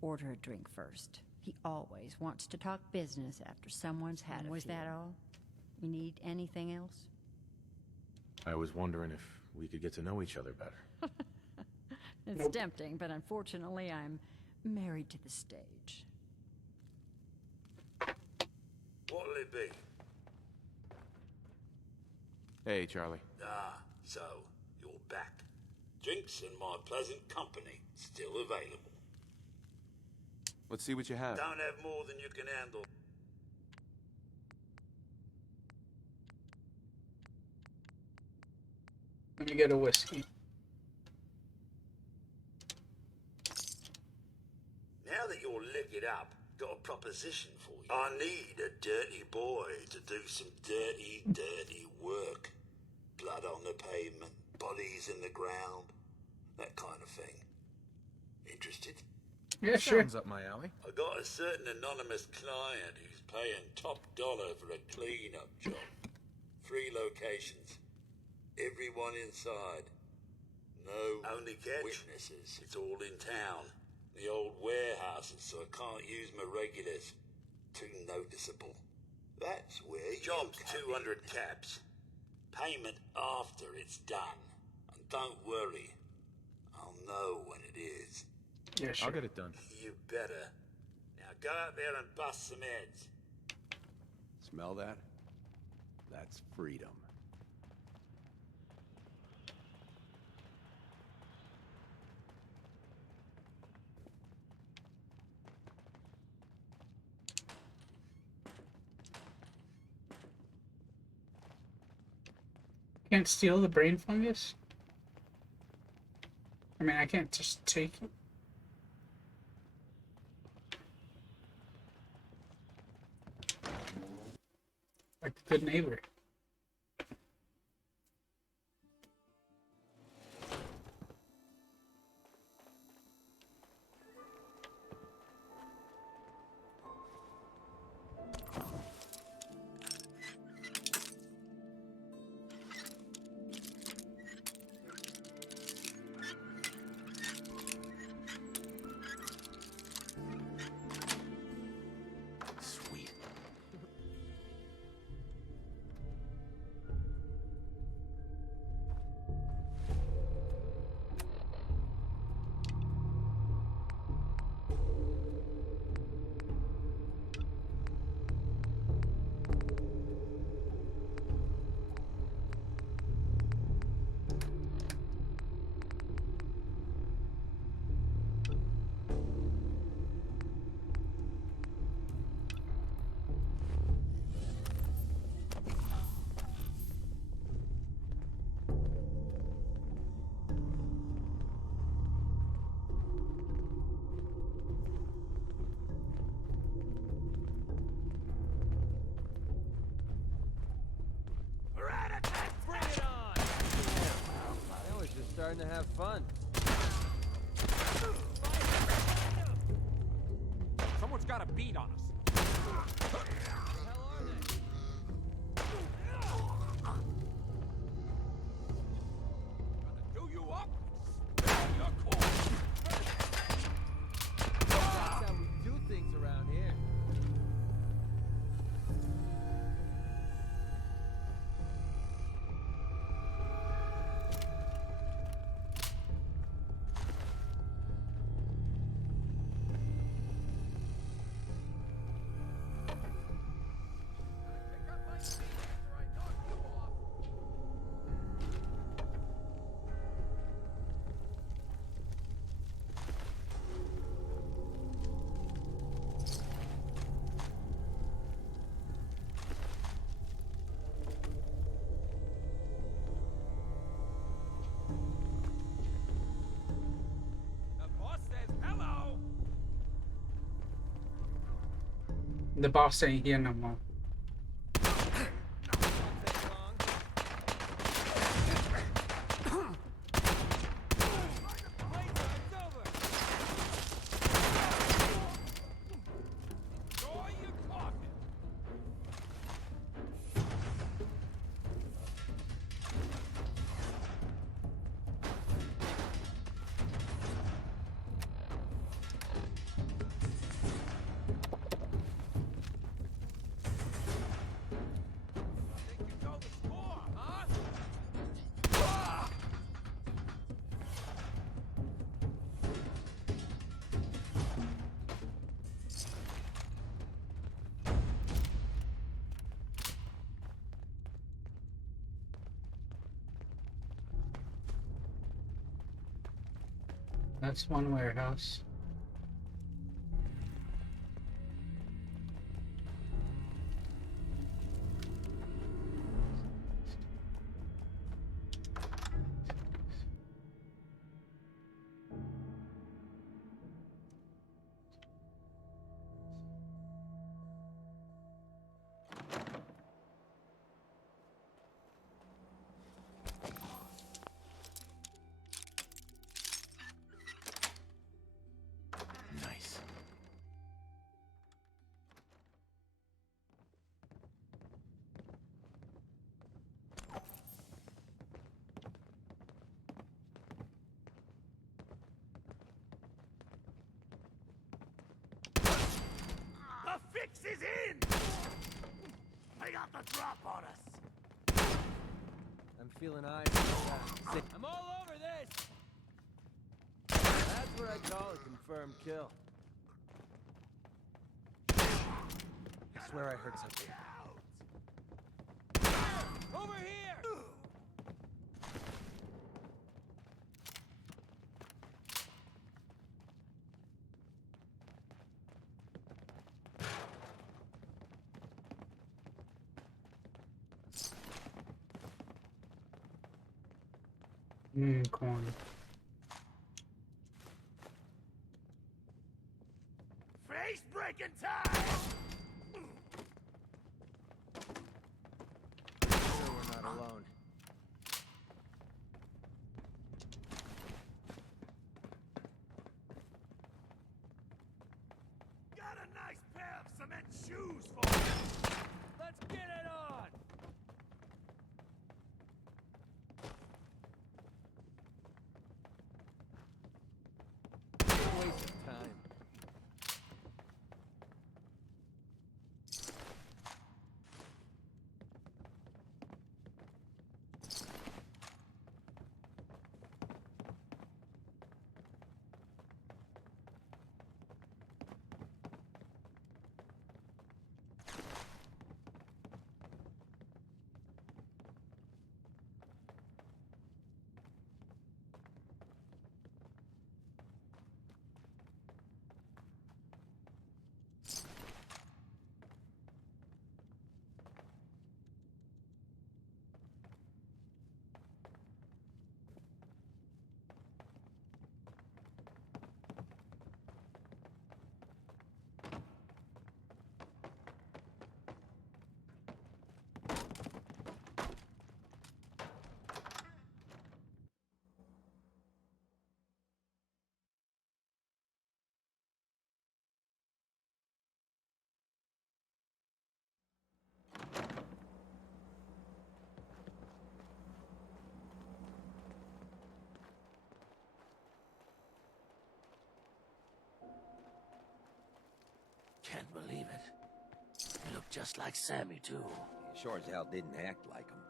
Order a drink first. He always wants to talk business after someone's had a Was that all? You need anything else? I was wondering if we could get to know each other better. It's tempting, but unfortunately I'm married to the stage. What'll it be? Hey, Charlie. Ah, so, you're back. Drinks and my pleasant company still available. Let's see what you have. Don't have more than you can handle. Let me get a whiskey. Now that you're liquored up, got a proposition for you. I need a dirty boy to do some dirty, dirty work. Blood on the pavement, bodies in the ground, that kind of thing. Interested? Yeah, sure. Sounds up my alley. I got a certain anonymous client who's paying top dollar for a clean-up job. 3 locations. Everyone inside. No only witnesses. It's all in town. The old warehouses, so I can't use my regulars. Too noticeable. That's where job's 200 caps. Payment after it's done. And don't worry. I'll know when it is. Yeah, sure. I'll get it done. You better. Now go out there and bust some heads. Smell that? That's freedom. Can't steal the brain fungus? I mean, I can't just take it. Like a good neighbor. to have fun. Someone's got a beat on us. Do you up? That's how we do things around here. The boss ain't here no more. That's one warehouse. Nice. The fix is in! They got the drop on us! I'm feeling eyes on the back. I'm all over this! That's what I call a confirmed kill. I swear I heard something. Over here! Corn. Face breaking time! Sure we're not alone. Got a nice pair of cement shoes for you! Let's get it on! Waste of time. Can't believe it. You look just like Sammy, too. Sure as hell didn't act like him.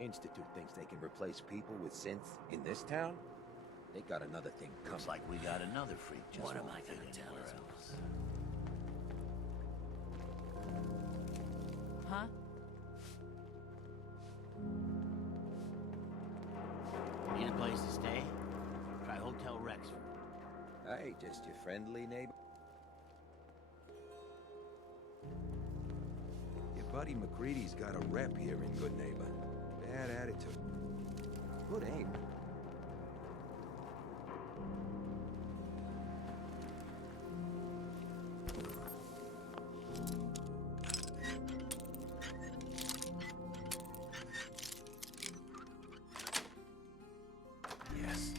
Institute thinks they can replace people with synths in this town? They got another thing coming. Looks like we got another freak. What am I gonna tell her? Huh? Need a place to stay? Try Hotel Rexford. Hey, just your friendly neighbor. Your buddy McCready's got a rep here in Good Neighbor. Bad attitude. Good aim. Yes.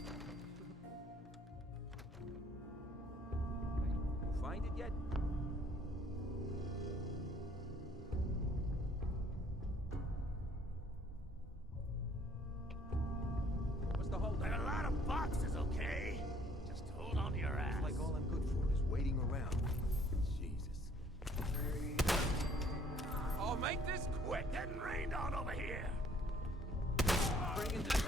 Find it yet? What's the hold? There are a lot of boxes, okay? Just hold on to your ass. It's like all I'm good for is waiting around. Jesus. Oh, make this quick. Getting rained on over here. Bringing the bag.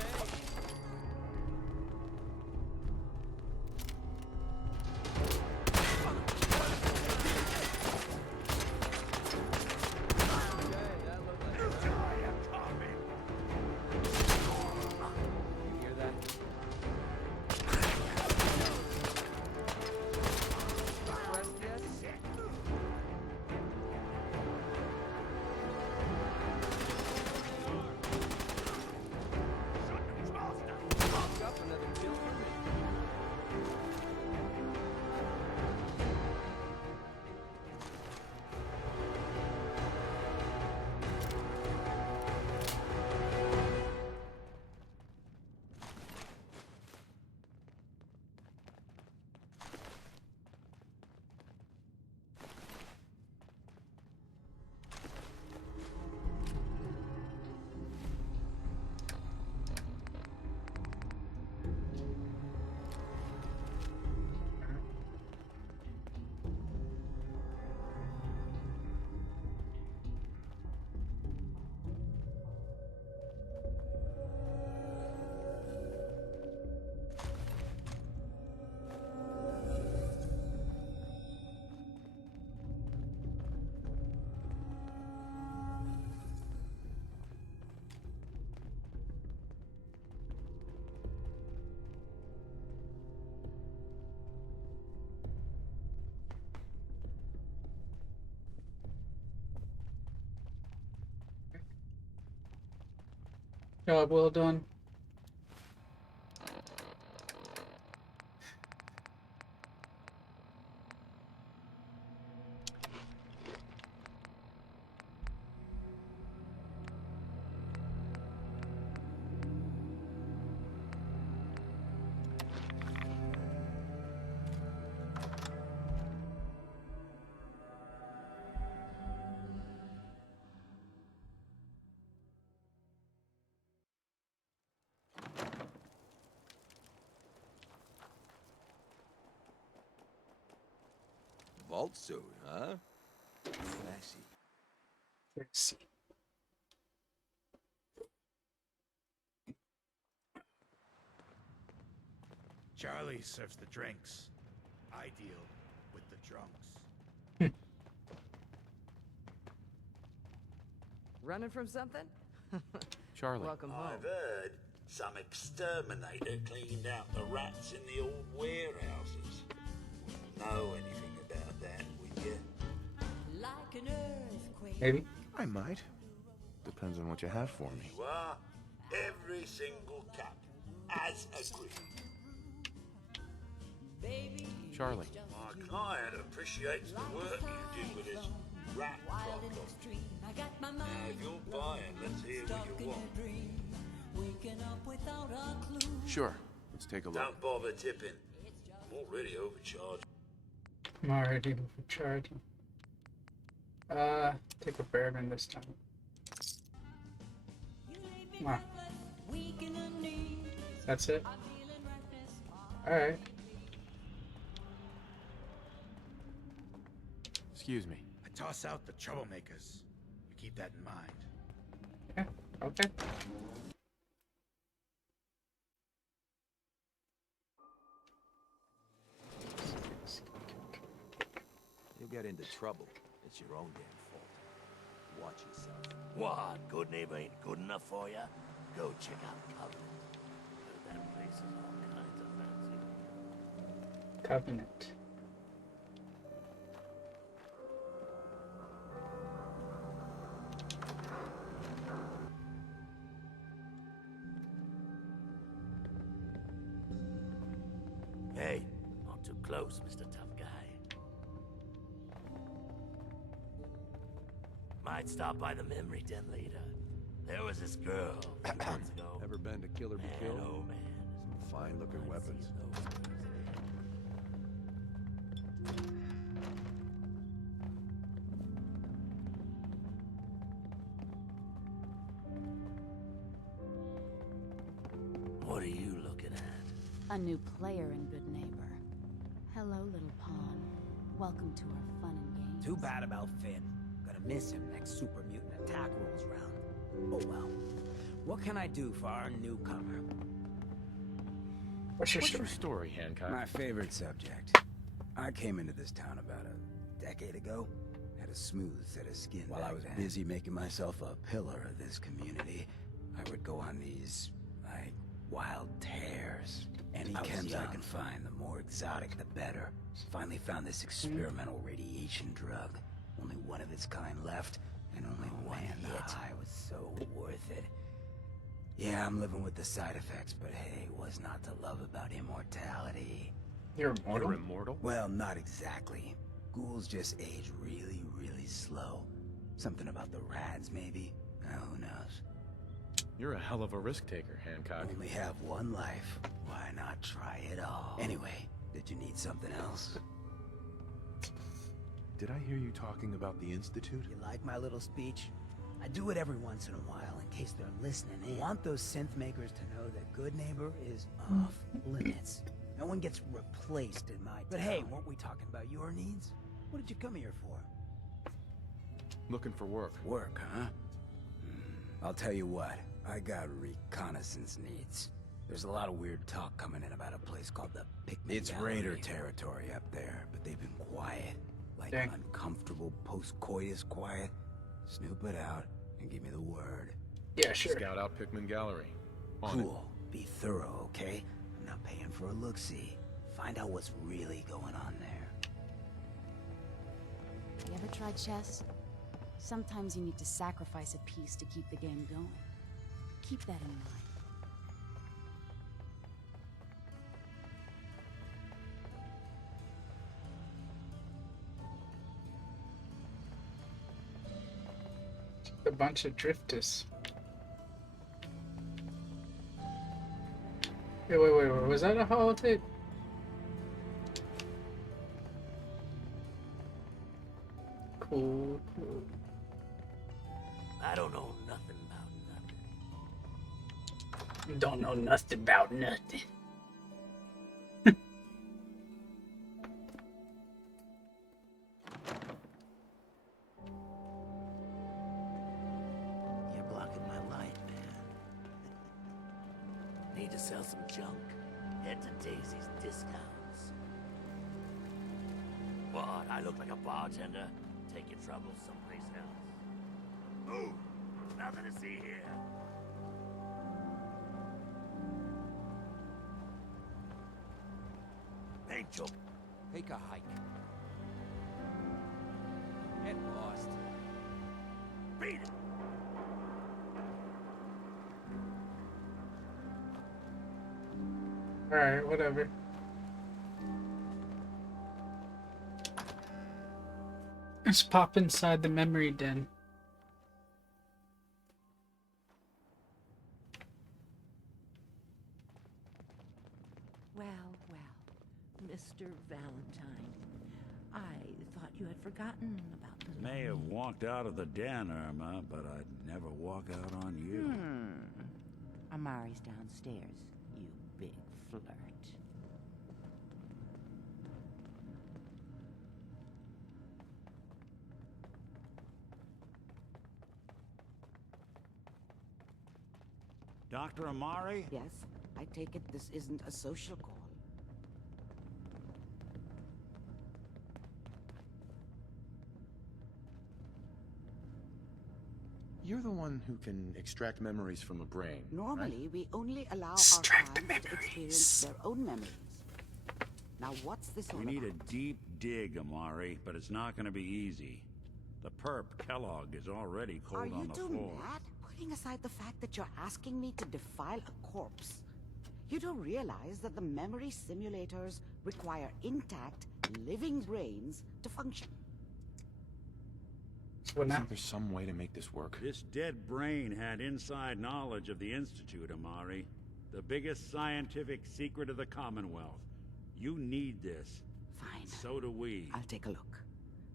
Job well done. Vault suit, huh? Classy. Let's see. Charlie serves the drinks. I deal with the drunks. Running from something? Charlie. Welcome home. I've heard some exterminator cleaned out the rats in the old warehouses. Know anything about that, would you? Like an earthquake. Maybe. I might. Depends on what you have for me. You are every single cat, as agreed. Charlie. My client appreciates the work you do with his rat problem. Now, if you're buying, let's hear what you want. Sure. Let's take a look. Don't bother tipping. I'm already overcharged. I'm already overcharging. Take a bourbon this time. Come on. That's it? Alright. Excuse me. I toss out the troublemakers. You keep that in mind. Yeah, okay. You'll get into trouble. It's your own damn fault. Watch yourself. What? Good neighbor ain't good enough for you? Go check out Covenant. That place is all kinds of fancy. Covenant. Hey, not too close, Mr. Tough Guy. Might stop by the memory den later. There was this girl a few months ago. Ever been to Kill or Be Killed? Oh man. Some fine-looking weapons. What are you looking at? A new player in Good Neighbor. Hello, little pawn. Welcome to our fun and games. Too bad about Finn. Gonna miss him next super mutant attack rolls round. Oh well. What can I do for our newcomer? What's your story, Hancock? My favorite subject. I came into this town about a decade ago. Had a smooth set of skin. While I was busy making myself a pillar of this community, I would go on these, like, wild tears. Any chems I can find, the more exotic the better. Finally found this experimental radiation drug. Only one of its kind left, and only one hit. The high was so worth it. Yeah, I'm living with the side effects, but hey, what's not to love about immortality? You're immortal? You're immortal? Well, not exactly. Ghouls just age really, really slow. Something about the rads, maybe? Who knows? You're a hell of a risk taker, Hancock. Only have one life. Why not try it all? Anyway, did you need something else? Did I hear you talking about the Institute? You like my little speech? I do it every once in a while in case they're listening in. I want those synth makers to know that Good Neighbor is off limits. No one gets replaced in my town. But hey, weren't we talking about your needs? What did you come here for? Looking for work. Work, huh? I'll tell you what, I got reconnaissance needs. There's a lot of weird talk coming in about a place called the Picnic. It's Raider territory up there, but they've been quiet. Like uncomfortable post-coitus quiet. Snoop it out and give me the word. Yeah, sure. Scout out Pickman Gallery. Cool. Be thorough, okay? I'm not paying for a look-see. Find out what's really going on there. You ever tried chess? Sometimes you need to sacrifice a piece to keep the game going. Keep that in mind. A bunch of drifters. Hey, wait, was that a holotape? Cool. I don't know nothing about nothing. Don't know nothing about nothing. You're blocking my light, man. Need to sell some junk. Head to Daisy's Discounts. What? I look like a bartender? Take your troubles someplace else. Move! Nothing to see here. Angel. Take a hike. Get lost. Beat it! Alright, whatever. Let's pop inside the memory den. Well, Mr. Valentine, I thought you had forgotten about the... May have walked out of the den, Irma, but I'd never walk out on you. Amari's downstairs, you big flirt. Dr. Amari? Yes, I take it this isn't a social call. You're the one who can extract memories from a brain. Normally, right? we only allow Extract our clients to experience their own memories. Now, what's this all We need a about? deep dig, Amari, but it's not going to be easy. The perp, Kellogg, is already Are cold you on the too floor. mad? Putting aside the fact that you're asking me to defile a corpse, you don't realize that the memory simulators require intact, living brains to function. What now? Isn't there some way to make this work? This dead brain had inside knowledge of the Institute, Amari. The biggest scientific secret of the Commonwealth. You need this. Fine. So do we. I'll take a look.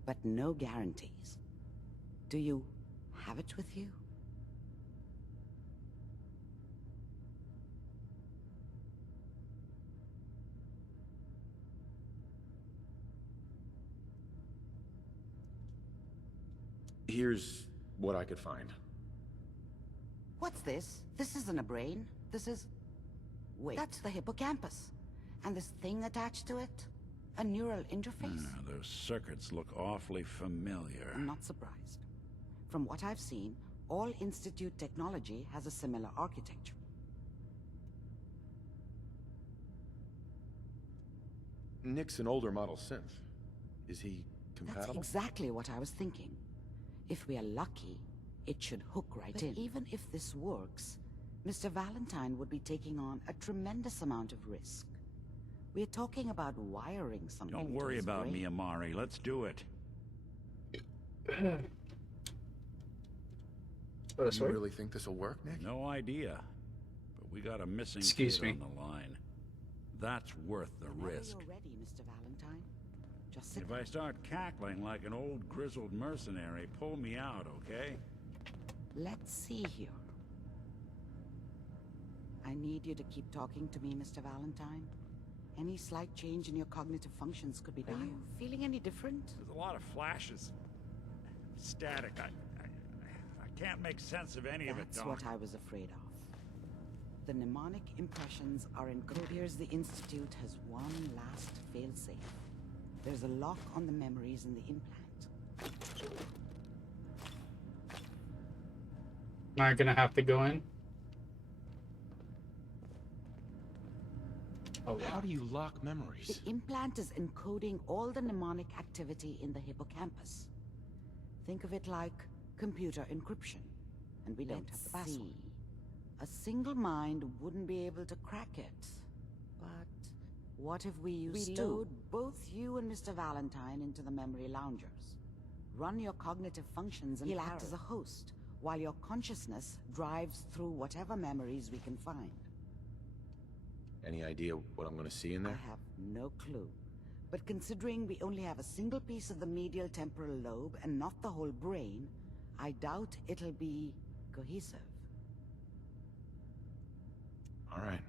But no guarantees. Do you have it with you? Here's what I could find. What's this? This isn't a brain. This is... Wait. That's the hippocampus. And this thing attached to it? A neural interface? Those circuits look awfully familiar. I'm not surprised. From what I've seen, all Institute technology has a similar architecture. Nick's an older model synth. Is he compatible? That's exactly what I was thinking. If we are lucky, it should hook right in. Even if this works, Mr. Valentine would be taking on a tremendous amount of risk. We're talking about wiring something. Don't to worry his about brain. me, Amari. Let's do it. You really think this will work, Nick? No idea. But we got a missing Excuse kid me. on the line. That's worth the Whenever risk. you're ready, Mr. Valentine. Just sit If I start cackling like an old grizzled mercenary, pull me out, okay? Let's see here. I need you to keep talking to me, Mr. Valentine. Any slight change in your cognitive functions could be dire. Are you feeling any different? There's a lot of flashes. Static. I can't make sense of any of it, That's Doc. what I was afraid of. The mnemonic impressions are encoded. Here's the Institute has one last failsafe. There's a lock on the memories in the implant. Am I gonna have to go in? Oh, How do you lock memories? The implant is encoding all the mnemonic activity in the hippocampus. Think of it like computer encryption. And we don't have the password. A single mind wouldn't be able to crack it. But what if we load both you and Mr. Valentine into the memory loungers? Run your cognitive functions and he'll act as a host, while your consciousness drives through whatever memories we can find. Any idea what I'm going to see in there? I have no clue. But considering we only have a single piece of the medial temporal lobe and not the whole brain, I doubt it'll be cohesive. All right.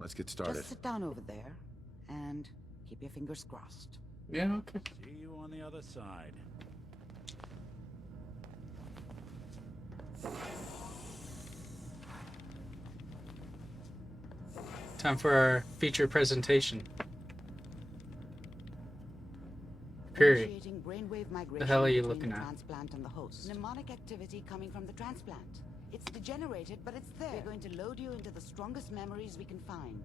Let's get started. Just sit down over there and keep your fingers crossed. Yeah, okay. See you on the other side. Time for our feature presentation. Period. Initiating brainwave migration The hell are you between looking the at? transplant and the host. Mnemonic activity coming from the transplant. It's degenerated, but it's there. We're going to load you into the strongest memories we can find.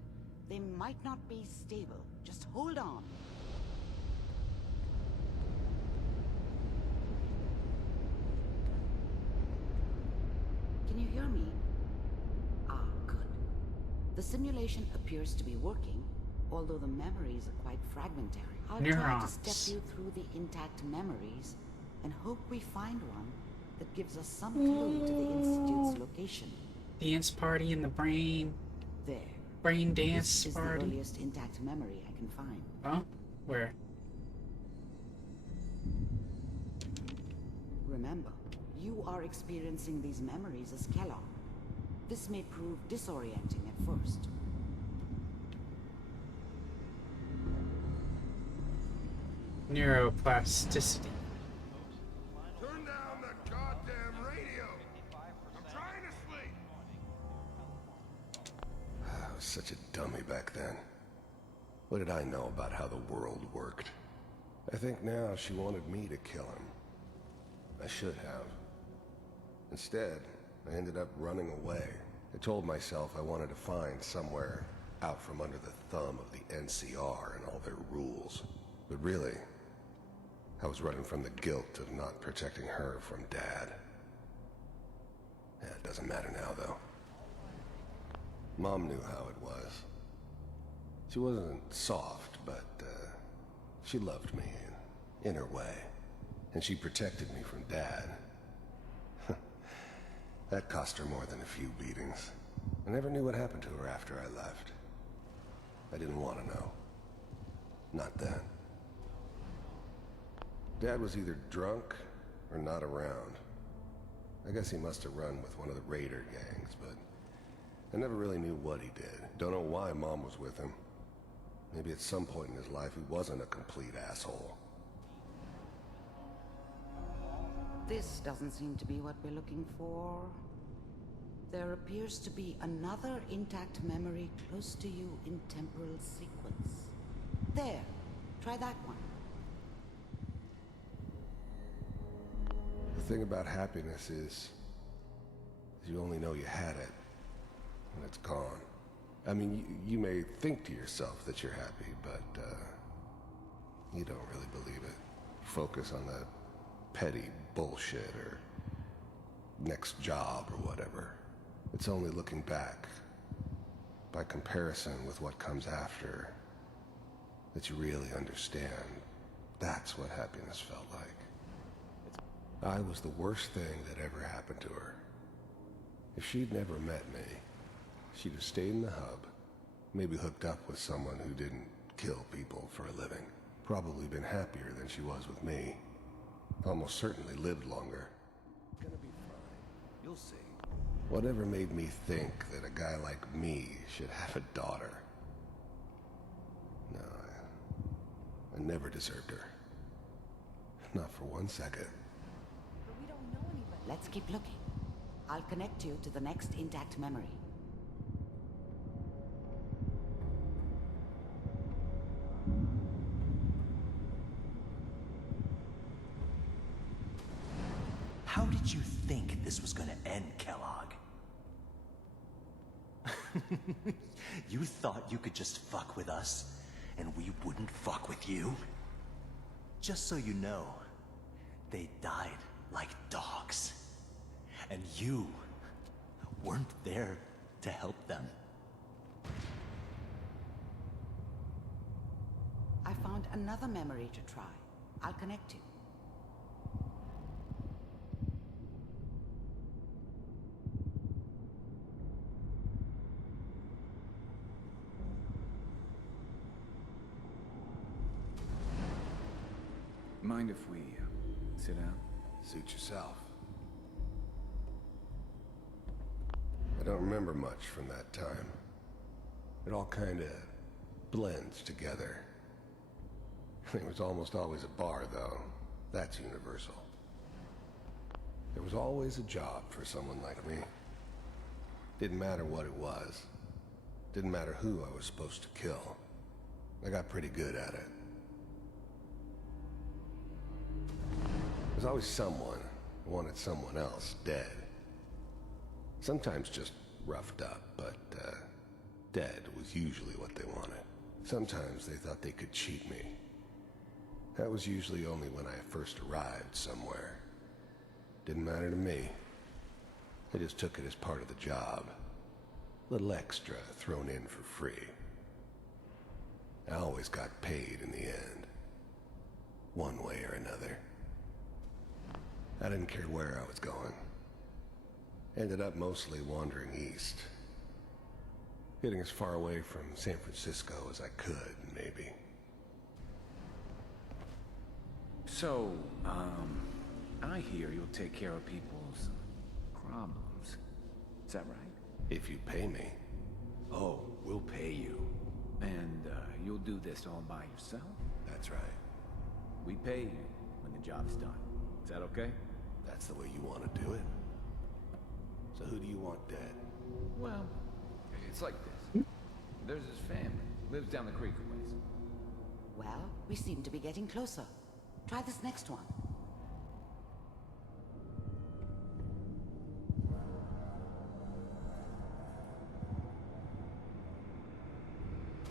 They might not be stable. Just hold on. Can you hear me? Ah, good. The simulation appears to be working, although the memories are quite fragmentary. I'll try to Neurons. step you through the intact memories and hope we find one that gives us some clue to the Institute's location. Dance party in the brain. There. Brain dance This is party. the earliest intact memory I can find. Huh? Where? Remember, you are experiencing these memories as Kellogg. This may prove disorienting at first. Neuroplasticity. Turn down the goddamn radio! I'm trying to sleep! such a dummy back then. What did I know about how the world worked? I think now she wanted me to kill him. I should have. Instead, I ended up running away. I told myself I wanted to find somewhere out from under the thumb of the NCR and all their rules. But really, I was running from the guilt of not protecting her from Dad. Yeah, it doesn't matter now, though. Mom knew how it was. She wasn't soft, but she loved me in her way. And she protected me from Dad. That cost her more than a few beatings. I never knew what happened to her after I left. I didn't want to know. Not then. Dad was either drunk or not around. I guess he must have run with one of the raider gangs, but I never really knew what he did. Don't know why Mom was with him. Maybe at some point in his life he wasn't a complete asshole. This doesn't seem to be what we're looking for. There appears to be another intact memory close to you in temporal sequence. There, try that one. The thing about happiness is you only know you had it when it's gone. I mean, you may think to yourself that you're happy, but you don't really believe it. Focus on that petty bullshit or next job or whatever. It's only looking back, by comparison with what comes after, that you really understand. That's what happiness felt like. I was the worst thing that ever happened to her. If she'd never met me, she'd have stayed in the hub, maybe hooked up with someone who didn't kill people for a living. Probably been happier than she was with me. Almost certainly lived longer. Gonna be fine. You'll see. Whatever made me think that a guy like me should have a daughter? No, I never deserved her. Not for 1 second. But we don't know anybody. Let's keep looking. I'll connect you to the next intact memory. How did you think this was gonna end, Kellogg? You thought you could just fuck with us, and we wouldn't fuck with you? Just so you know, they died like dogs. And you weren't there to help them. I found another memory to try. I'll connect you. Mind if we sit down? Suit yourself. I don't remember much from that time. It all kinda blends together. There was almost always a bar, though. That's universal. There was always a job for someone like me. Didn't matter what it was. Didn't matter who I was supposed to kill. I got pretty good at it. There's always someone who wanted someone else dead. Sometimes just roughed up, but dead was usually what they wanted. Sometimes they thought they could cheat me. That was usually only when I first arrived somewhere. Didn't matter to me. I just took it as part of the job. A little extra thrown in for free. I always got paid in the end. One way or another. I didn't care where I was going. Ended up mostly wandering east. Getting as far away from San Francisco as I could, maybe. So, I hear you'll take care of people's problems. Is that right? If you pay me. Oh, we'll pay you. And, you'll do this all by yourself? That's right. We pay you when the job's done. Is that okay? That's the way you want to do it. So who do you want dead? Well, it's like this. There's his family. Lives down the creek a ways. Well, we seem to be getting closer. Try this next one.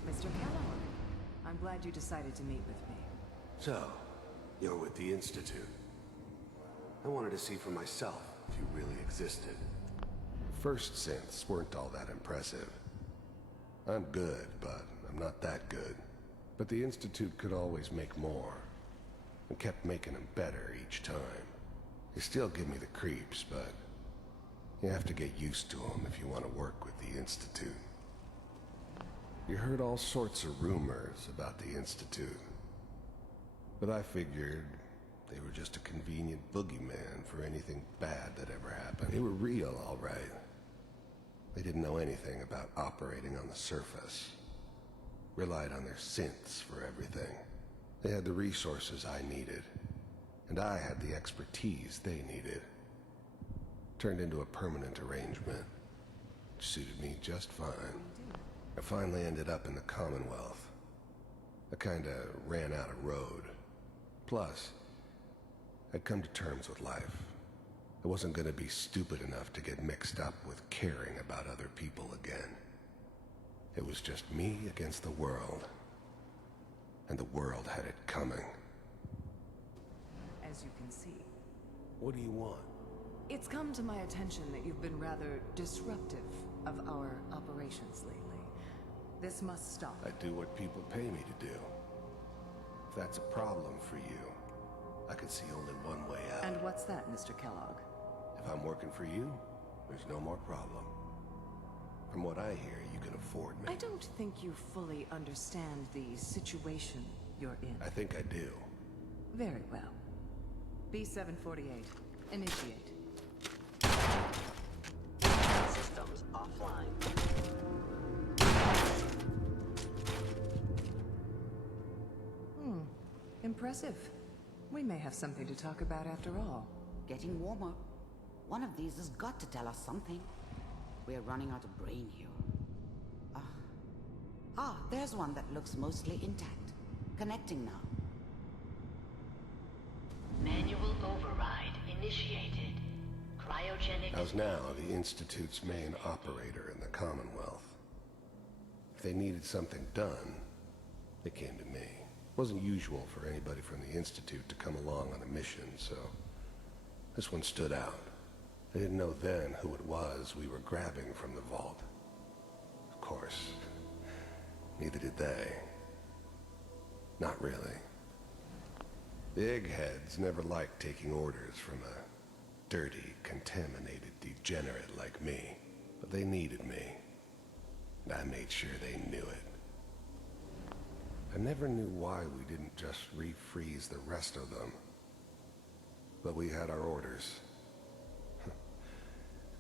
Mr. Kellogg, I'm glad you decided to meet with me. So, you're with the Institute. I wanted to see for myself if you really existed. First synths weren't all that impressive. I'm good, but I'm not that good. But the Institute could always make more, and kept making them better each time. They still give me the creeps, but you have to get used to them if you want to work with the Institute. You heard all sorts of rumors about the Institute, but I figured they were just a convenient boogeyman for anything bad that ever happened. They were real, all right. They didn't know anything about operating on the surface. Relied on their synths for everything. They had the resources I needed, and I had the expertise they needed. Turned into a permanent arrangement, which suited me just fine. I finally ended up in the Commonwealth. I kinda ran out of road. Plus, I'd come to terms with life. I wasn't gonna be stupid enough to get mixed up with caring about other people again. It was just me against the world. And the world had it coming. As you can see. What do you want? It's come to my attention that you've been rather disruptive of our operations lately. This must stop. I do what people pay me to do. If that's a problem for you, I could see only one way out. And what's that, Mr. Kellogg? If I'm working for you, there's no more problem. From what I hear, you can afford me. I don't think you fully understand the situation you're in. I think I do. Very well. B-748, initiate. Systems offline. Impressive. We may have something to talk about after all. Getting warmer. One of these has got to tell us something. We're running out of brain here. There's one that looks mostly intact. Connecting now. Manual override initiated. Cryogenic... I was now the Institute's main operator in the Commonwealth. If they needed something done, they came to me. It wasn't usual for anybody from the Institute to come along on a mission, so this one stood out. I didn't know then who it was we were grabbing from the vault. Of course, neither did they. Not really. The eggheads never liked taking orders from a dirty, contaminated degenerate like me, but they needed me, and I made sure they knew it. I never knew why we didn't just refreeze the rest of them, but we had our orders.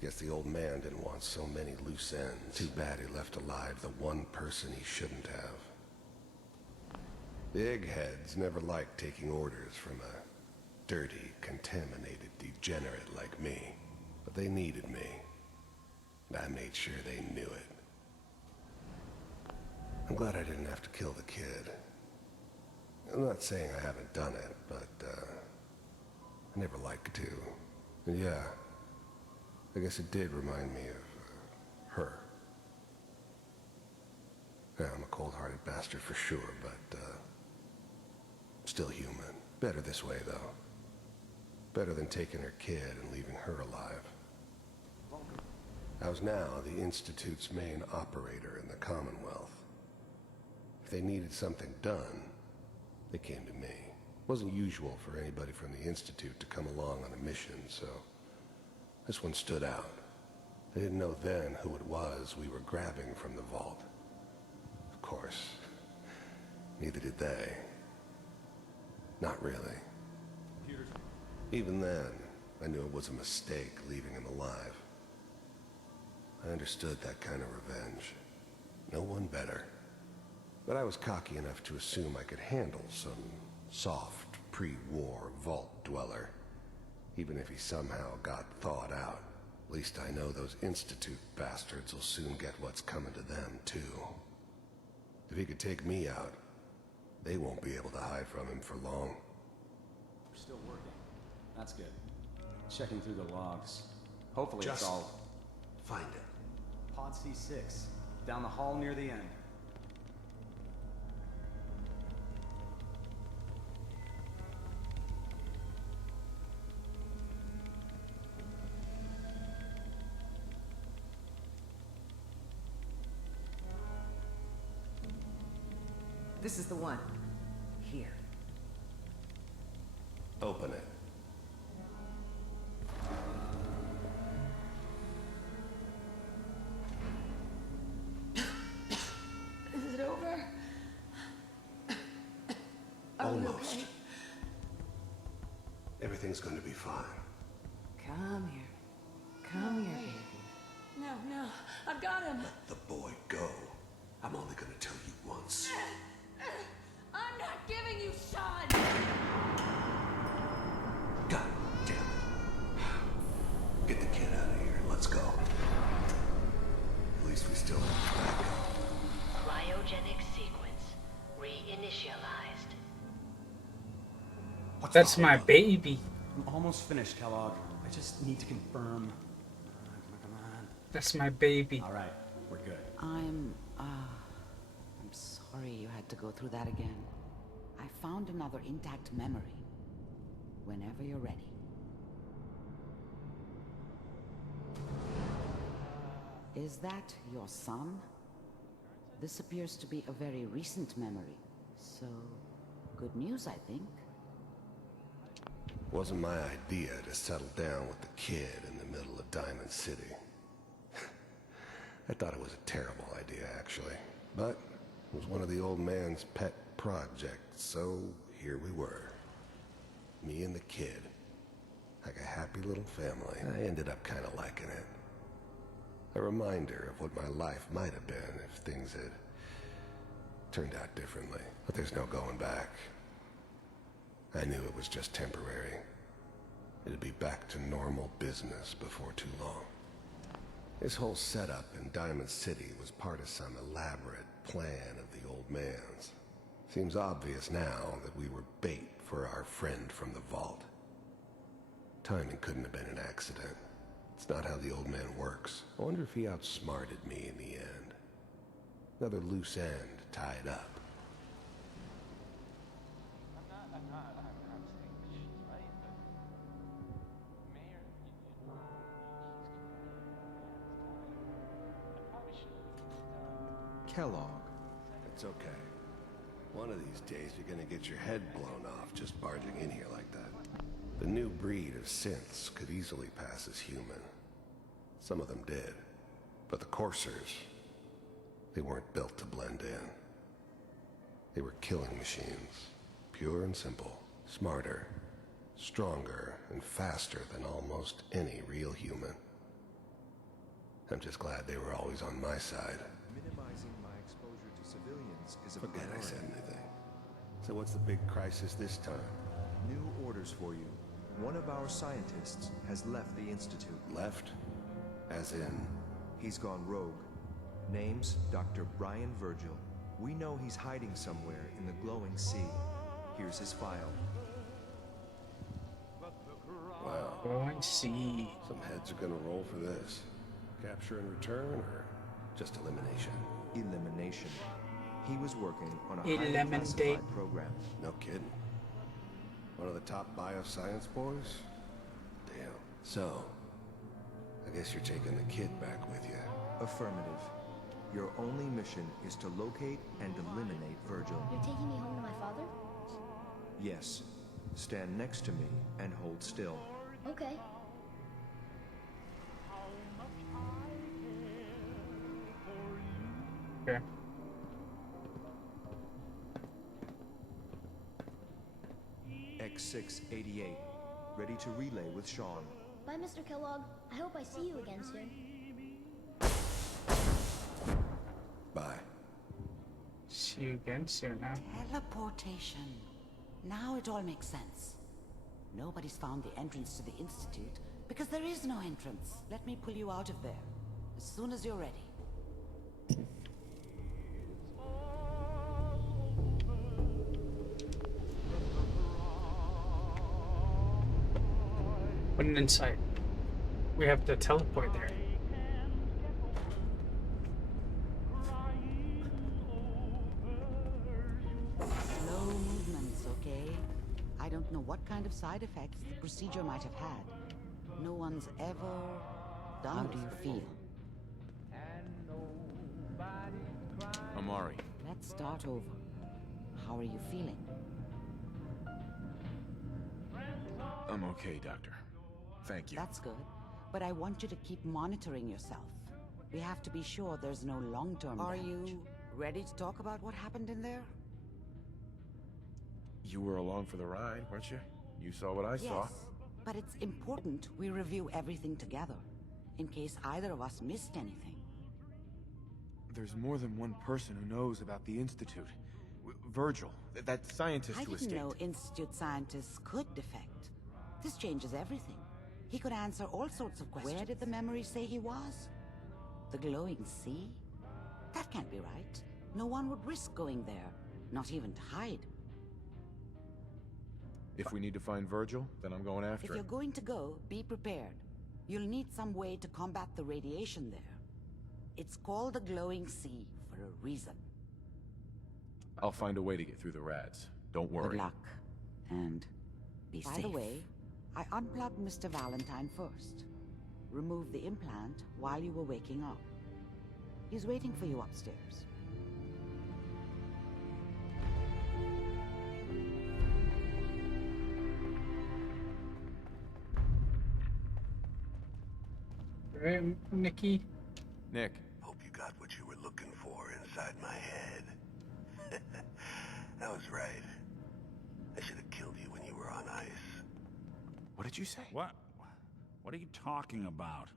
Guess the old man didn't want so many loose ends. Too bad he left alive the one person he shouldn't have. The eggheads never liked taking orders from a dirty, contaminated degenerate like me, but they needed me, and I made sure they knew it. I'm glad I didn't have to kill the kid. I'm not saying I haven't done it, but I never liked to. And yeah, I guess it did remind me of her. Yeah, I'm a cold-hearted bastard for sure, but still human. Better this way, though. Better than taking her kid and leaving her alive. I was now the Institute's main operator in the Commonwealth. If they needed something done, they came to me. It wasn't usual for anybody from the Institute to come along on a mission, so this one stood out. I didn't know then who it was we were grabbing from the vault. Of course, neither did they. Not really. Even then, I knew it was a mistake leaving him alive. I understood that kind of revenge. No one better. But I was cocky enough to assume I could handle some soft, pre-war vault dweller, even if he somehow got thawed out. At least I know those Institute bastards will soon get what's coming to them, too. If he could take me out, they won't be able to hide from him for long. We're still working. That's good. Checking through the logs. Hopefully it's Just all... find it. Pod C6. Down the hall near the end. This is the one. Here. Open it. Is it over? Almost. Everything's going to be fine. Come here. Come here, baby. No, I've got him. Let the boy go. I'm only going to tell you once. I'm not giving you Sean. God damn it. Get the kid out of here. Let's go. At least we still have backup. Cryogenic sequence reinitialized. That's my baby. I'm almost finished, Kellogg. I just need to confirm. Come on. That's my baby. All right, we're good. I'm sorry you had to go through that again. I found another intact memory. Whenever you're ready. Is that your son? This appears to be a very recent memory. So, good news, I think. Wasn't my idea to settle down with the kid in the middle of Diamond City. I thought it was a terrible idea, actually. But it was one of the old man's pet projects, so here we were. Me and the kid. Like a happy little family. I ended up kind of liking it. A reminder of what my life might have been if things had turned out differently. But there's no going back. I knew it was just temporary. It'd be back to normal business before too long. This whole setup in Diamond City was part of some elaborate plan of the old man's. Seems obvious now that we were bait for our friend from the vault. Timing couldn't have been an accident. It's not how the old man works. I wonder if he outsmarted me in the end. Another loose end tied up. Kellogg. It's okay. One of these days you're gonna get your head blown off just barging in here like that. The new breed of synths could easily pass as human. Some of them did. But the coursers, they weren't built to blend in. They were killing machines. Pure and simple. Smarter, stronger, and faster than almost any real human. I'm just glad they were always on my side. Minimizing my exposure to civilians is a Forget I priority. said anything. So what's the big crisis this time? New orders for you. One of our scientists has left the Institute. Left? As in? He's gone rogue. Name's Dr. Brian Virgil. We know he's hiding somewhere in the glowing sea. Here's his file. Wow. Glowing sea. Some heads are gonna roll for this. Capture and return, or just elimination? Elimination. He was working on a Eliminate. highly classified program. No kidding. One of the top bioscience boys? Damn. So, I guess you're taking the kid back with you. Affirmative. Your only mission is to locate and eliminate Virgil. You're taking me home to my father? Yes. Stand next to me and hold still. Okay. Okay. X688. Ready to relay with Sean. Bye, Mr. Kellogg. I hope I see you again soon. Bye. See you again soon, huh? Teleportation. Now it all makes sense. Nobody's found the entrance to the Institute because there is no entrance. Let me pull you out of there as soon as you're ready. What an insight. We have to teleport there. Slow movements, okay? I don't know what kind of side effects the procedure might have had. No one's ever done. How do you feel? Amari. Let's start over. How are you feeling? I'm okay, Doctor. Thank you. That's good. But I want you to keep monitoring yourself. We have to be sure there's no long-term damage. Are you ready to talk about what happened in there? You were along for the ride, weren't you? You saw what I saw. Yes, but it's important we review everything together, in case either of us missed anything. There's more than one person who knows about the Institute. Virgil, that scientist who escaped. I didn't know Institute scientists could defect. This changes everything. He could answer all sorts of questions. Where did the memory say he was? The glowing sea? That can't be right. No one would risk going there, not even to hide. If we need to find Virgil, then I'm going after If him. you're going to go, be prepared. You'll need some way to combat the radiation there. It's called the glowing sea for a reason. I'll find a way to get through the rats. Don't worry. Good luck. And be safe. By the way, I unplugged Mr. Valentine first. Removed the implant while you were waking up. He's waiting for you upstairs. Right, Nicky? Nick. Hope you got what you were looking for inside my head. I was right. I should have killed you when you were on ice. What did you say? What? What are you talking about?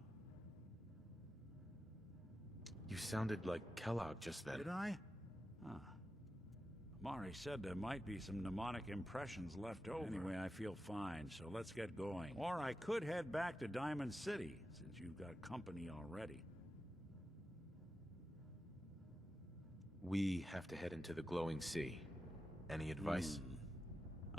You sounded like Kellogg just then. Did I? Huh. Amari said there might be some mnemonic impressions left over. Anyway, I feel fine, so let's get going. Or I could head back to Diamond City, since you've got company already. We have to head into the glowing sea. Any advice?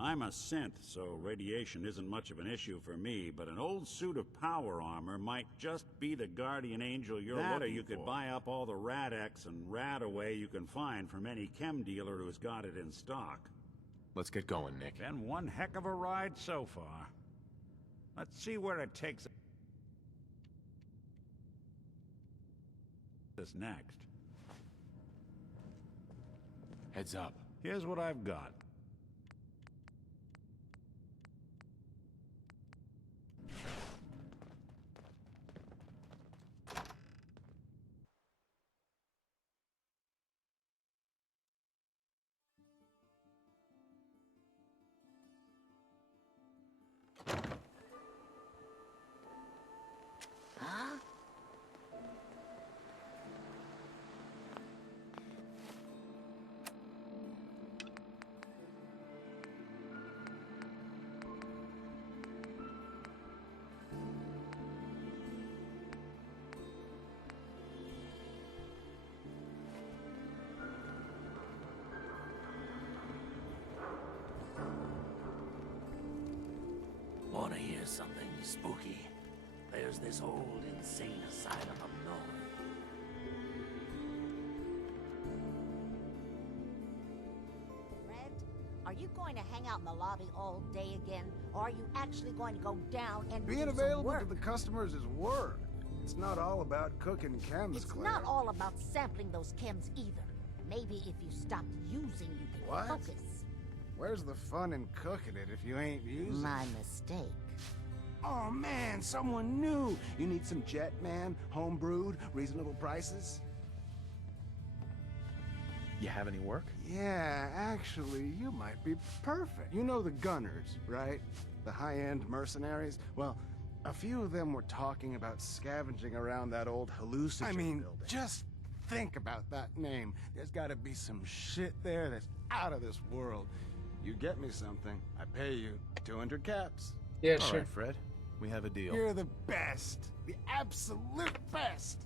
I'm a synth, so radiation isn't much of an issue for me, but an old suit of power armor might just be the guardian angel you're looking for. You could buy up all the Rad-X and Rad-Away you can find from any chem dealer who's got it in stock. Let's get going, Nick. Been one heck of a ride so far. Let's see where it takes us next. Heads up. Here's what I've got. Wanna hear something spooky? There's this old insane asylum up north. Fred, are you going to hang out in the lobby all day again? Or are you actually going to go down and do Being some available work? to the customers is work. It's not all about cooking chems, It's Claire. not all about sampling those chems either. Maybe if you stopped using, you could What? focus. Where's the fun in cooking it if you ain't using My it? mistake. Oh man, someone new. You need some Jet, man? Home-brewed, reasonable prices? You have any work? Yeah, actually, you might be perfect. You know the Gunners, right? The high-end mercenaries? Well, a few of them were talking about scavenging around that old hallucinogen building. Just think about that name. There's gotta be some shit there that's out of this world. You get me something, I pay you 200 caps. Yeah, All sure. right, Fred. We have a deal. You're the best. The absolute best.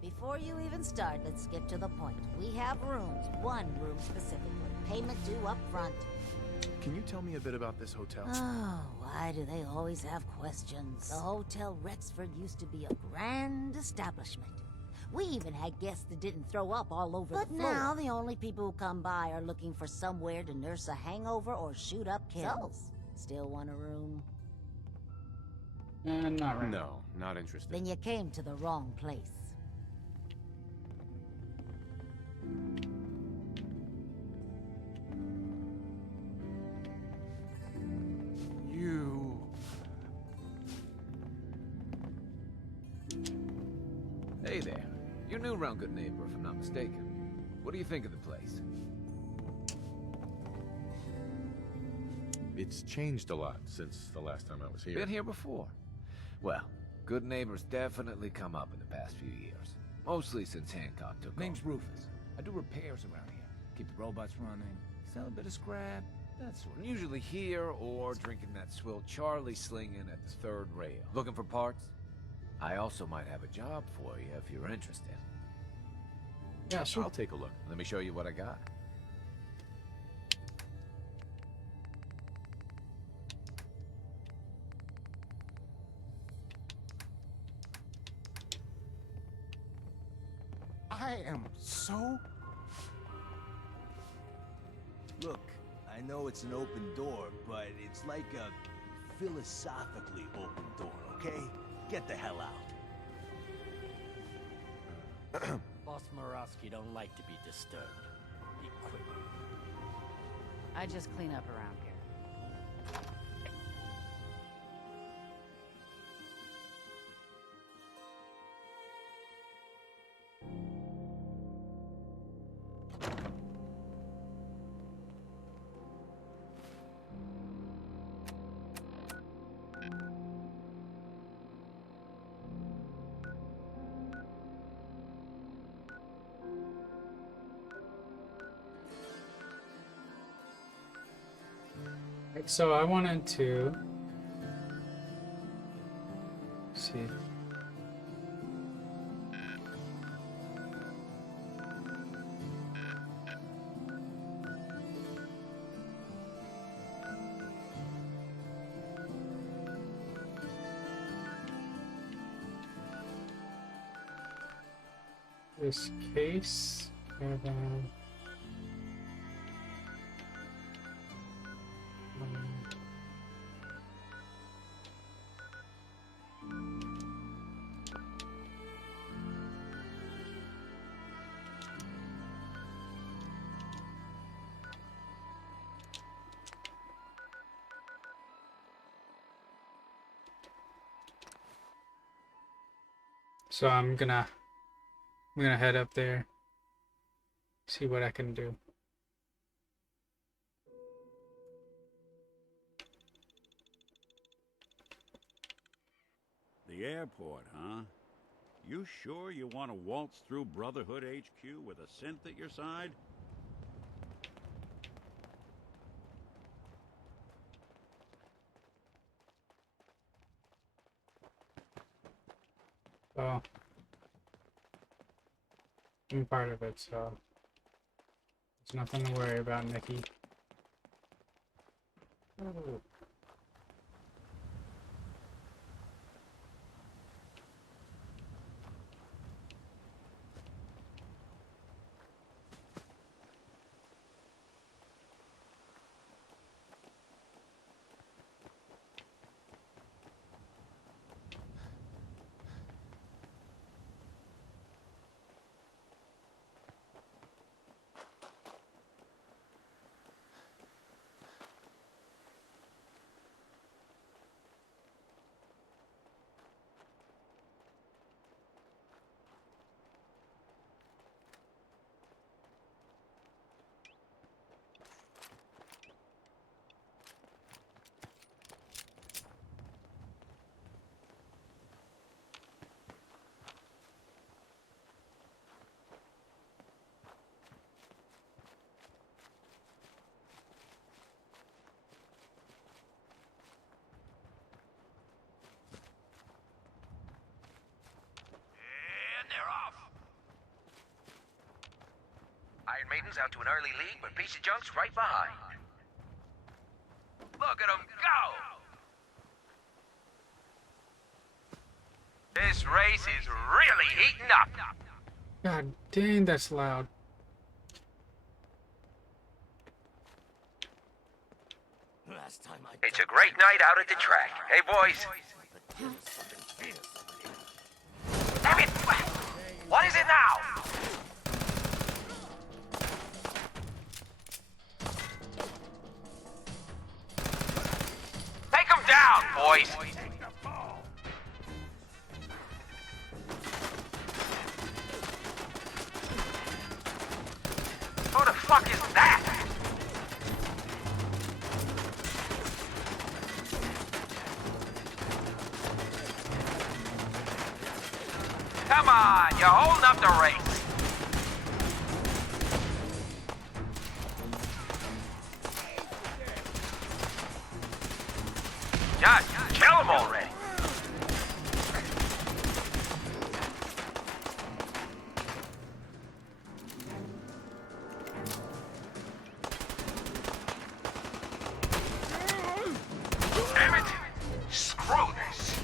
Before you even start, let's get to the point. We have rooms, one room specifically. Payment due up front. Can you tell me a bit about this hotel? Oh, why do they always have questions? The Hotel Rexford used to be a grand establishment. We even had guests that didn't throw up all over the floor. But now the only people who come by are looking for somewhere to nurse a hangover or shoot up kills. Still want a room? Not right. No, not interested. Then you came to the wrong place. Hey there. You're new around Good Neighbor, if I'm not mistaken. What do you think of the place? It's changed a lot since the last time I was here. Been here before. Well, Good Neighbor's definitely come up in the past few years. Mostly since Hancock took Name's over. Rufus. I do repairs around here. Keep the robots running, sell a bit of scrap, that sort of. Usually here or drinking that swill Charlie slinging at the third rail. Looking for parts? I also might have a job for you if you're interested. Yeah, sure. I'll take a look. Let me show you what I got. I am so... Look, I know it's an open door, but it's like a philosophically open door, okay? Get the hell out. Boss Murawski don't like to be disturbed. Be quick. I just clean up around here. So I wanted to see. This case, caravan. So I'm gonna head up there, see what I can do. The airport, huh? You sure you want to waltz through Brotherhood HQ with a synth at your side? Well, I'm part of it, so there's nothing to worry about, Nikki. Oh. Iron Maiden's out to an early lead, but Piece of Junk's right behind. Look at them go! This race is really heating up. God dang, that's loud. It's a great night out at the track. Hey, boys. Damn it! What is it now? Take them down, boys. Who the fuck is that? Come on, you're holding up the race. Just kill him already. Damn it! Screw this.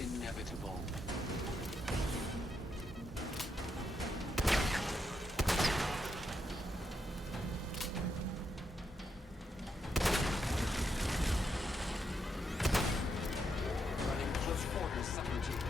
inevitable. Running close quarters subroutine.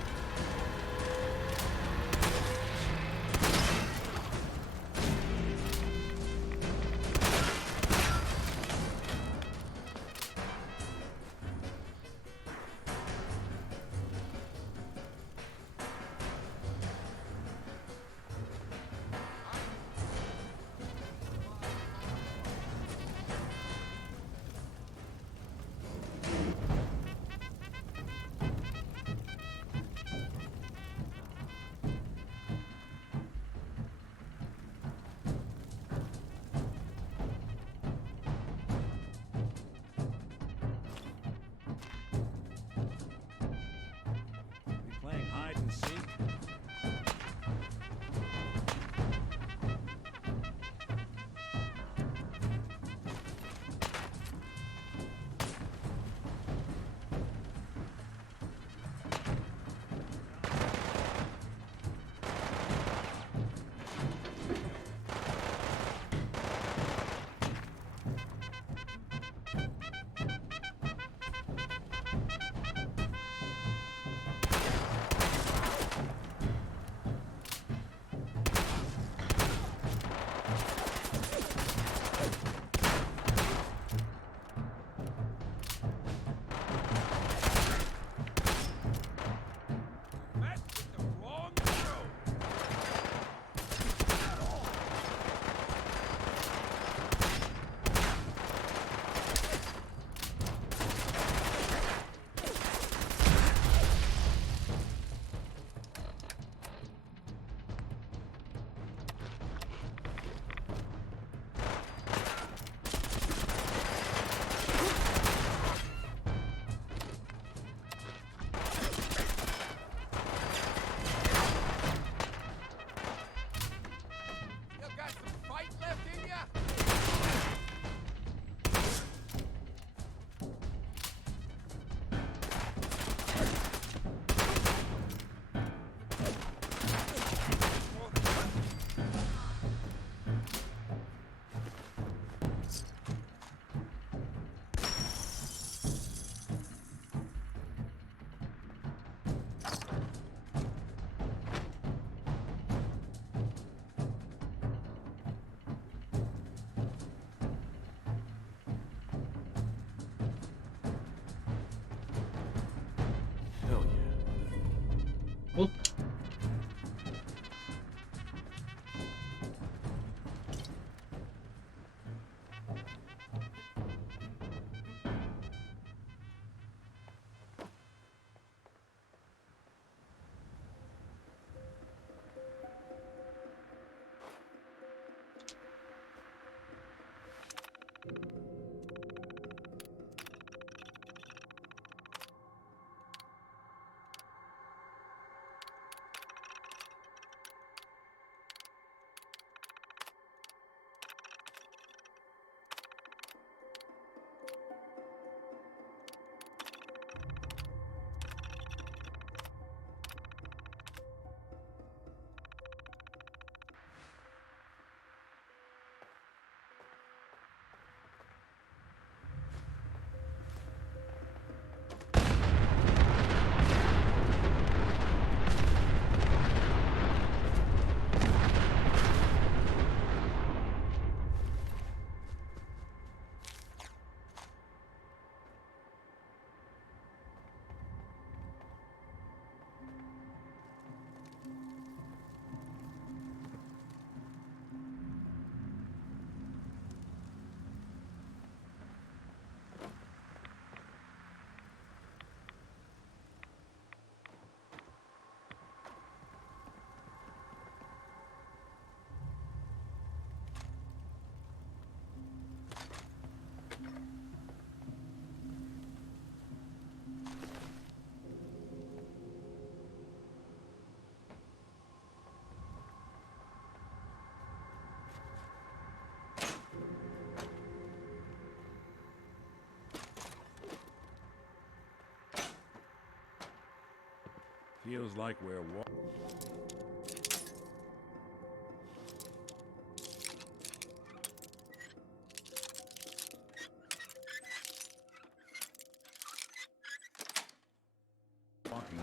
Feels like we're walking.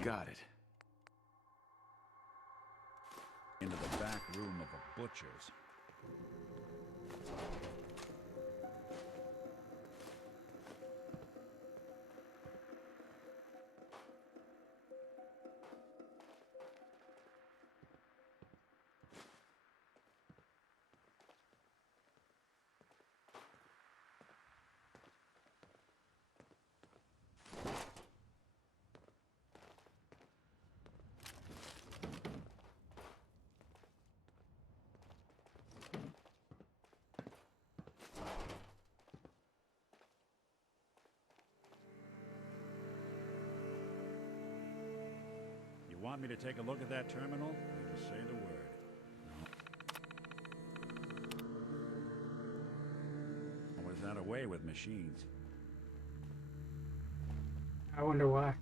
Got it. Into the back room of a butcher's. You want me to take a look at that terminal? You just say the word. Or was that a way with machines? I wonder why.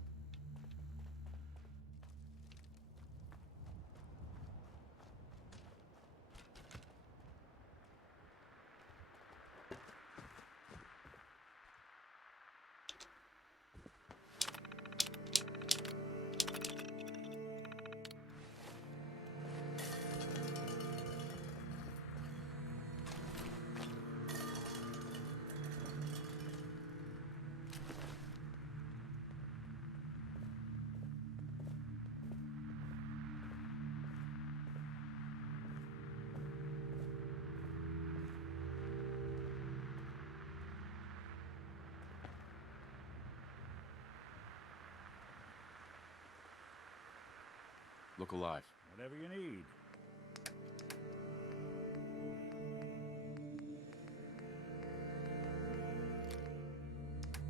Look alive. Whatever you need.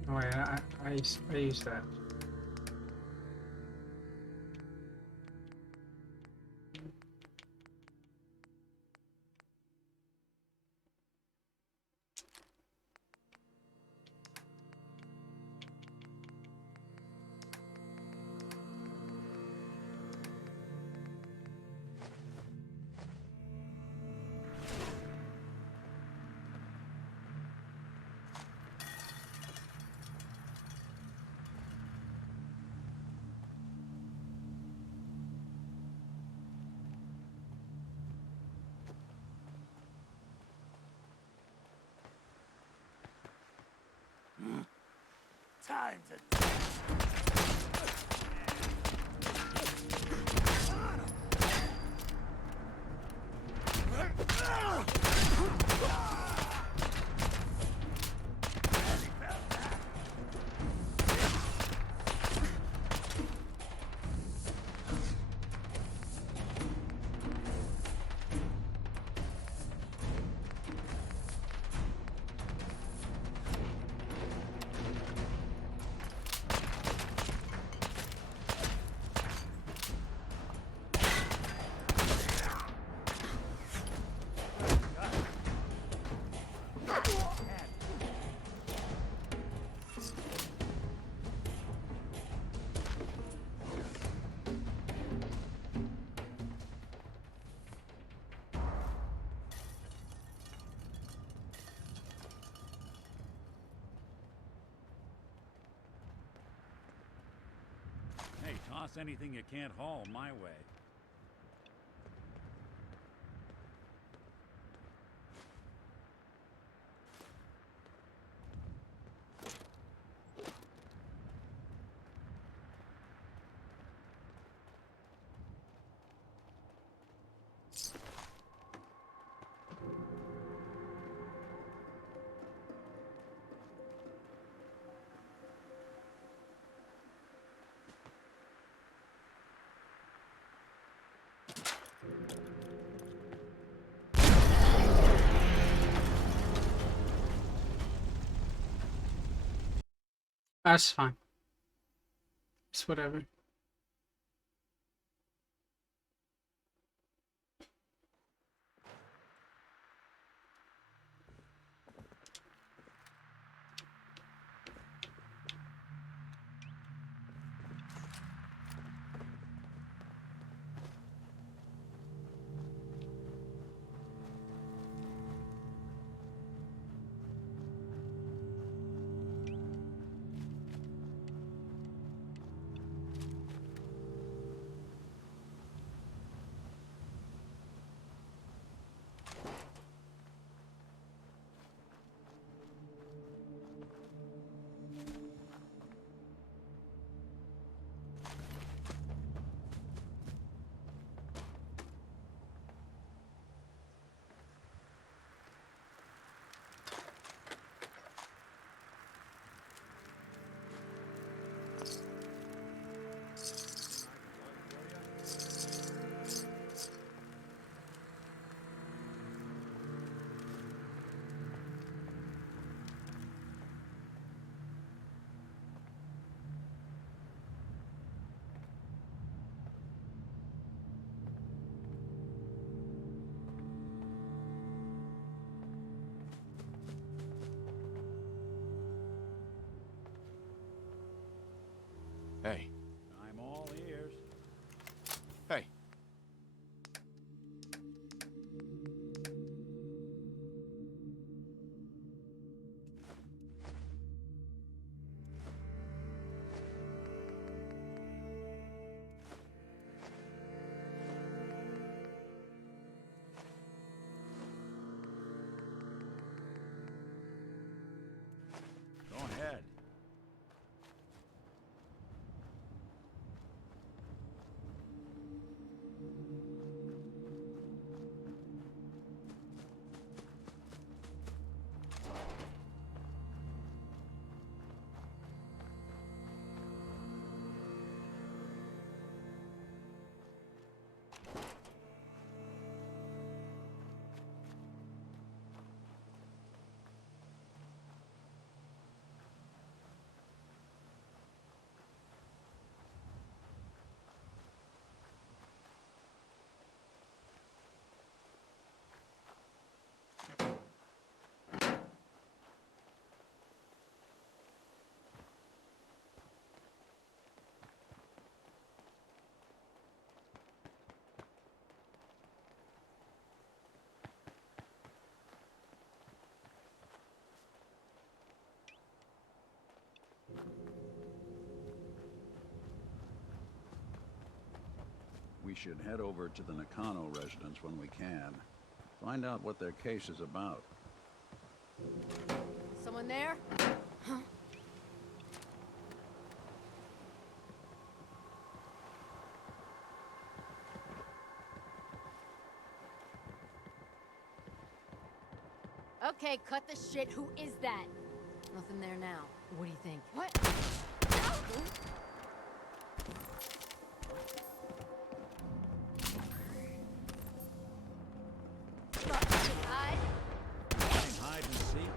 Oh yeah, I use that. Time to... Toss anything you can't haul my way. That's fine. It's whatever. Hey. I'm all ears. Hey. Go ahead. We should head over to the Nakano residence when we can. Find out what their case is about. Someone there? Huh? Okay, cut the shit. Who is that? Nothing there now. What do you think? What? Hide and seek.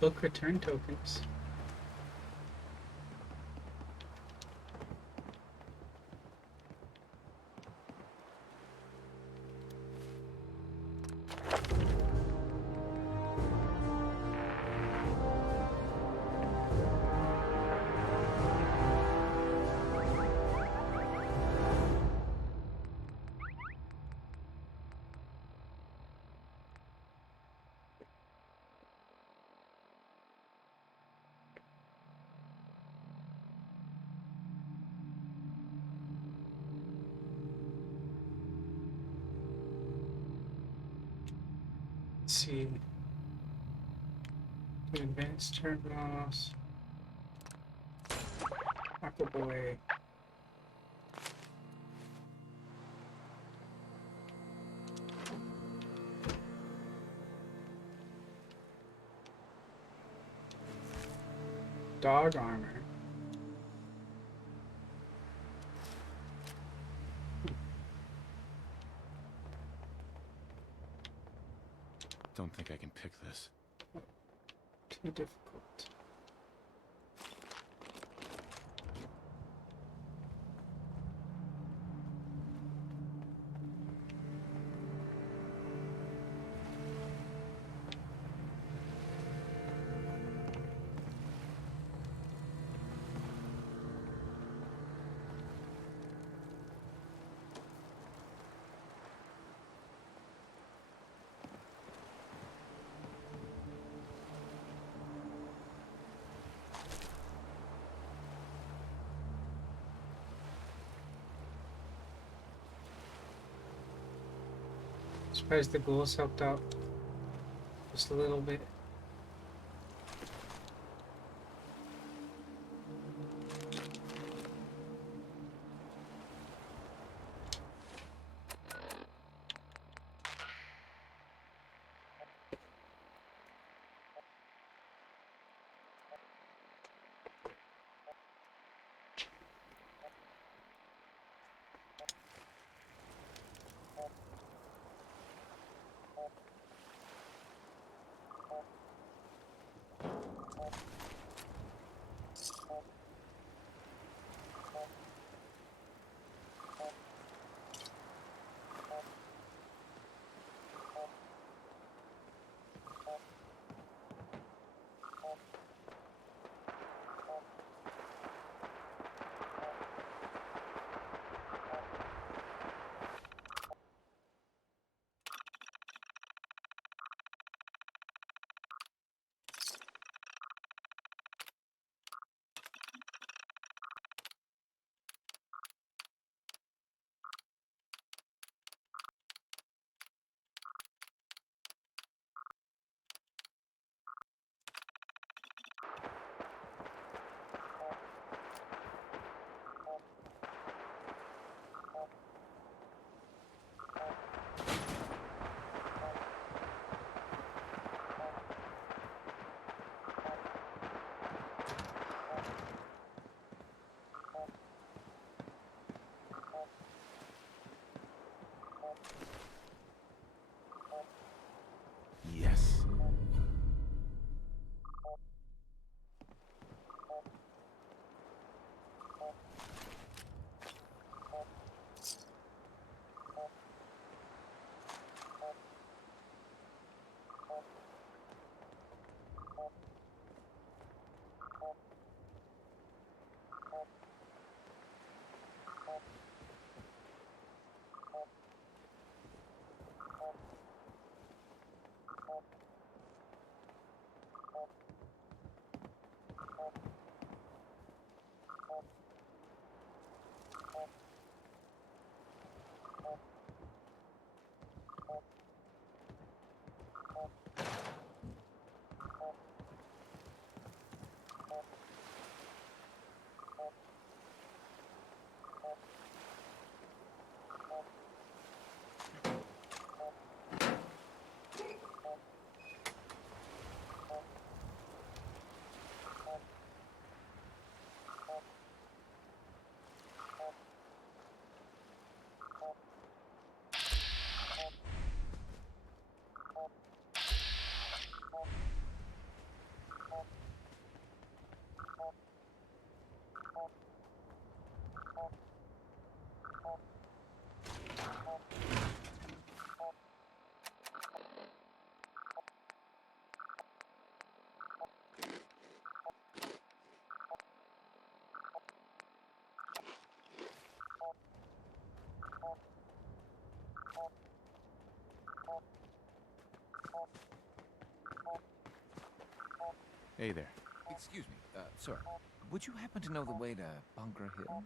Book return tokens. See the advanced terminals. Aquaboy. Dog armor. Don't think I can pick this. Too difficult. Surprised the ghouls helped out just a little bit. Yes. Hey there. Excuse me, sir. Would you happen to know the way to Bunker Hill?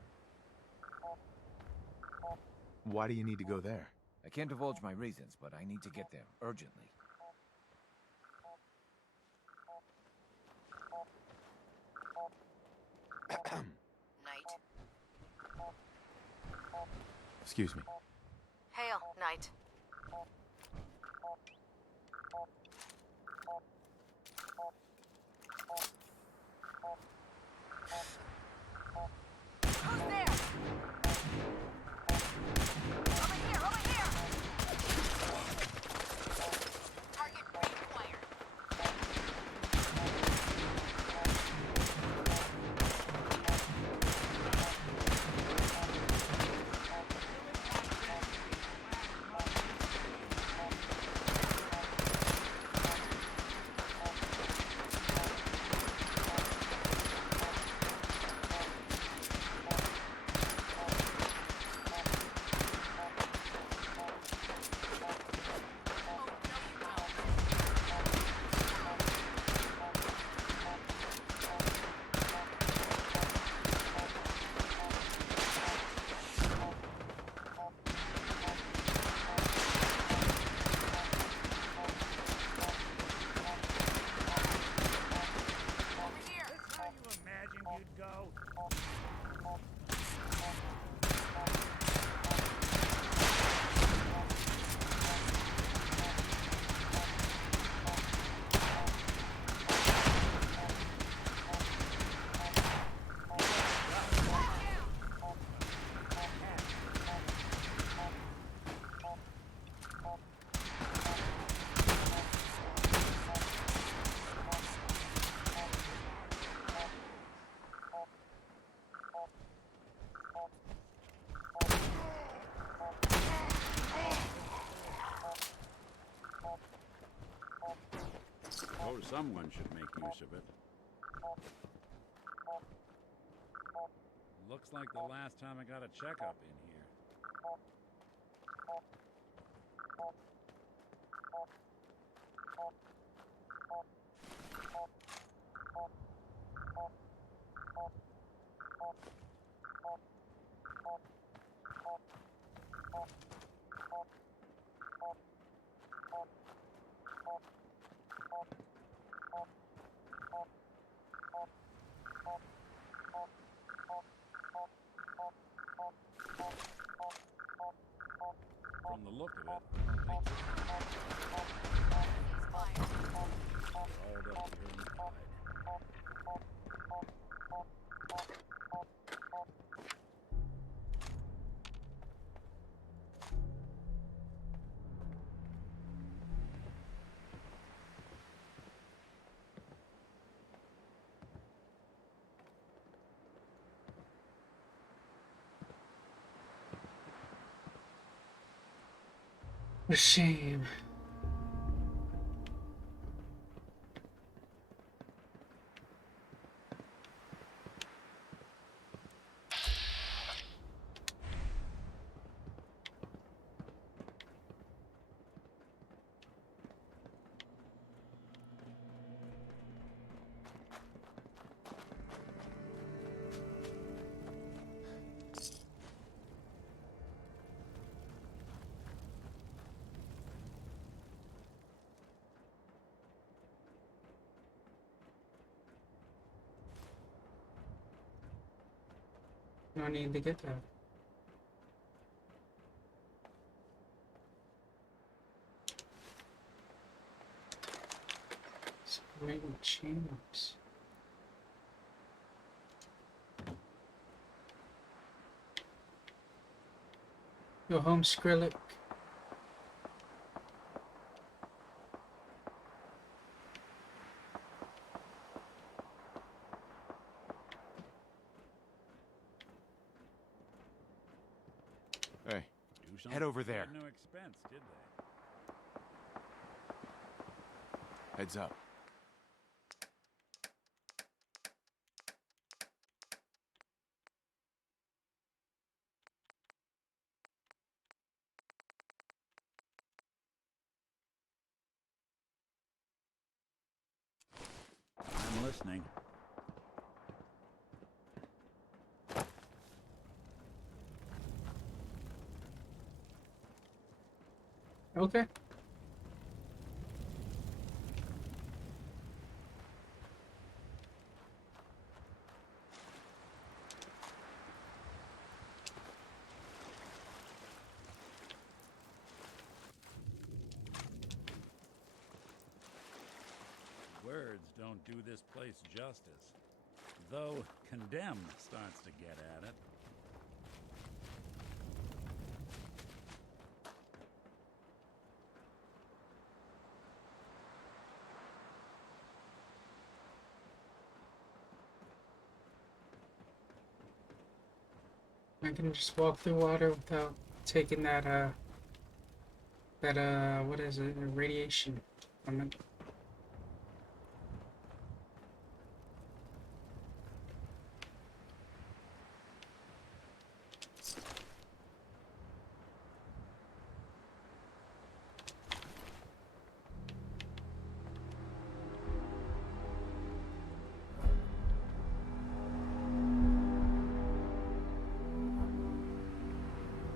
Why do you need to go there? I can't divulge my reasons, but I need to get there urgently. Knight. Excuse me. Hail, Knight. Who's there? Over here, over here! Target reacquired. Suppose someone should make use of it. Looks like the last time I got a checkup in here. From the look of it, I don't think this is crawled up here and died. What a shame. No need to get that. Separating chambers. Go home, Skrillex. Hey, Do something head over there. at no expense, did they? Heads up. listening. Okay. Words don't do this place justice, though condemn starts to get at it. I can just walk through water without taking that what is it, radiation from it.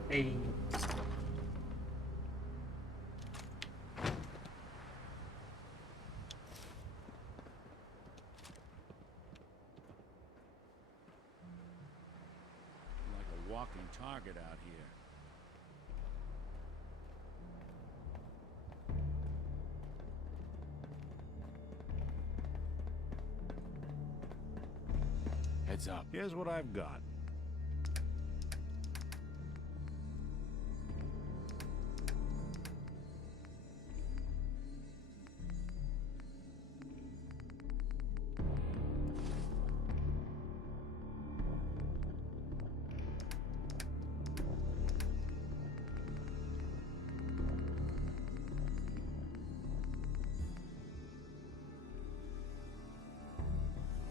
Hey. Like a walking target out here. Heads up. Here's what I've got.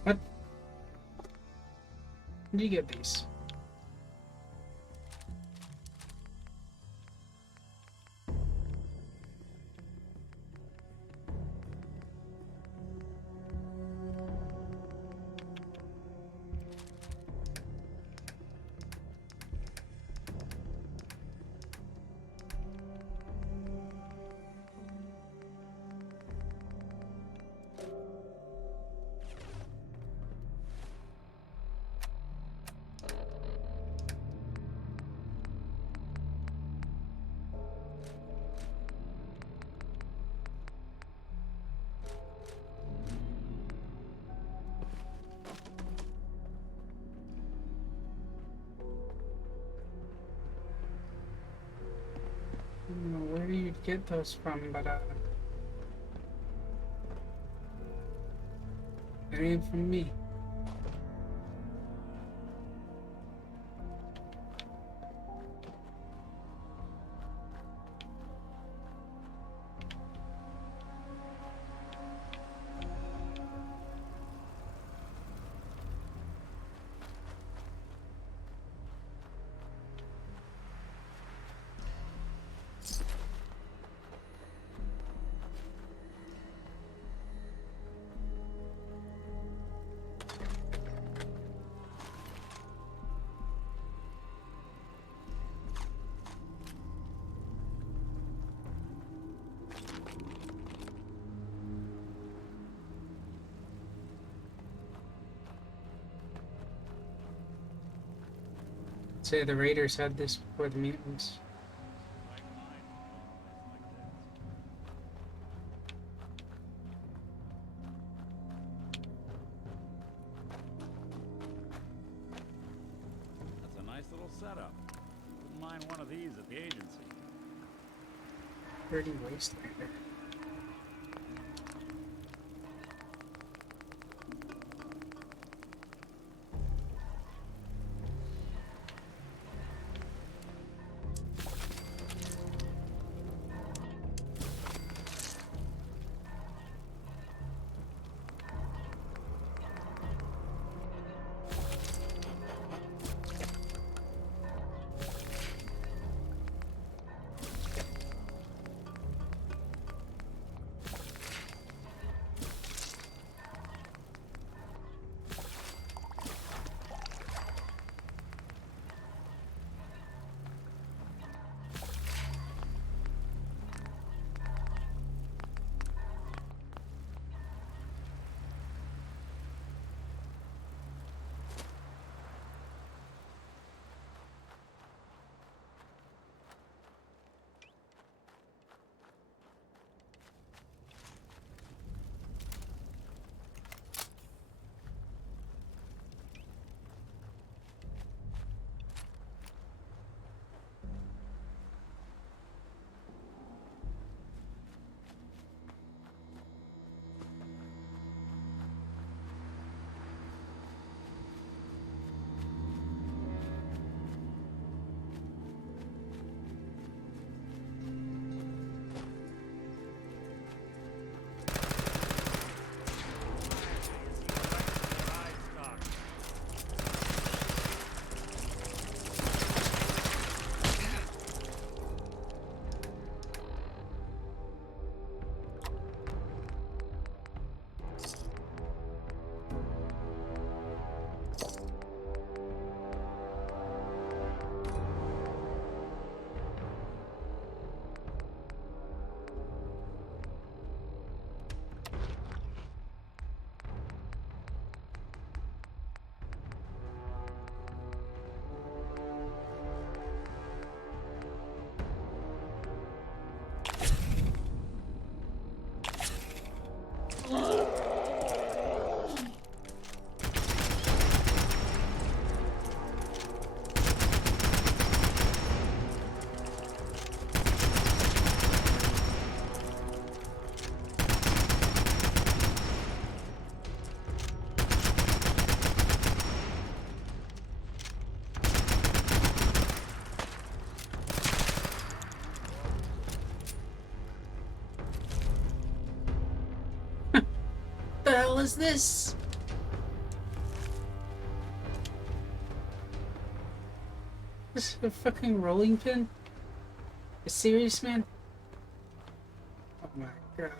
What? Where do you get these? I don't know where you'd get those from, but it ain't from me. Say the Raiders had this before the mutants. That's a nice little setup. Wouldn't mind one of these at the agency. Dirty Wastelander. the hell is this? This is a fucking rolling pin? You serious, man? Oh my god.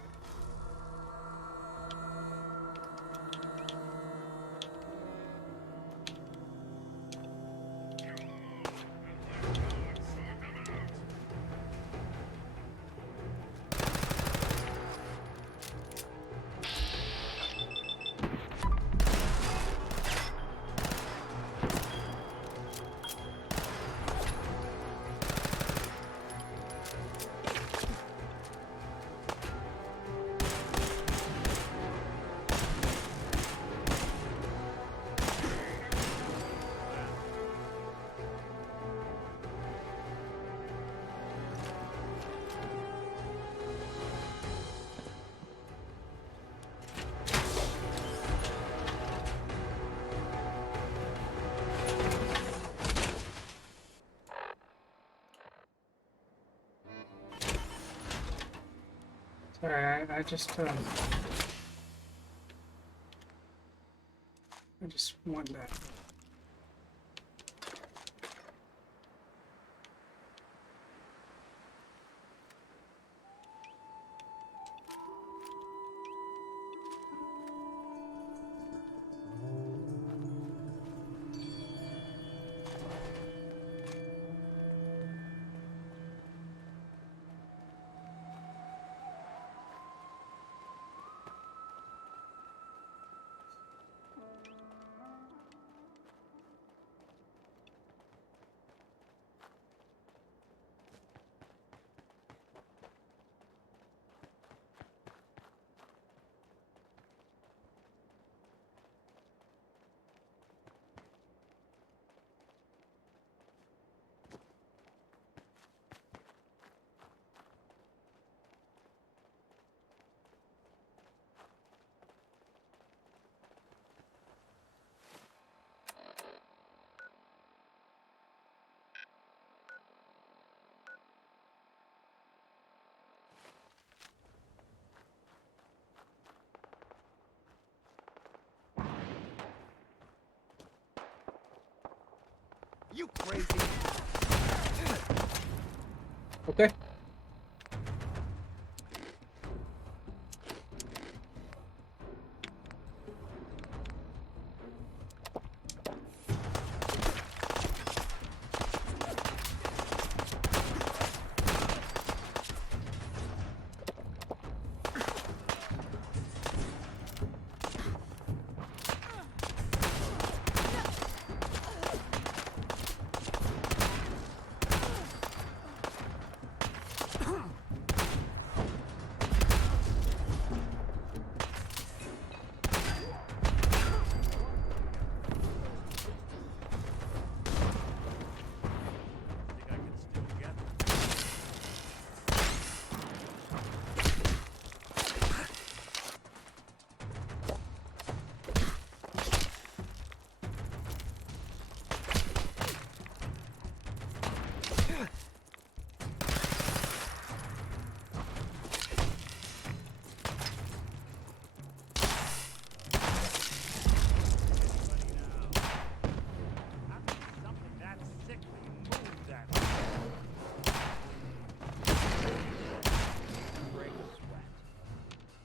Sorry, I just want that. You crazy? Okay.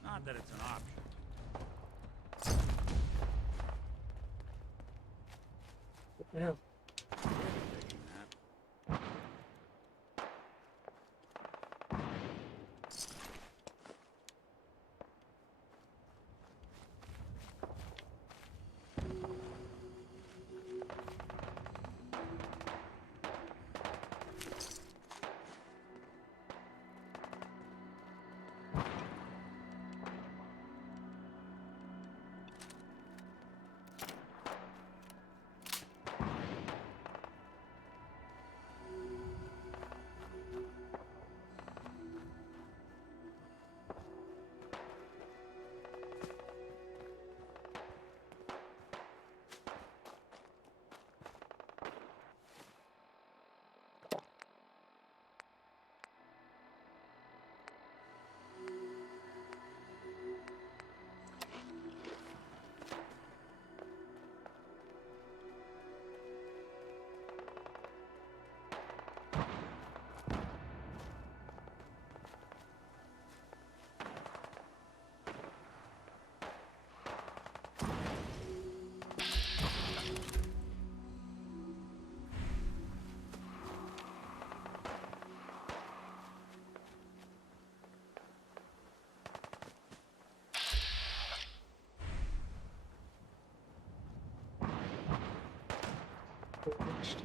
Not that it's an option. Yeah. finished.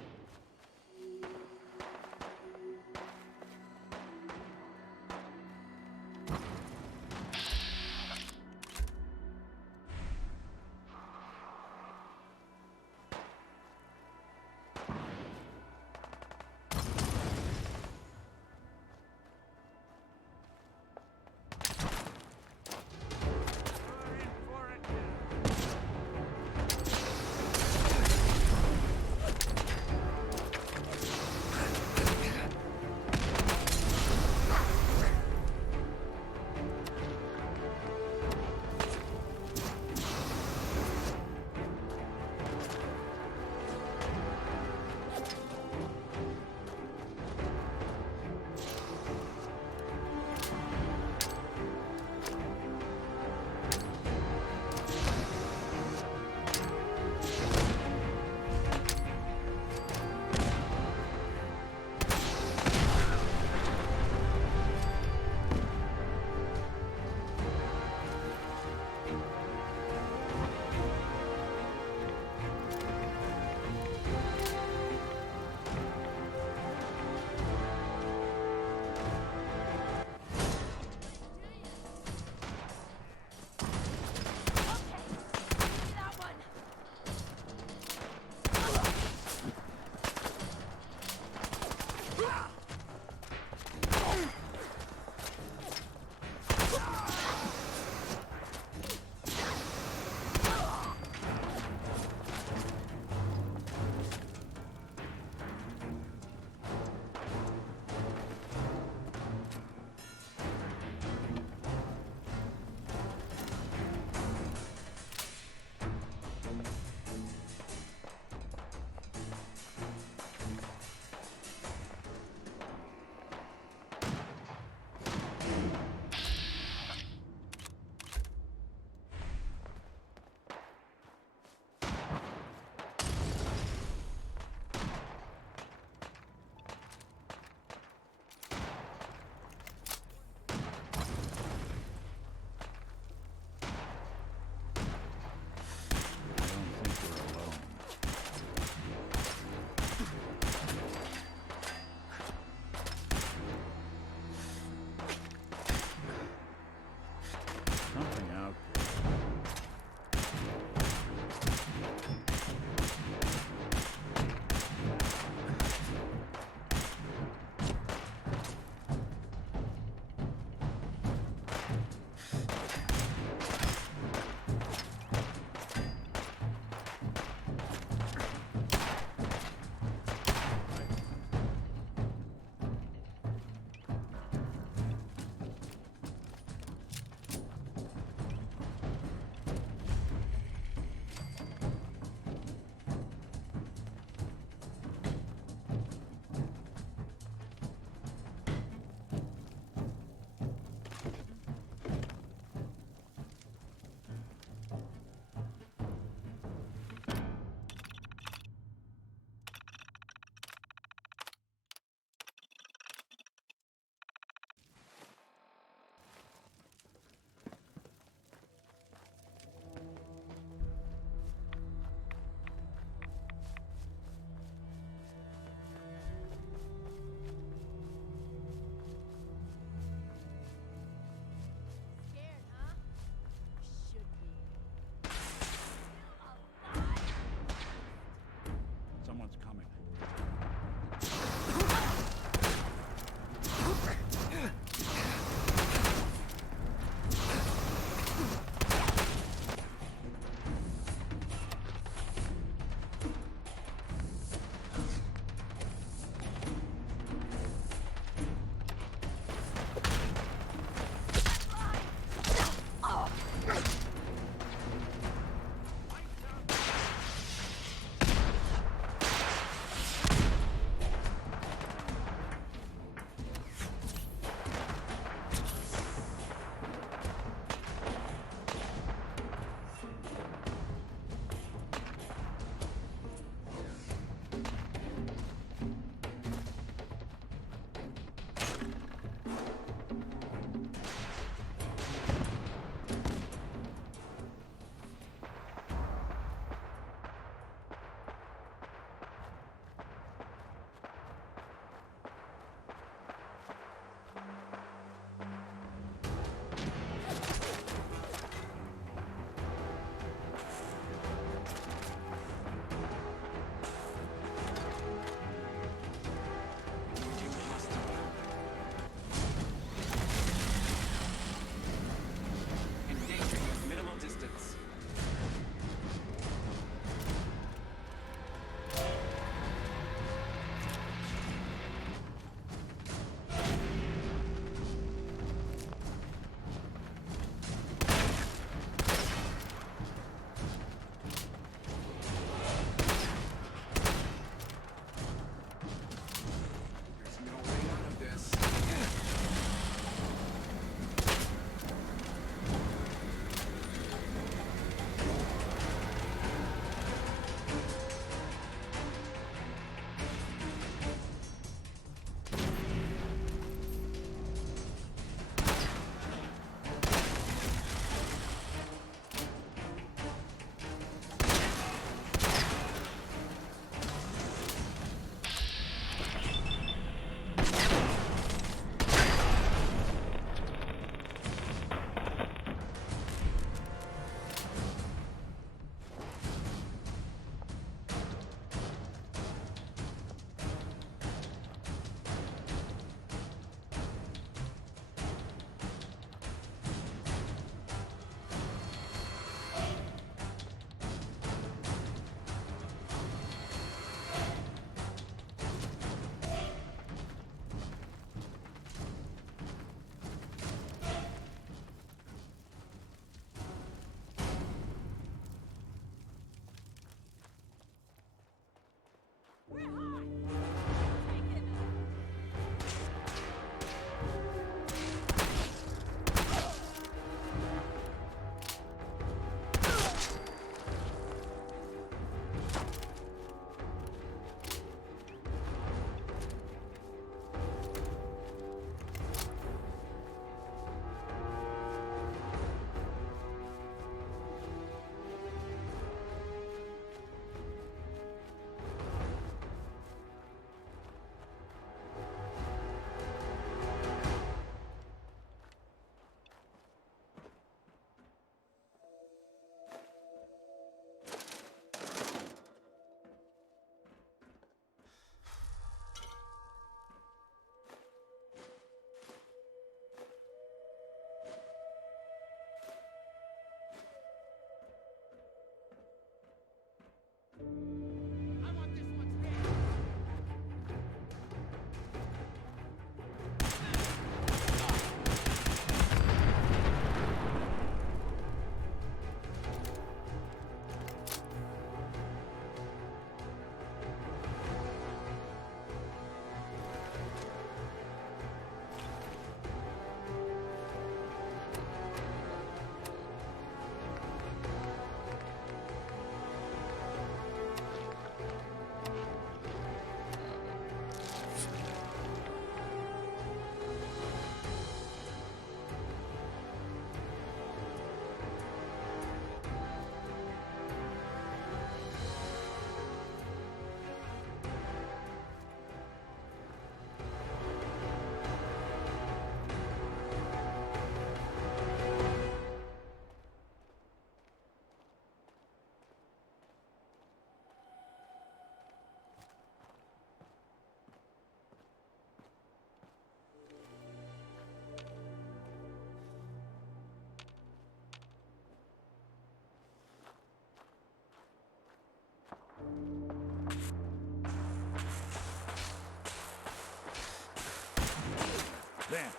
There.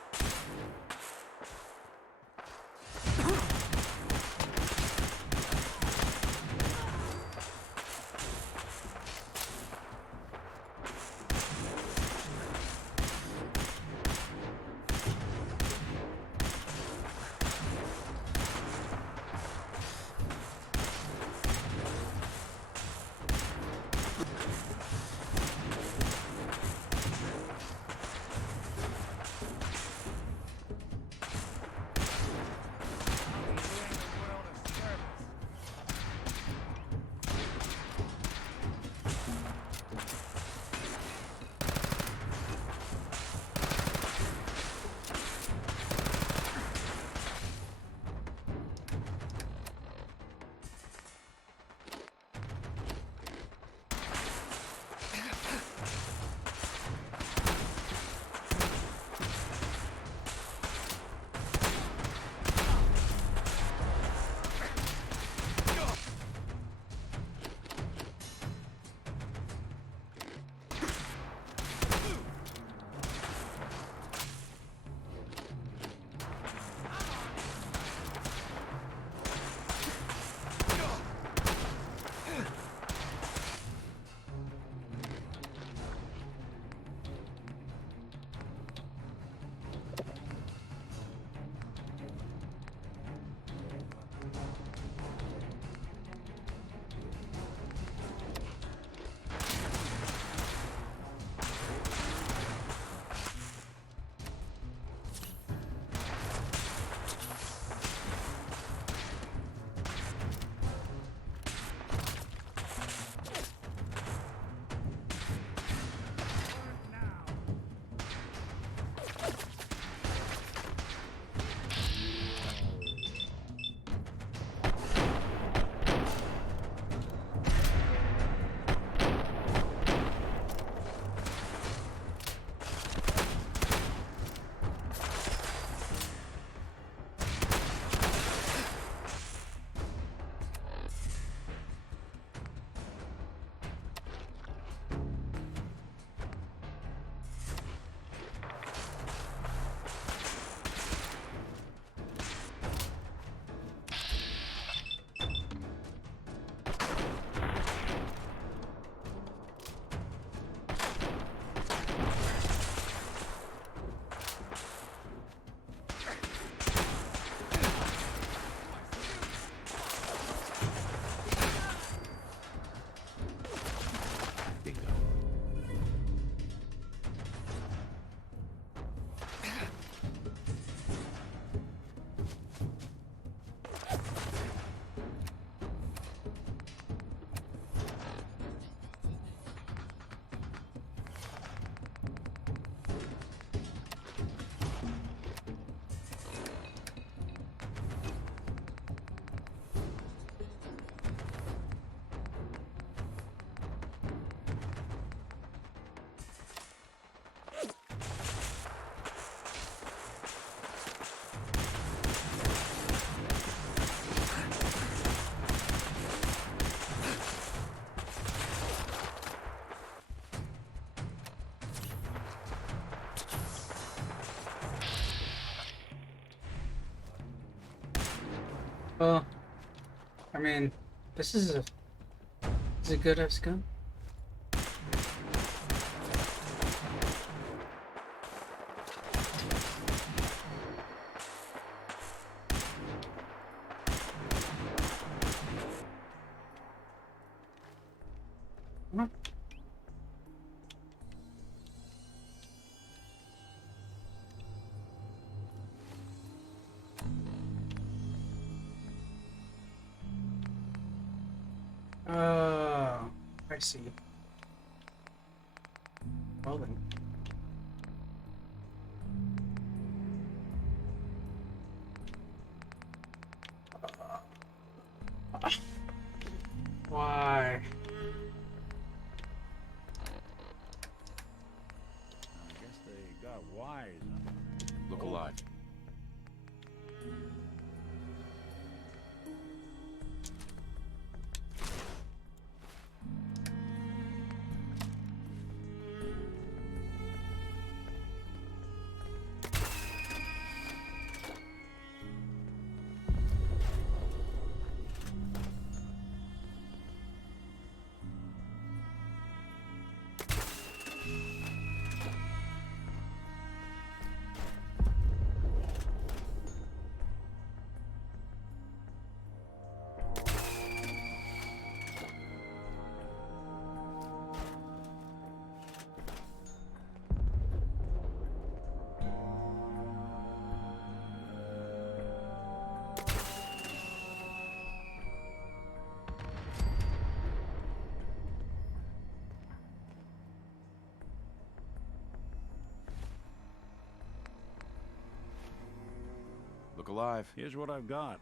Well, I mean, this is a good ass gun. Come on. Oh, I see. Well then. Why? I guess they got wise. Look alive. look alive. Here's what I've got.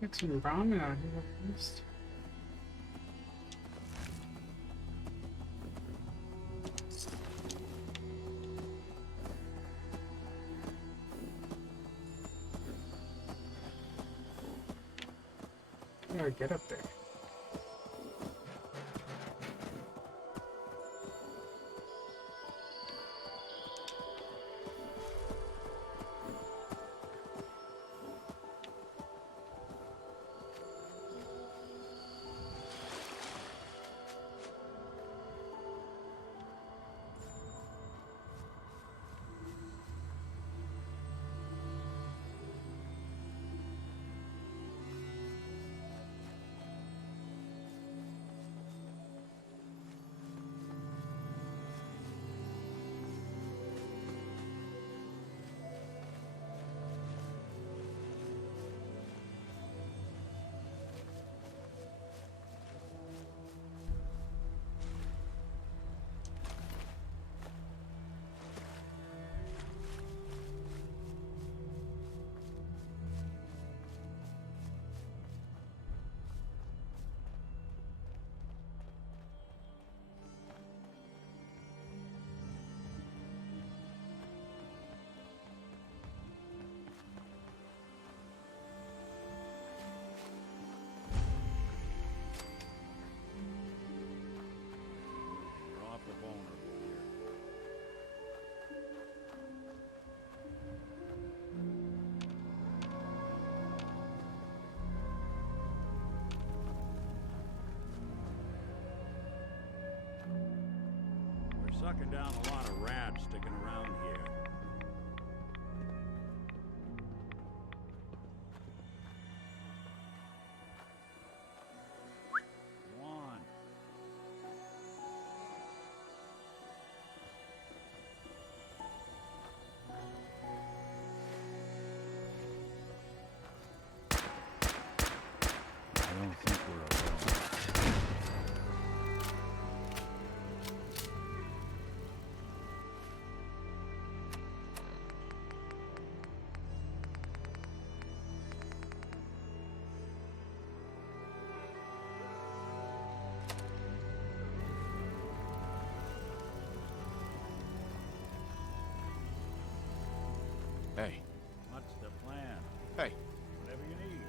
Get some ramen out here first. How do I get up there? Sucking down a lot of rats sticking around here. One. I don't think we're alone. Hey. What's the plan? Hey. Whatever you need.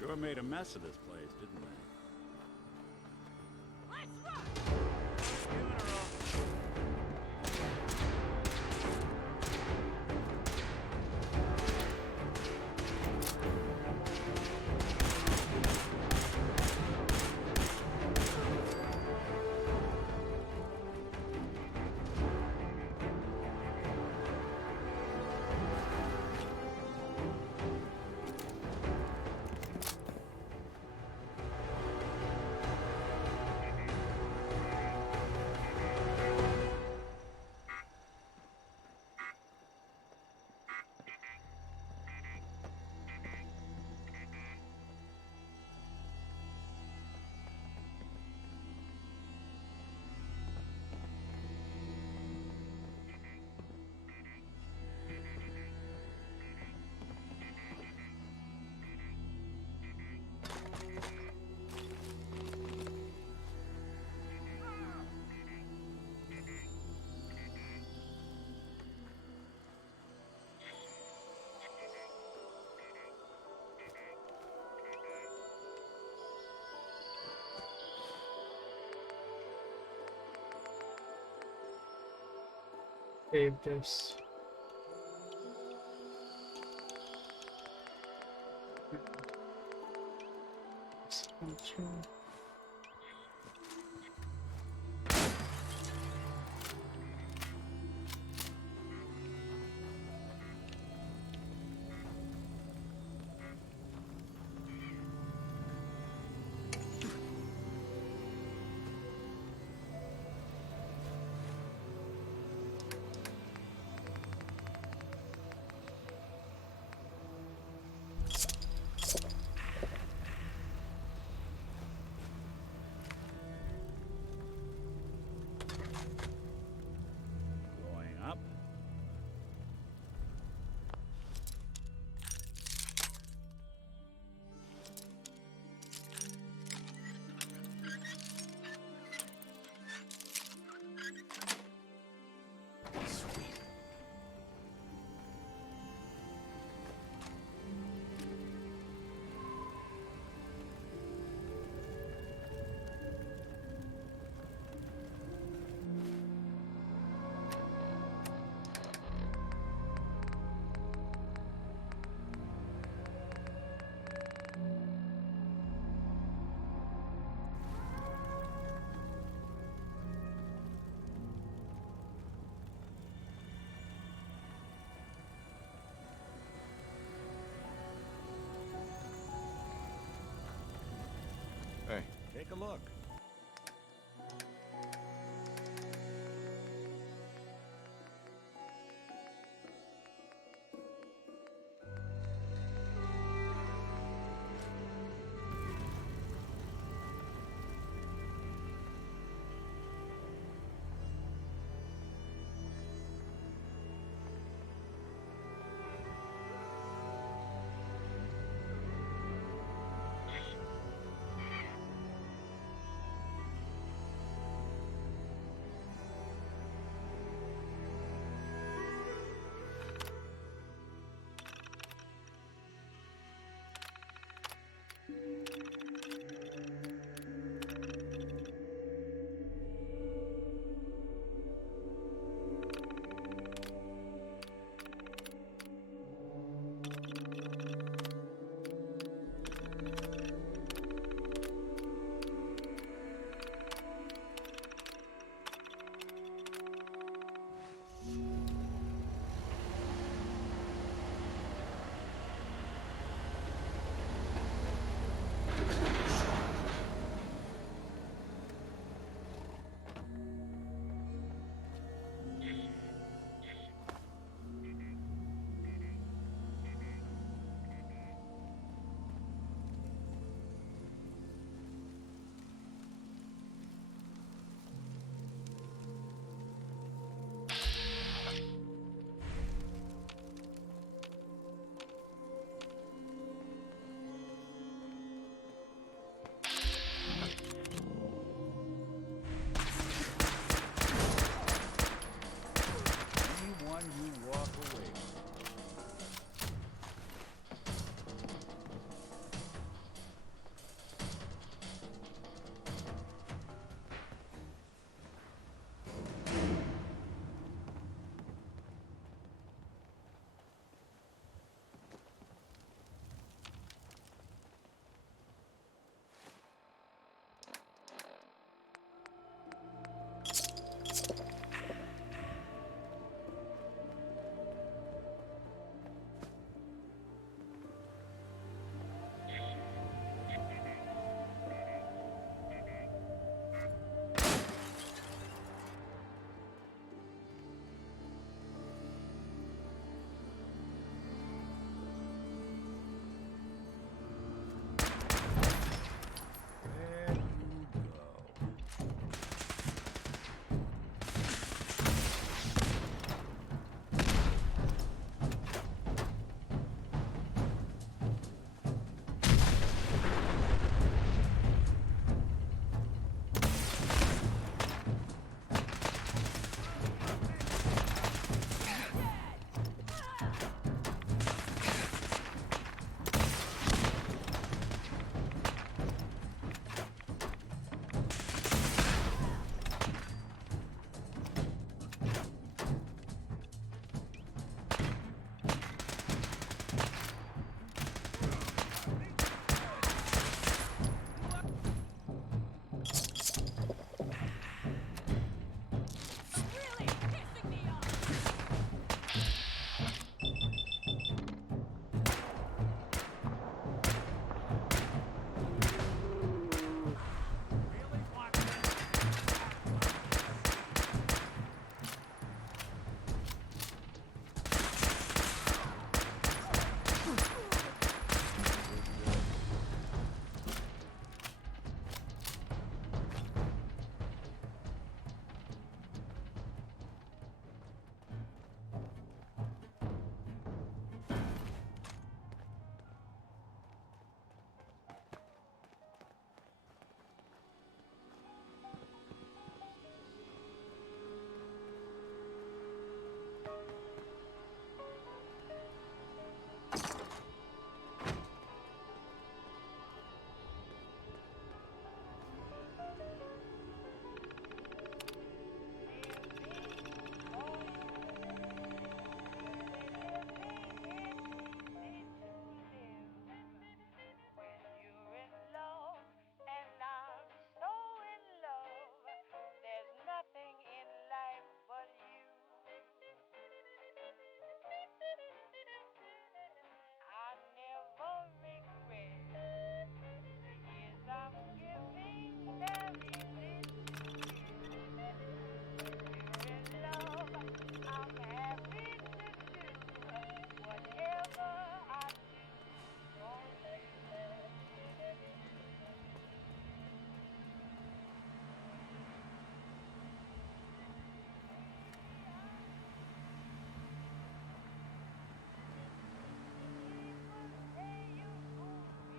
Sure made a mess of this place, didn't they? Save this. Going up. Hey. Take a look.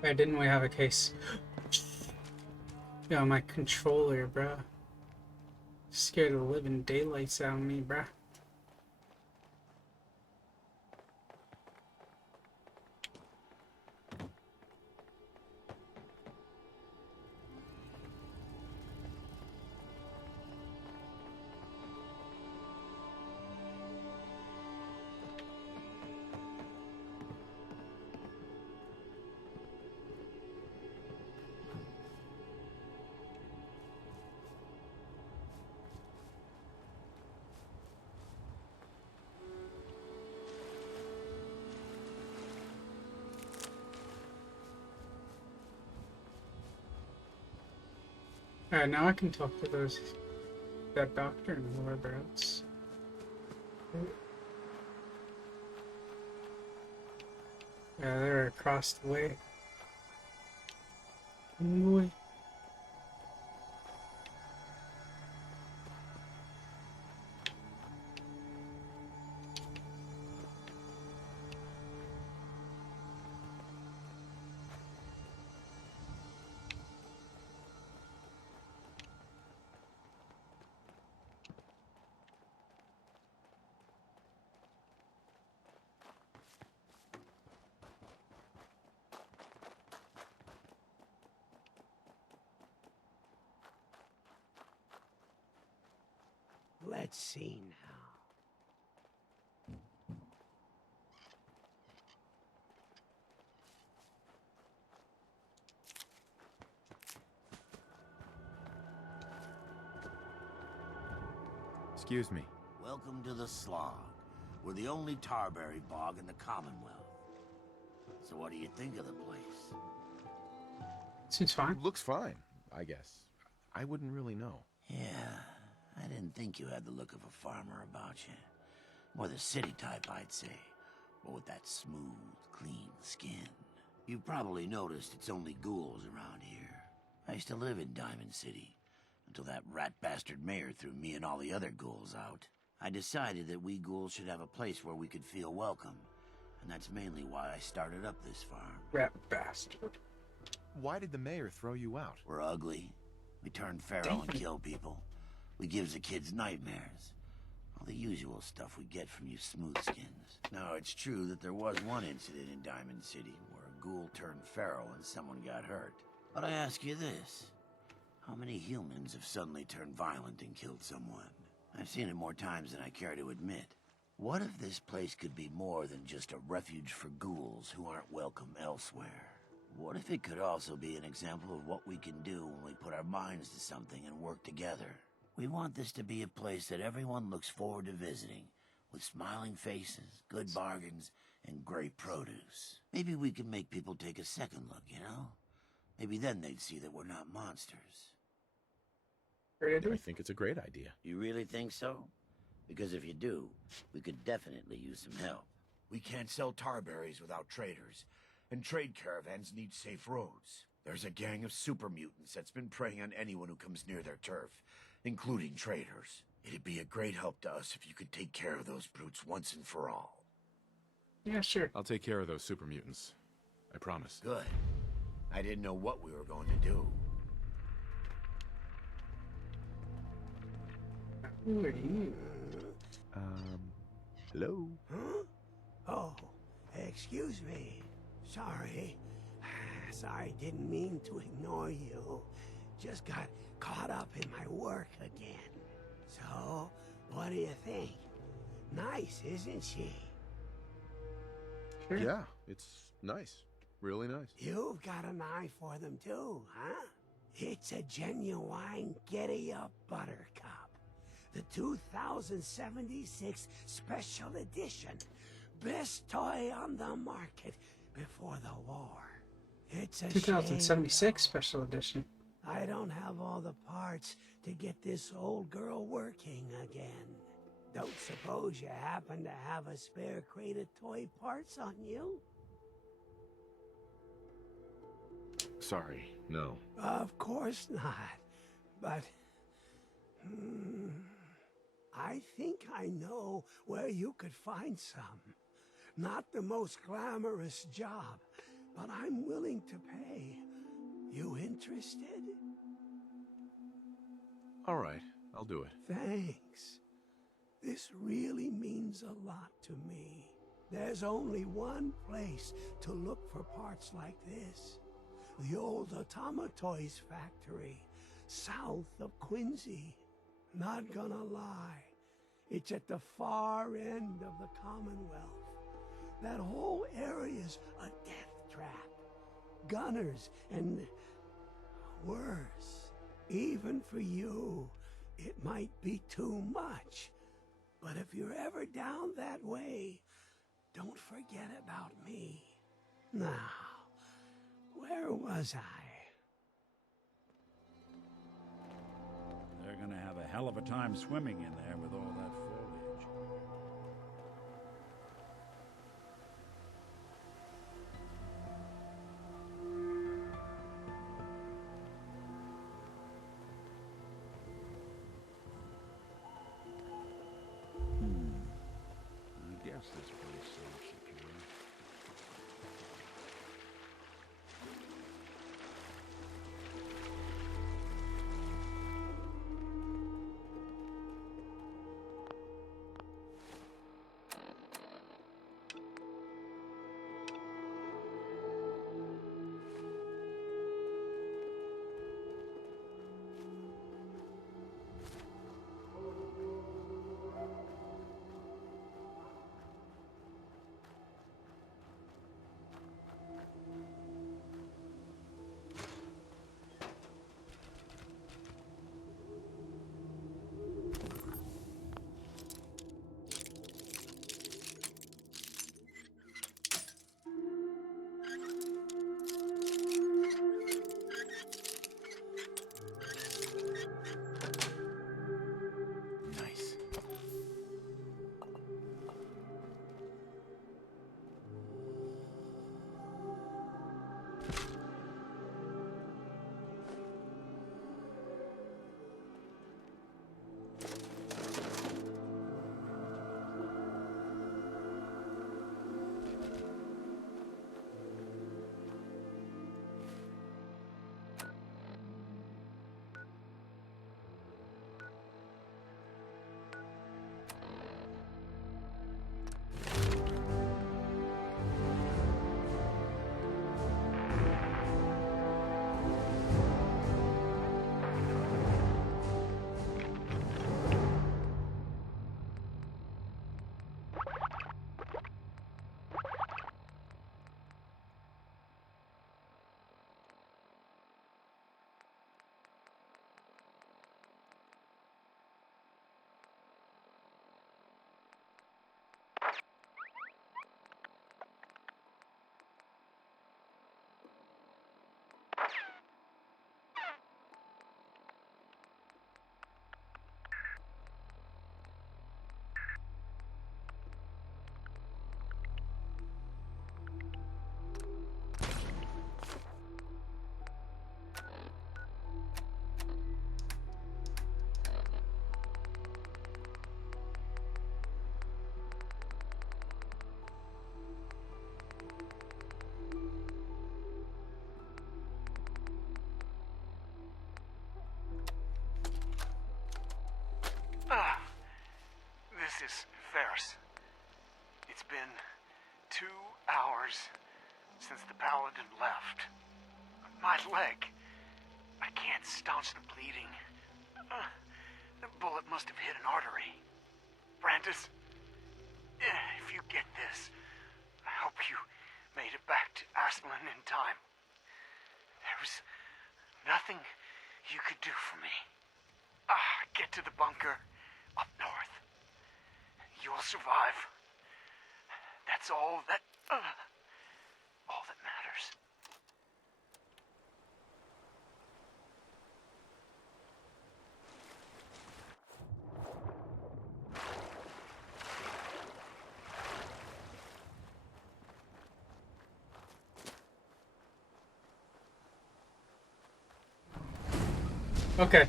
Why didn't we have a case? Yo, my controller, bruh. Scared the living daylights out of me, bruh. Alright, now I can talk to that doctor and whoever else. Yeah, they're across the way. Let's see now. Excuse me. Welcome to the Slog. We're the only tarberry bog in the Commonwealth. So what do you think of the place? Seems fine. Looks fine, I guess. I wouldn't really know. Yeah, I didn't think you had the look of a farmer about you. More the city type, I'd say. But with that smooth, clean skin. You've probably noticed it's only ghouls around here. I used to live in Diamond City, until that rat bastard mayor threw me and all the other ghouls out. I decided that we ghouls should have a place where we could feel welcome. And that's mainly why I started up this farm. Rat bastard. Why did the mayor throw you out? We're ugly. We turn feral and kill people. We gives the kids nightmares. All the usual stuff we get from you smoothskins. Now, it's true that there was one incident in Diamond City where a ghoul turned feral and someone got hurt. But I ask you this. How many humans have suddenly turned violent and killed someone? I've seen it more times than I care to admit. What if this place could be more than just a refuge for ghouls who aren't welcome elsewhere? What if it could also be an example of what we can do when we put our minds to something and work together? We want this to be a place that everyone looks forward to visiting, with smiling faces, good bargains, and great produce. Maybe we can make people take a second look, you know? Maybe then they'd see that we're not monsters. I think it's a great idea. You really think so? Because if you do, we could definitely use some help. We can't sell tarberries without traders, and trade caravans need safe roads. There's a gang of super mutants that's been preying on anyone who comes near their turf, including traders. It'd be a great help to us if you could take care of those brutes once and for all. Yeah, sure. I'll take care of those super mutants. I promise. Good. I didn't know what we were going to do. Who are you? Hello? Huh? Oh, excuse me. Sorry. Sorry, didn't mean to ignore you. Just got caught up in my work again. So, what do you think? Nice, isn't she? Sure. Yeah, it's nice. Really nice. You've got an eye for them too, huh? It's a genuine giddy-up buttercup. The 2076 special edition. Best toy on the market before the war. It's a 2076 special edition. I don't have all the parts to get this old girl working again. Don't suppose you happen to have a spare crate of toy parts on you? Sorry, no. Of course not. But... I think I know where you could find some. Not the most glamorous job, but I'm willing to pay. You interested? All right, I'll do it. Thanks. This really means a lot to me. There's only one place to look for parts like this. The old Automatoys factory, south of Quincy. Not gonna lie, it's at the far end of the Commonwealth. That whole area's a death trap. Gunners and worse. Even for you, it might be too much. But if you're ever down that way, don't forget about me. Now, where was I? They're gonna have a hell of a time swimming in there with all that foliage. I guess this place seems secure. This is Ferris. It's been 2 hours since the Paladin left. My leg. I can't staunch the bleeding. The bullet must have hit an artery. Brandis, if you get this, I hope you made it back to Aslan in time. There was nothing you could do for me. Get to the bunker up north. You'll survive. That's all that matters. Okay.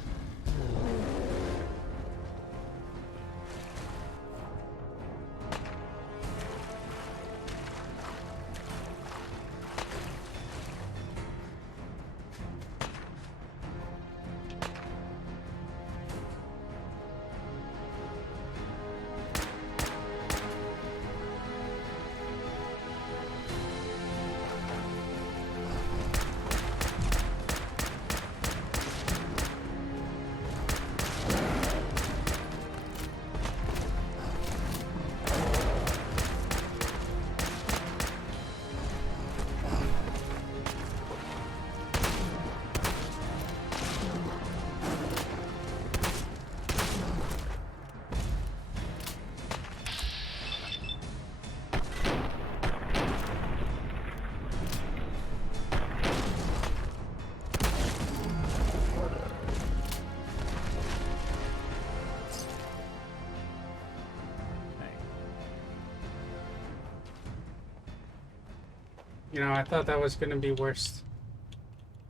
know, I thought that was gonna be worse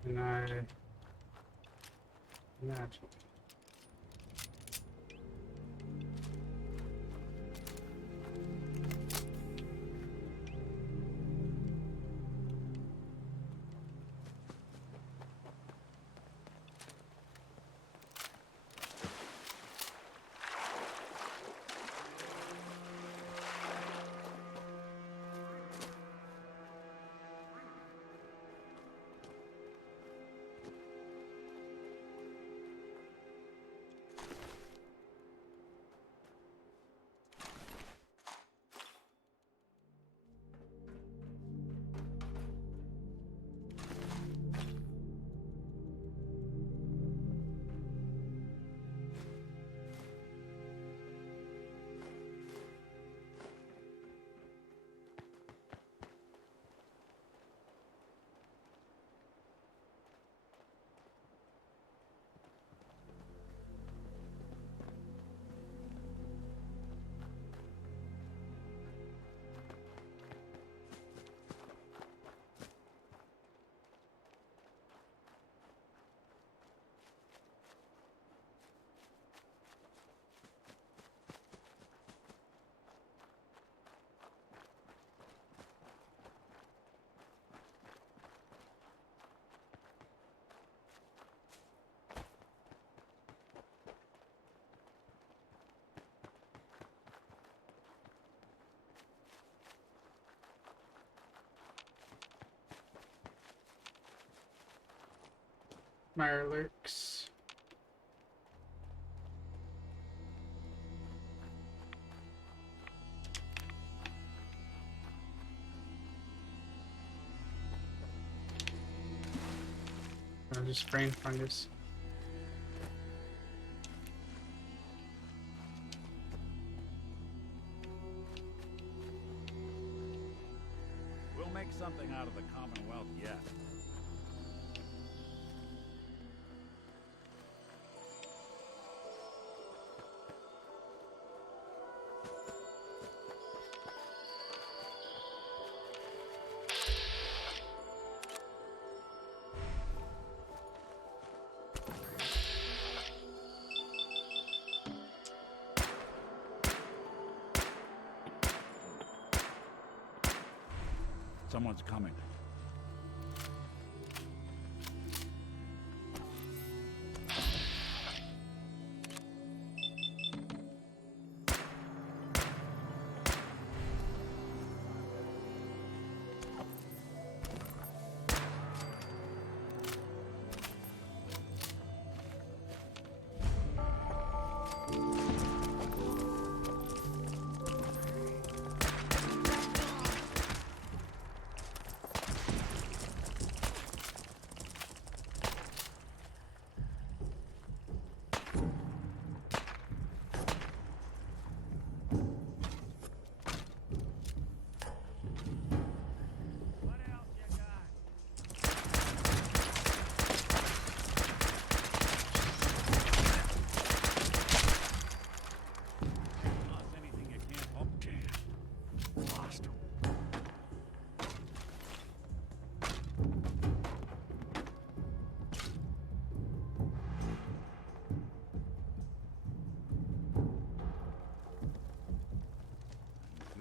than I imagined. Mirelurks. Just brain fungus. We'll make something out of the Commonwealth yet. Someone's coming.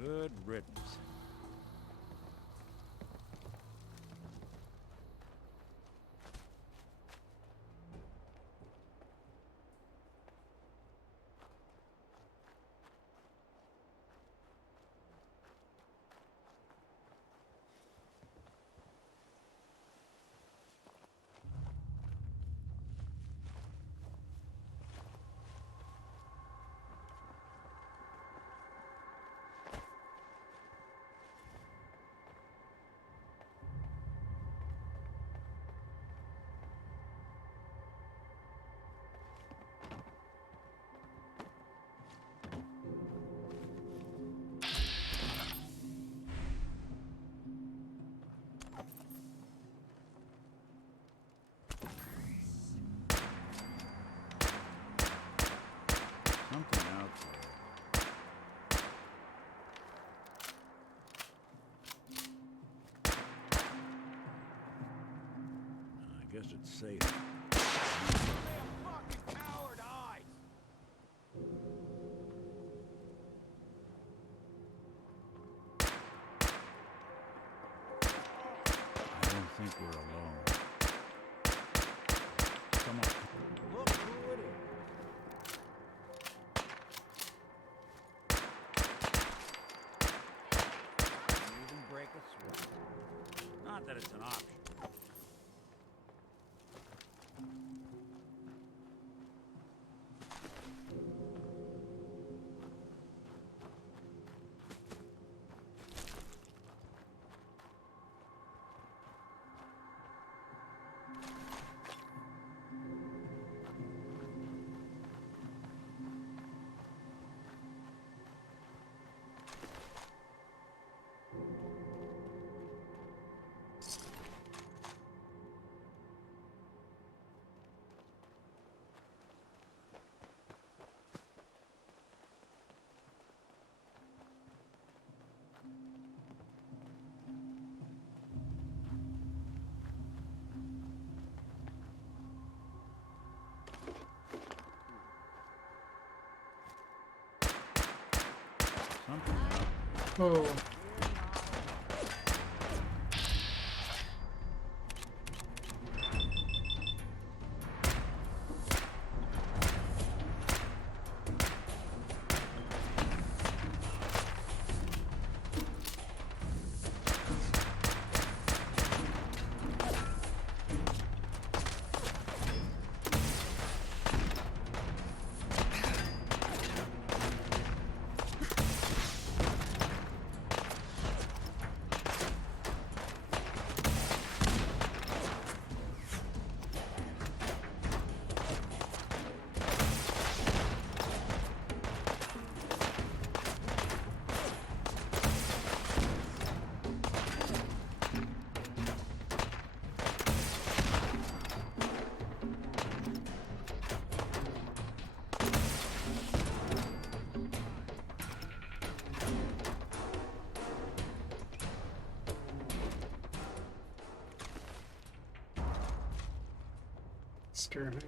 Good riddance. guess it's safe. I don't think we're alone. Come on. Look who it is. Even break a sweat. Not that it's an option. Oh. Skirmish.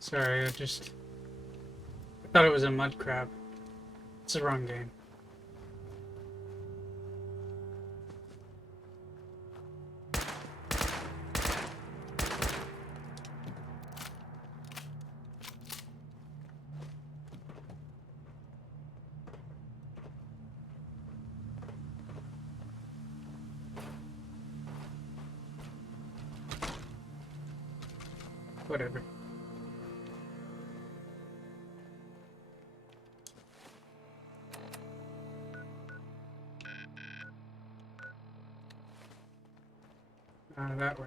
Sorry, I thought it was a mud crab. It's the wrong game. Whatever. That way.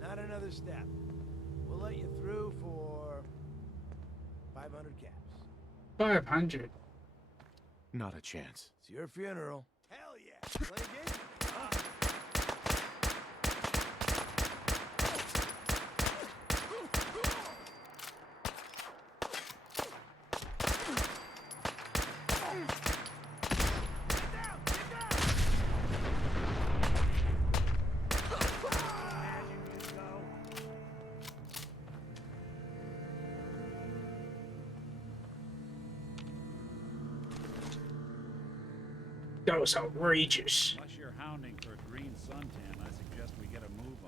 Not another step. We'll let you through for 500 caps. 500. Not a chance. It's your funeral. Hell yeah. Play a game? That was outrageous. Unless you're hounding for a green suntan, I suggest we get a move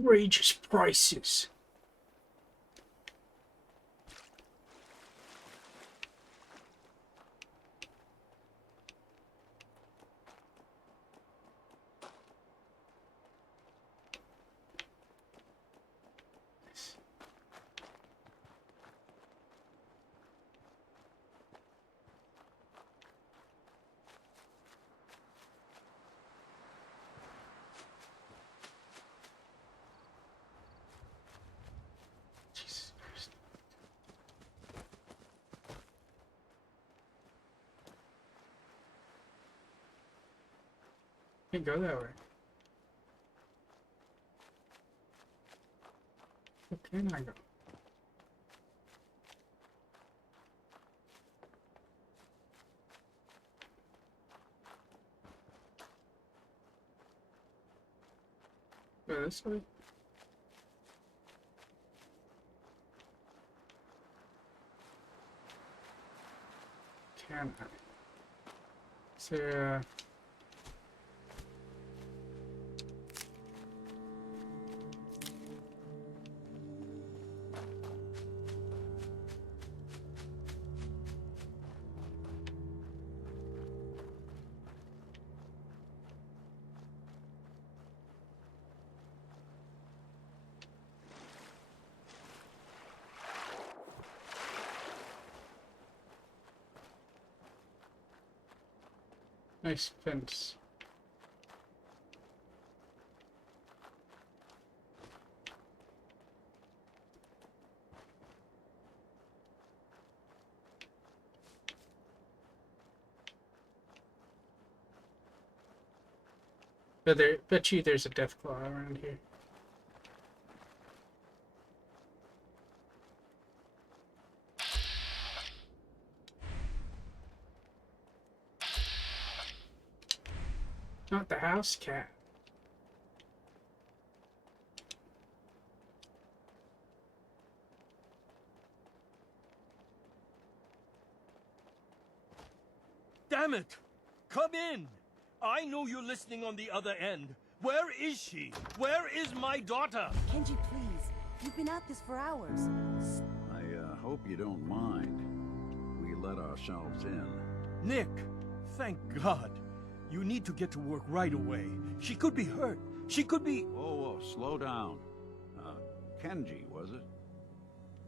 outrageous prices. Jesus Christ. Can't go that way. Where can I go? Go this way? Can I? So, nice fence. Bet you there's a Deathclaw around here. Not the house cat. Damn it! Come in! I know you're listening on the other end. Where is she? Where is my daughter? Kenji, please. You've been at this for hours. I hope you don't mind. We let ourselves in. Nick, thank God. You need to get to work right away. She could be hurt. She could be... Whoa, slow down. Kenji, was it?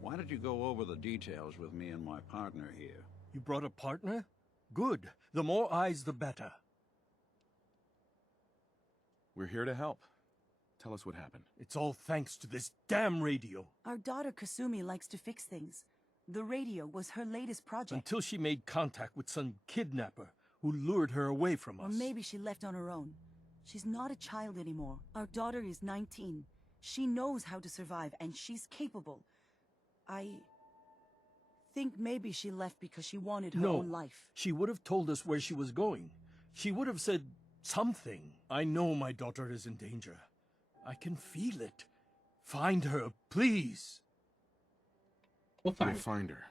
Why did you go over the details with me and my partner here? You brought a partner? Good. The more eyes, the better. We're here to help. Tell us what happened. It's all thanks to this damn radio. Our daughter Kasumi likes to fix things. The radio was her latest project. Until she made contact with some kidnapper who lured her away from us. Or maybe she left on her own. She's not a child anymore. Our daughter is 19. She knows how to survive, and she's capable. I think maybe she left because she wanted her own life. She would have told us where she was going. She would have said something. I know my daughter is in danger. I can feel it. Find her, please. We'll find her.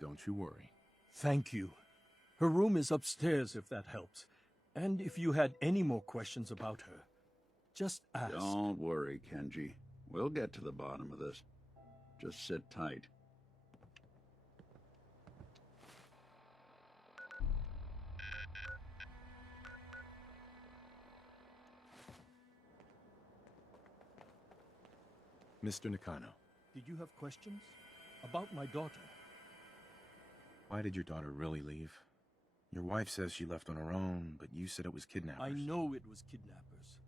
Don't you worry. Thank you. Her room is upstairs, if that helps. And if you had any more questions about her, just ask. Don't worry, Kenji. We'll get to the bottom of this. Just sit tight. Mr. Nakano. Did you have questions? About my daughter? Why did your daughter really leave? Your wife says she left on her own, but you said it was kidnappers. I know it was kidnappers.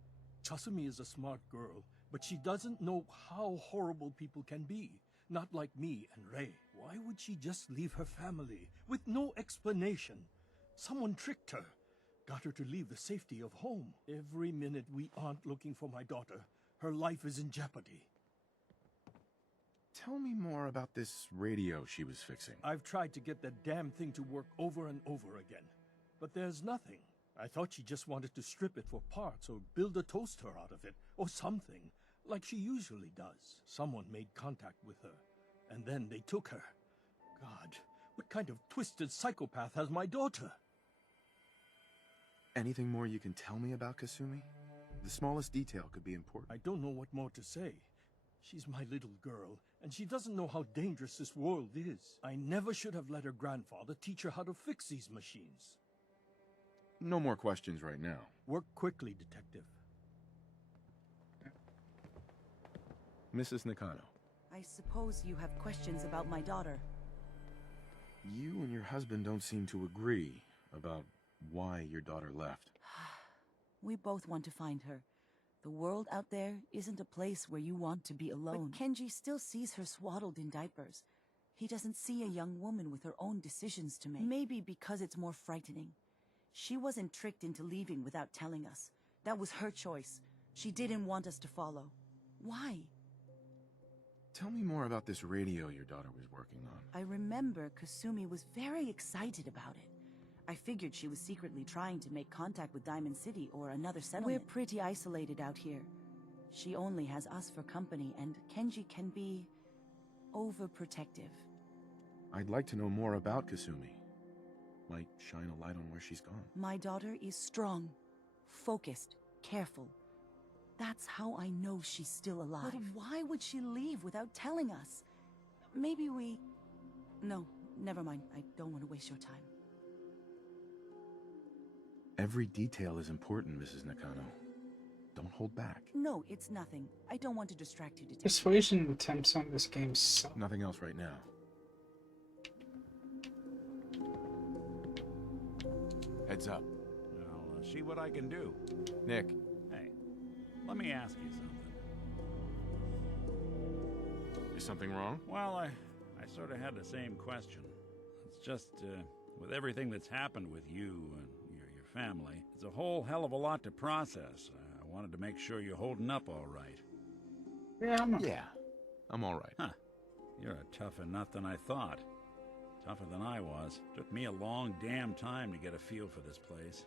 Chasumi is a smart girl, but she doesn't know how horrible people can be. Not like me and Rei. Why would she just leave her family with no explanation? Someone tricked her. Got her to leave the safety of home. Every minute we aren't looking for my daughter, her life is in jeopardy. Tell me more about this radio she was fixing. I've tried to get that damn thing to work over and over again, but there's nothing. I thought she just wanted to strip it for parts or build a toaster out of it, or something, like she usually does. Someone made contact with her, and then they took her. God, what kind of twisted psychopath has my daughter? Anything more you can tell me about Kasumi? The smallest detail could be important. I don't know what more to say. She's my little girl, and she doesn't know how dangerous this world is. I never should have let her grandfather teach her how to fix these machines. No more questions right now. Work quickly, Detective. Mrs. Nakano, I suppose you have questions about my daughter. you and your husband don't seem to agree about why your daughter left. We both want to find her. The world out there isn't a place where you want to be alone. But Kenji still sees her swaddled in diapers. He doesn't see a young woman with her own decisions to make. Maybe because it's more frightening. She wasn't tricked into leaving without telling us. That was her choice. She didn't want us to follow. Why? Tell me more about this radio your daughter was working on. I remember Kasumi was very excited about it. I figured she was secretly trying to make contact with Diamond City or another settlement. We're pretty isolated out here. She only has us for company, and Kenji can be overprotective. I'd like to know more about Kasumi. Might shine a light on where she's gone. My daughter is strong, focused, careful. That's how I know she's still alive. But why would she leave without telling us? Maybe we... No, never mind. I don't want to waste your time. Every detail is important, Mrs. Nakano. Don't hold back. No, it's nothing. I don't want to distract you, Detective. Persuasion attempts on this game suck. Nothing else right now. Heads up. I'll see what I can do. Nick. Hey, let me ask you something. Is something wrong? Well, I sort of had the same question. It's just, with everything that's happened with you and your family, it's a whole hell of a lot to process. I wanted to make sure you're holding up all right. Yeah, I'm all right. Huh. You're a tougher nut than I thought. Tougher than I was. Took me a long damn time to get a feel for this place.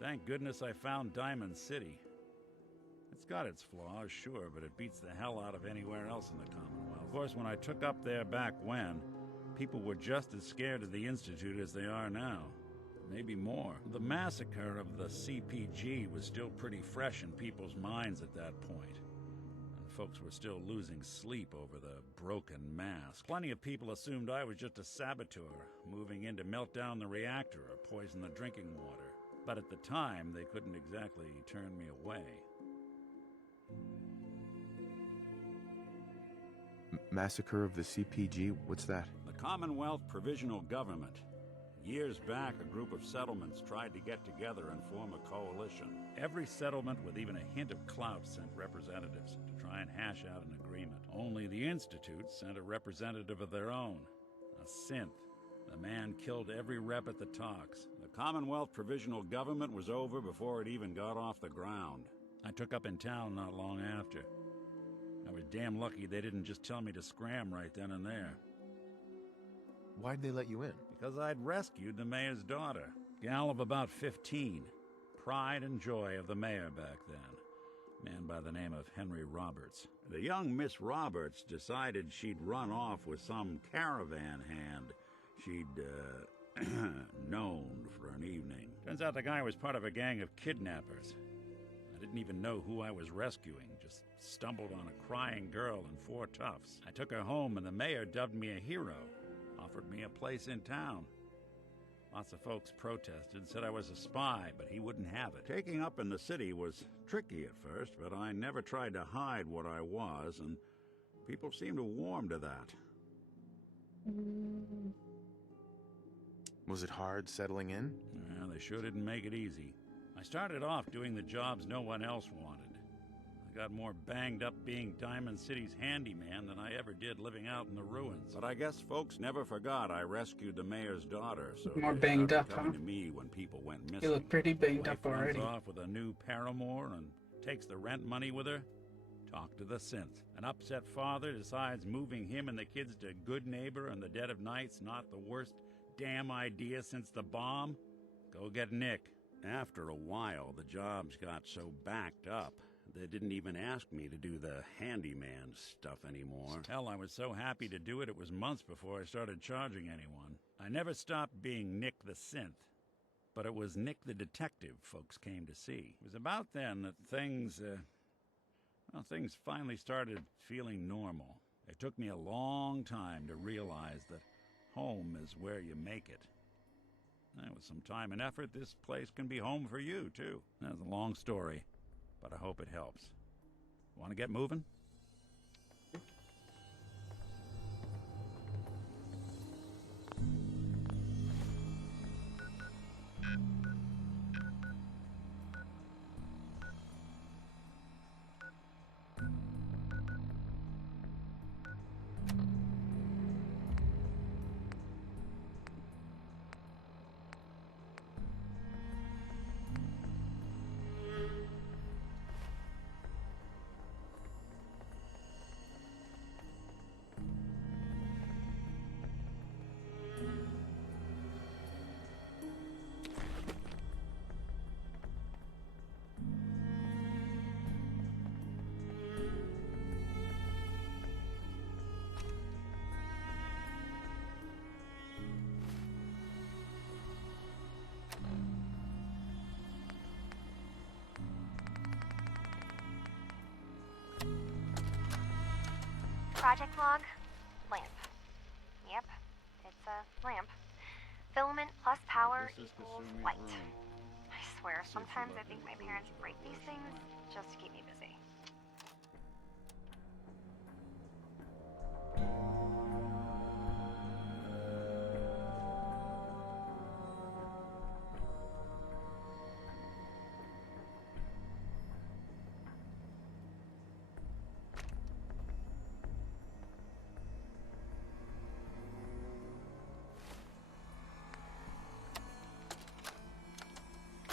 Thank goodness I found Diamond City. It's got its flaws, sure, but it beats the hell out of anywhere else in the Commonwealth. Of course, when I took up there back when, people were just as scared of the Institute as they are now. Maybe more. The massacre of the CPG was still pretty fresh in people's minds at that point. And folks were still losing sleep over the broken mask. Plenty of people assumed I was just a saboteur, moving in to melt down the reactor or poison the drinking water. But at the time, they couldn't exactly turn me away. Massacre of the CPG? What's that? The Commonwealth Provisional Government. Years back, a group of settlements tried to get together and form a coalition. Every settlement with even a hint of clout sent representatives to try and hash out an agreement. Only the Institute sent a representative of their own, a synth. The man killed every rep at the talks. The Commonwealth Provisional Government was over before it even got off the ground. I took up in town not long after. I was damn lucky they didn't just tell me to scram right then and there. Why'd they let you in? Because I'd rescued the mayor's daughter. Gal of about 15. Pride and joy of the mayor back then. Man by the name of Henry Roberts. The young Miss Roberts decided she'd run off with some caravan hand she'd, known for an evening. Turns out the guy was part of a gang of kidnappers. I didn't even know who I was rescuing, just stumbled on a crying girl and 4 toughs. I took her home and the mayor dubbed me a hero, offered me a place in town. Lots of folks protested, said I was a spy, but he wouldn't have it. Taking up in the city was tricky at first, but I never tried to hide what I was, and people seemed to warm to that. Was it hard settling in? Yeah, they sure didn't make it easy. I started off doing the jobs no one else wanted. I got more banged up being Diamond City's handyman than I ever did living out in the ruins. But I guess folks never forgot I rescued the mayor's daughter, so more they banged started up, coming huh? to me when people went missing. You look pretty banged up Wife runs already. off with a new paramour and takes the rent money with her. Talk to the synth. An upset father decides moving him and the kids to Good Neighbor in the dead of night's not the worst damn idea since the bomb. Go get Nick. After a while, the jobs got so backed up, they didn't even ask me to do the handyman stuff anymore. Hell, I was so happy to do it, it was months before I started charging anyone. I never stopped being Nick the Synth. but it was Nick the detective folks came to see. It was about then that things finally started feeling normal. It took me a long time to realize that home is where you make it. And with some time and effort, this place can be home for you, too. That's a long story, but I hope it helps. Want to get moving? Project log, lamp. Yep, it's a lamp. Filament plus power equals light. I swear, sometimes I think my parents break these things just to keep me busy.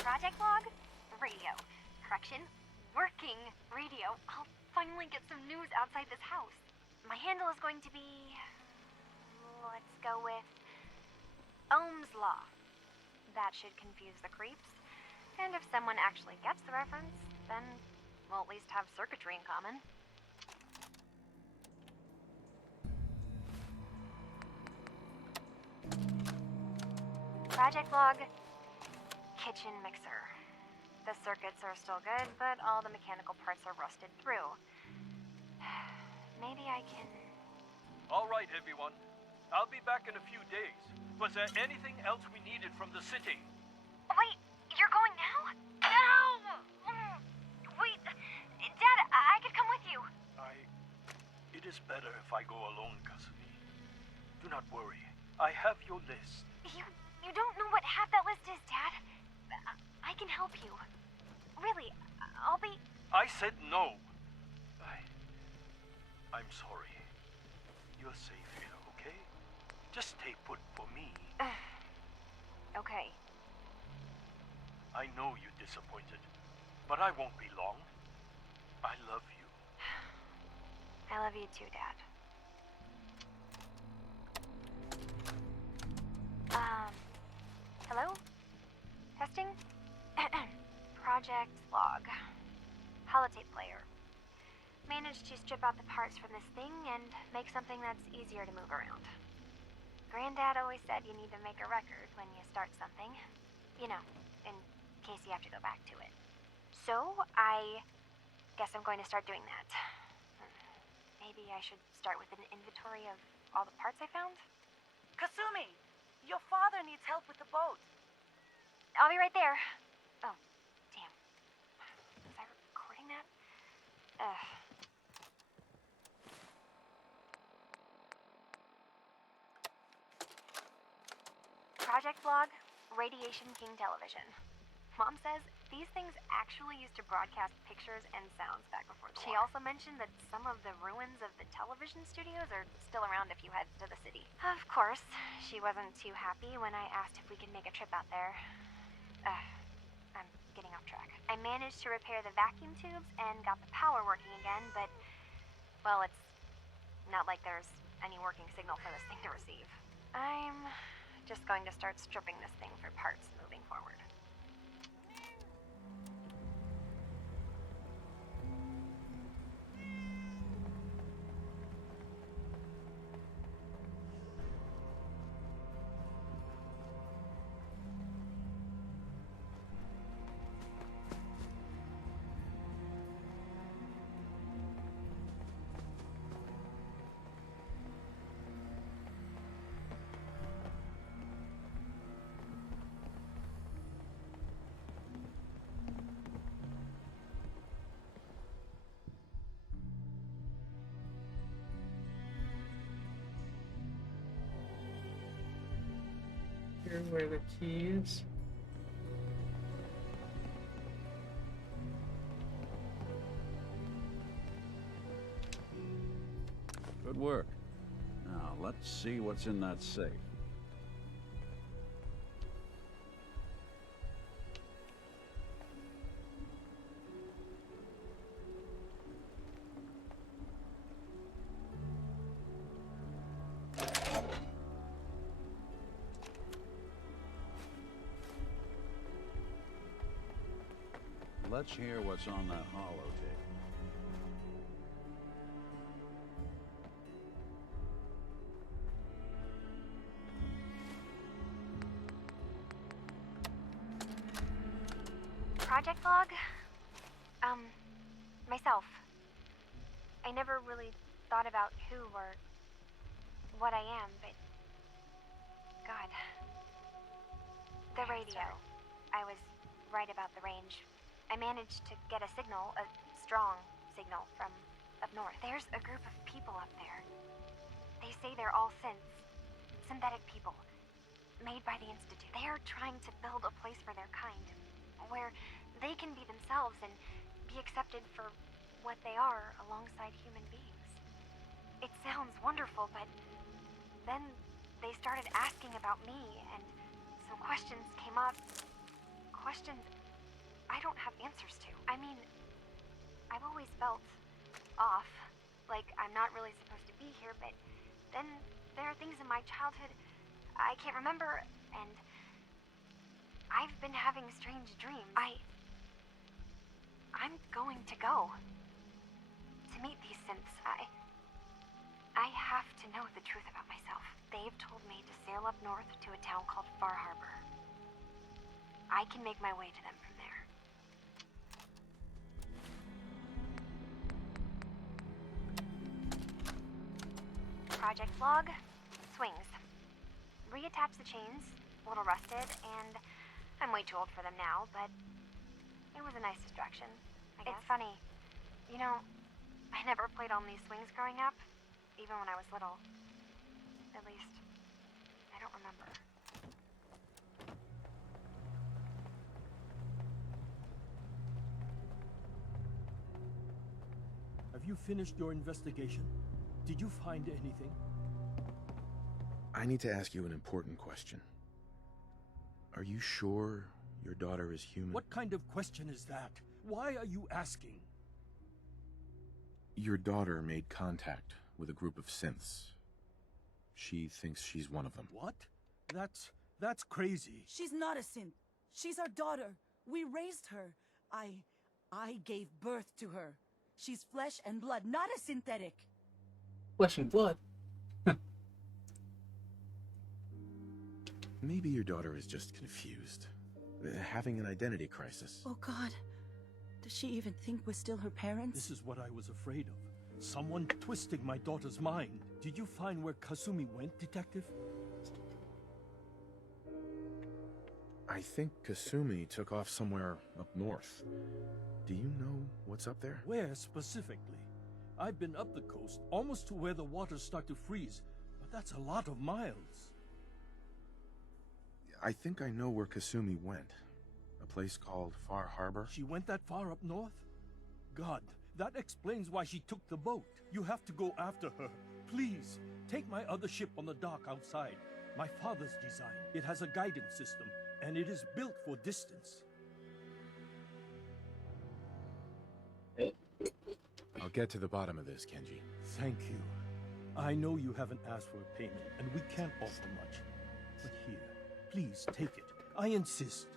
Project log, radio. Correction, working radio. I'll finally get some news outside this house. My handle is going to be... let's go with... Ohm's Law. That should confuse the creeps. And if someone actually gets the reference, then we'll at least have circuitry in common. Project log, kitchen mixer. The circuits are still good, but all the mechanical parts are rusted through. Maybe I can... All right, everyone. I'll be back in a few days. Was there anything else we needed from the city? Wait, you're going now? No! Wait, Dad, I could come with you. It is better if I go alone, Kasumi. Do not worry. I have your list. You don't know what half that list is, Dad. I can help you. Really, I'll be... I said no. I'm sorry. You're safe here, okay? Just stay put for me. Okay. I know you're disappointed, but I won't be long. I love you. I love you too, Dad. Hello? Testing? Project log. Holotape player. Managed to strip out the parts from this thing and make something that's easier to move around. Granddad always said you need to make a record when you start something. You know, in case you have to go back to it. So, I guess I'm going to start doing that. Maybe I should start with an inventory of all the parts I found? Kasumi! Your father needs help with the boat. I'll be right there. Oh, damn. Was I recording that? Project log, Radiation King Television. Mom says these things actually used to broadcast pictures and sounds back before the war. She also mentioned that some of the ruins of the television studios are still around if you head to the city. Of course, she wasn't too happy when I asked if we could make a trip out there. I'm getting off track. I managed to repair the vacuum tubes and got the power working again, but, well, it's not like there's any working signal for this thing to receive. I'm just going to start stripping this thing for parts moving forward. sure where the key is. Good work. Now, let's see what's in that safe. Let's hear what's on that holotape. Project log? Myself. I never really thought about who or what I am, but... God. The radio. I was right about the range. I managed to get a signal, a strong signal, from up north. There's a group of people up there. They say they're all synthetic people, made by the Institute. They are trying to build a place for their kind, where they can be themselves and be accepted for what they are alongside human beings. It sounds wonderful, but then they started asking about me, and some questions came up. Questions I don't have answers to. I mean, I've always felt off, like I'm not really supposed to be here, but then there are things in my childhood I can't remember, and I've been having strange dreams. I'm going to go to meet these synths. I have to know the truth about myself. They've told me to sail up north to a town called Far Harbor. I can make my way to them from there. Project log, swings. Reattach the chains, a little rusted, and I'm way too old for them now, but it was a nice distraction, I guess. It's funny. You know, I never played on these swings growing up, even when I was little. At least, I don't remember. Have you finished your investigation? Did you find anything? I need to ask you an important question. Are you sure your daughter is human? What kind of question is that? Why are you asking? Your daughter made contact with a group of synths. She thinks she's one of them. What? That's crazy. She's not a synth. She's our daughter. We raised her. I gave birth to her. She's flesh and blood, not a synthetic. Flesh and blood? Maybe your daughter is just confused. Having an identity crisis. Oh God. Does she even think we're still her parents? This is what I was afraid of. Someone twisting my daughter's mind. Did you find where Kasumi went, Detective? I think Kasumi took off somewhere up north. Do you know what's up there? Where specifically? I've been up the coast, almost to where the waters start to freeze, but that's a lot of miles. I think I know where Kasumi went. A place called Far Harbor. She went that far up north? God, that explains why she took the boat. You have to go after her. Please, take my other ship on the dock outside. My father's design. It has a guidance system, and it is built for distance. I'll get to the bottom of this, Kenji. Thank you. I know you haven't asked for a payment, and we can't offer much. But here, please take it. I insist.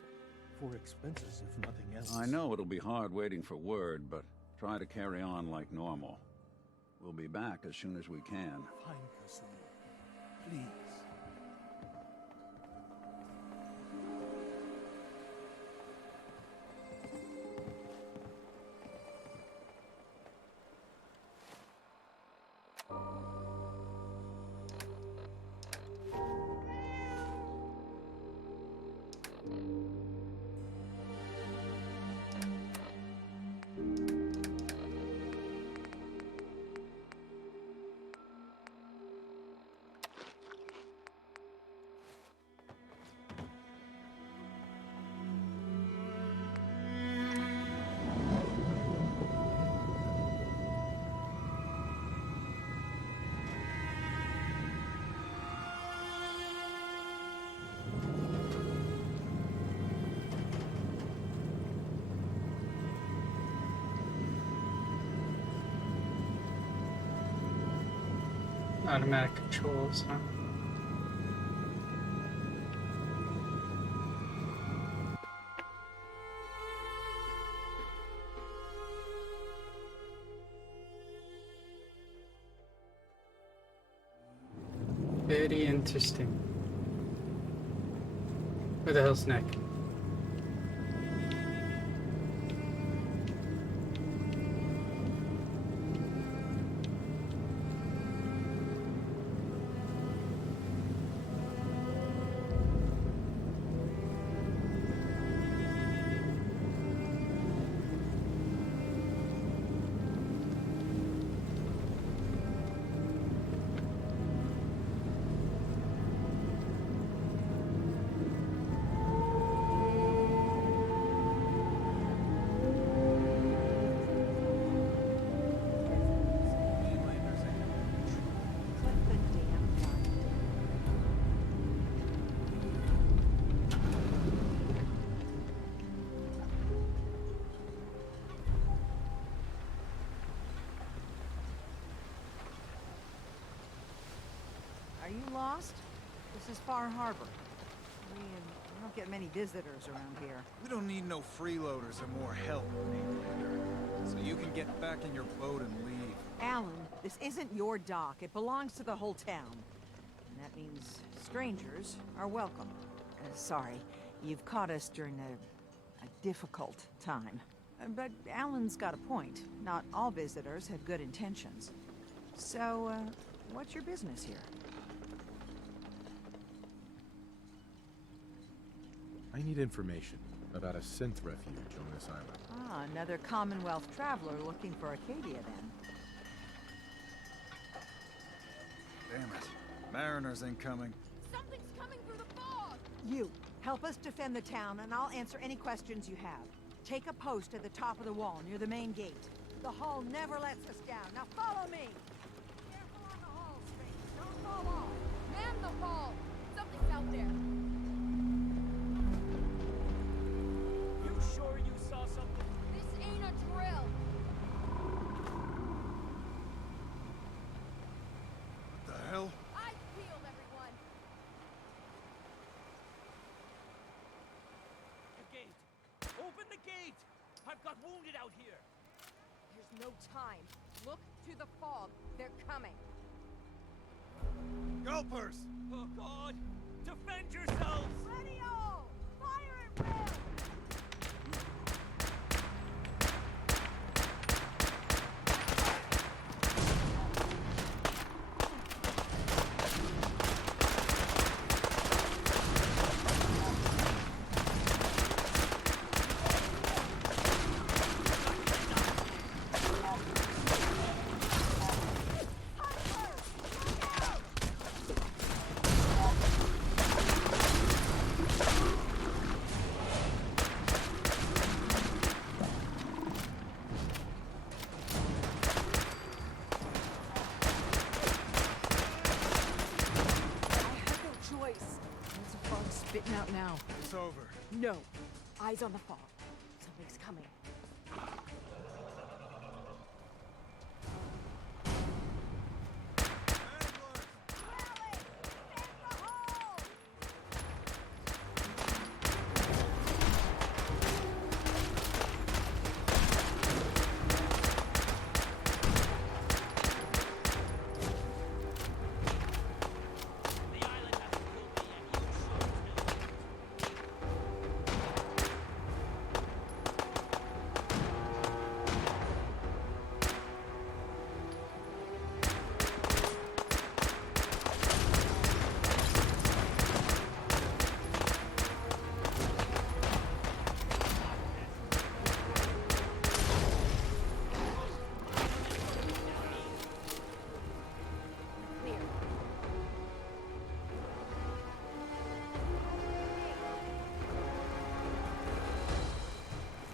For expenses, if nothing else. I know it'll be hard waiting for word, but try to carry on like normal. We'll be back as soon as we can. Fine, Kasumi. Please. Automatic controls, huh? Very interesting. Where the hell's Nick? Are you lost? This is Far Harbor. We don't get many visitors around here. We don't need no freeloaders or more help, Commander. So you can get back in your boat and leave. Alan, this isn't your dock. It belongs to the whole town. And that means strangers are welcome. Sorry, you've caught us during a difficult time. But Alan's got a point. Not all visitors have good intentions. So, what's your business here? I need information about a synth refuge on this island. Ah, another Commonwealth traveler looking for Acadia, then. Damn it. Mariners incoming. Something's coming through the fog! You, help us defend the town, and I'll answer any questions you have. Take a post at the top of the wall, near the main gate. The hull never lets us down. Now follow me! Careful on the hull, Strange. Don't fall off. Man the hull! Something's out there. You sure you saw something? This ain't a drill. What the hell? Eyes peeled, everyone. The gate. Open the gate! I've got wounded out here. There's no time. Look to the fog. They're coming. Gulpers! Oh, God! Defend yourselves! Ready all! Fire at will! Spitting out now. It's over. No. Eyes on the fog. Something's coming.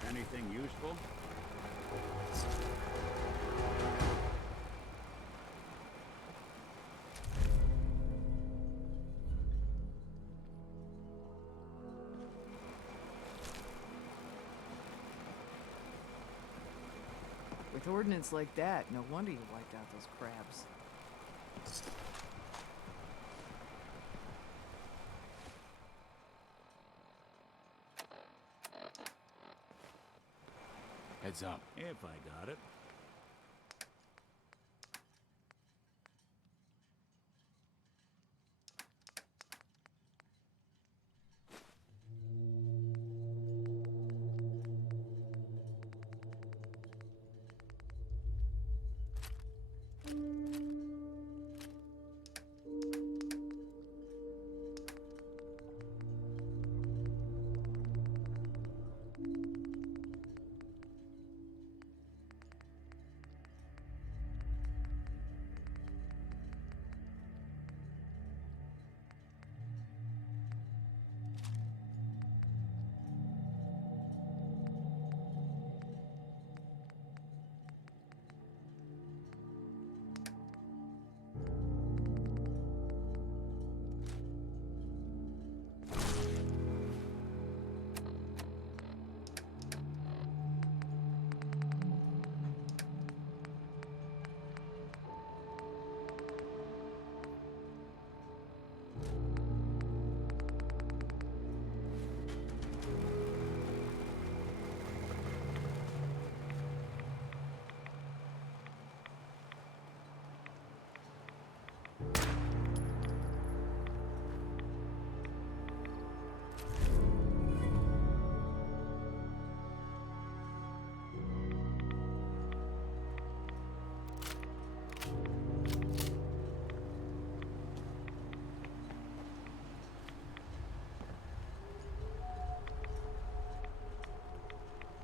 Anything useful? With ordnance like that, no wonder you wiped out those crabs. Heads up. If I got it.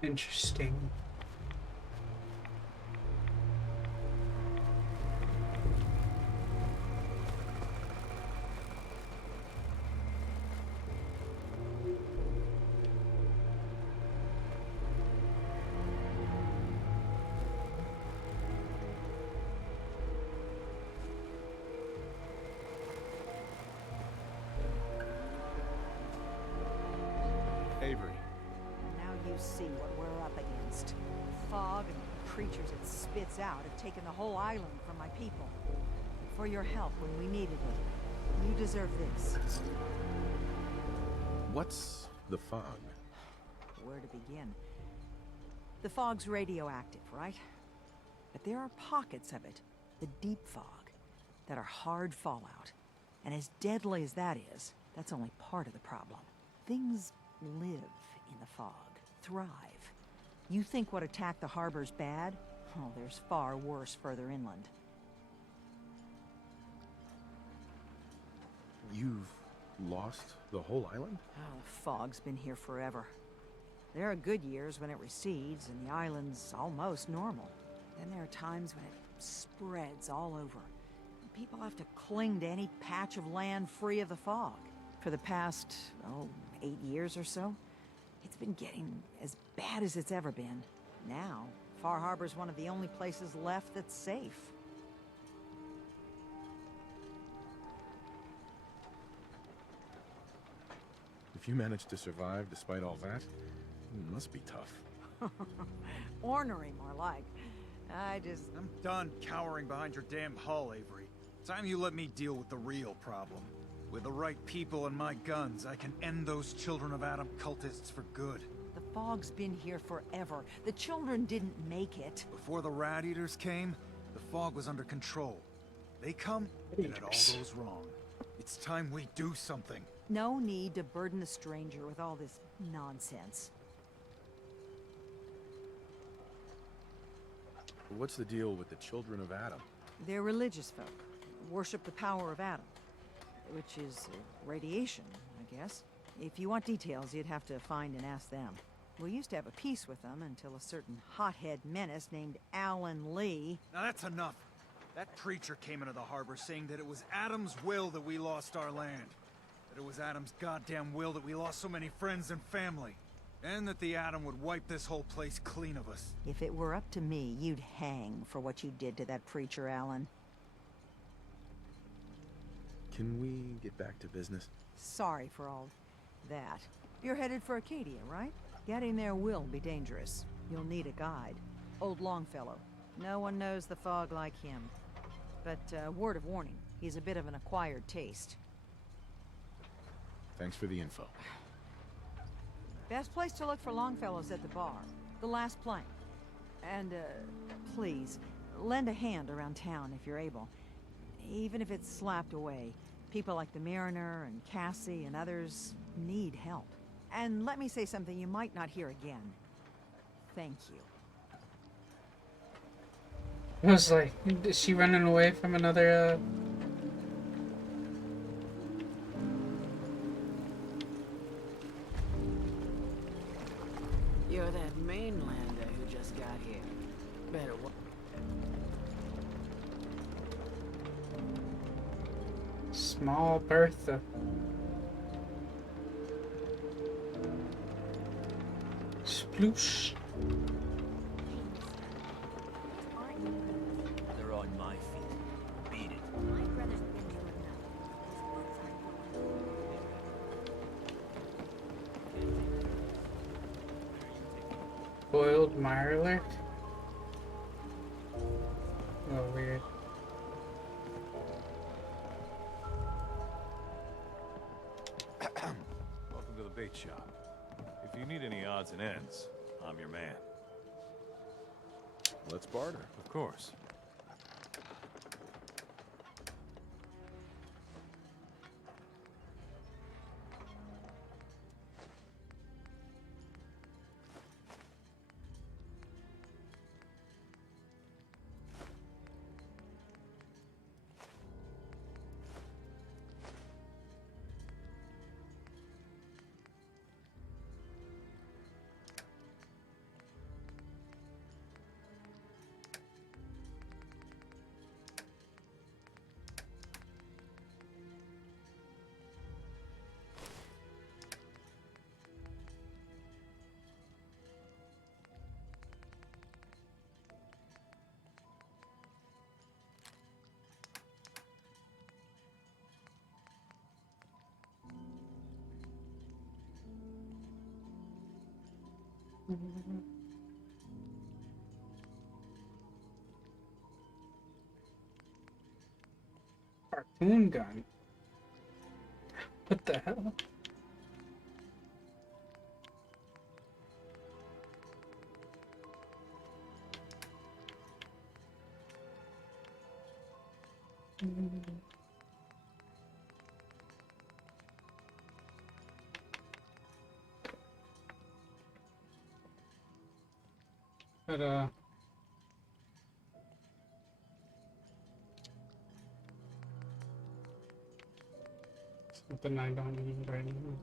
Interesting. Avery. Now you see what we're up against. Fog and the creatures it spits out have taken the whole island from my people. For your help when we needed it. You deserve this. What's the fog? Where to begin? The fog's radioactive, right? But there are pockets of it, the deep fog, that are hard fallout. And as deadly as that is, that's only part of the problem. Things live in the fog, thrive. You think what attacked the harbor's bad? Oh, there's far worse further inland. You've lost the whole island? Oh, the fog's been here forever. There are good years when it recedes and the island's almost normal. Then there are times when it spreads all over. People have to cling to any patch of land free of the fog. For the past, 8 years or so, it's been getting as bad as it's ever been. Now, Far Harbor's one of the only places left that's safe. If you managed to survive despite all that, it must be tough. Ornery, more like. I'm done cowering behind your damn hull, Avery. Time you let me deal with the real problem. With the right people and my guns, I can end those Children of Adam cultists for good. The fog's been here forever. The children didn't make it. Before the Rat Eaters came, the fog was under control. They come, and it all goes wrong. It's time we do something. No need to burden a stranger with all this nonsense. What's the deal with the Children of Adam? They're religious folk. Worship the power of Adam. Which is radiation, I guess. If you want details, you'd have to find and ask them. We used to have a peace with them until a certain hothead menace named Alan Lee... Now that's enough. That preacher came into the harbor saying that it was Adam's will that we lost our land. That it was Adam's goddamn will that we lost so many friends and family. And that the Atom would wipe this whole place clean of us. If it were up to me, you'd hang for what you did to that preacher, Alan. Can we get back to business? Sorry for all that. You're headed for Acadia, right? Getting there will be dangerous. You'll need a guide. Old Longfellow. No one knows the fog like him. But, word of warning, he's a bit of an acquired taste. Thanks for the info. Best place to look for Longfellow's at the bar. The last plank. And, please, lend a hand around town if you're able. Even if it's slapped away. People like the Mariner and Cassie and others need help. And let me say something you might not hear again. Thank you. I was like, is she running away from another, You're that mainlander who just got here. Better wa- Small Bertha. Sploosh. They're on my feet. Beat it. My brother's been through enough. Boiled Mirelurk? Oh, weird. Welcome to the bait shop. If you need any odds and ends, I'm your man. Let's barter. Of course. Harpoon gun. What the hell? But something I don't need right now.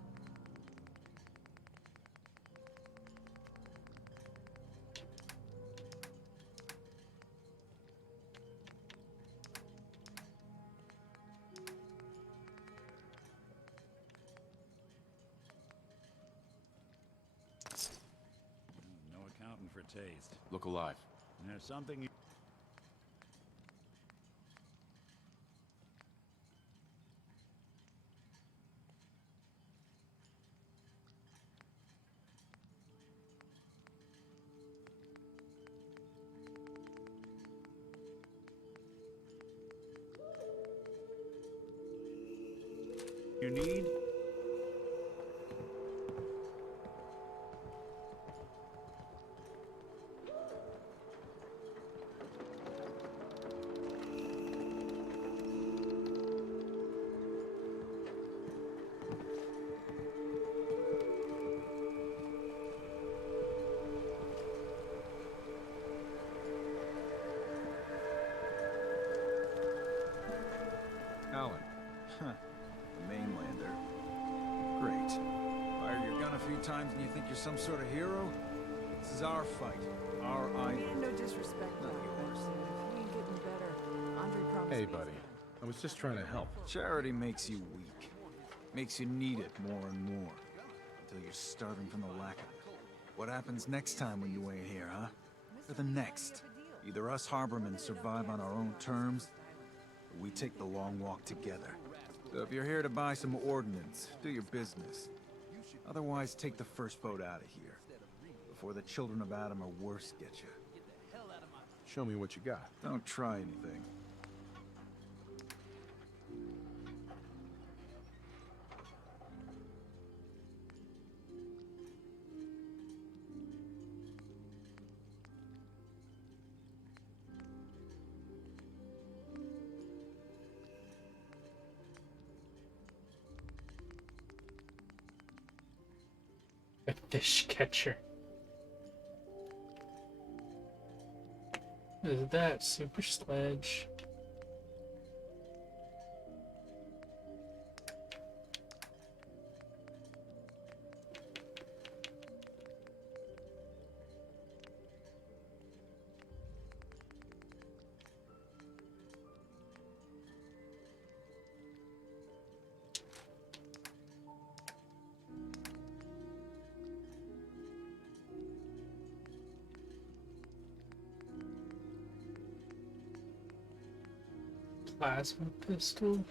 No accounting for taste. Look alive. There's something you... You need? Alan. Huh. The mainlander. Great. Fired your gun a few times and you think you're some sort of hero? This is our fight. Our island. And no disrespect, Not yours. yours. If you ain't getting better, Andre promised Hey, me buddy. I was just trying to help. Charity makes you weak. Makes you need it more and more. Until you're starving from the lack of it. What happens next time when you ain't here, huh? Or the next? Either us harbormen survive on our own terms, or we take the long walk together. So if you're here to buy some ordnance, do your business. Otherwise, take the first boat out of here. Before the children of Adam or worse get you. Show me what you got. Don't try anything. fish catcher. What is that? Super sledge. Plasma pistol.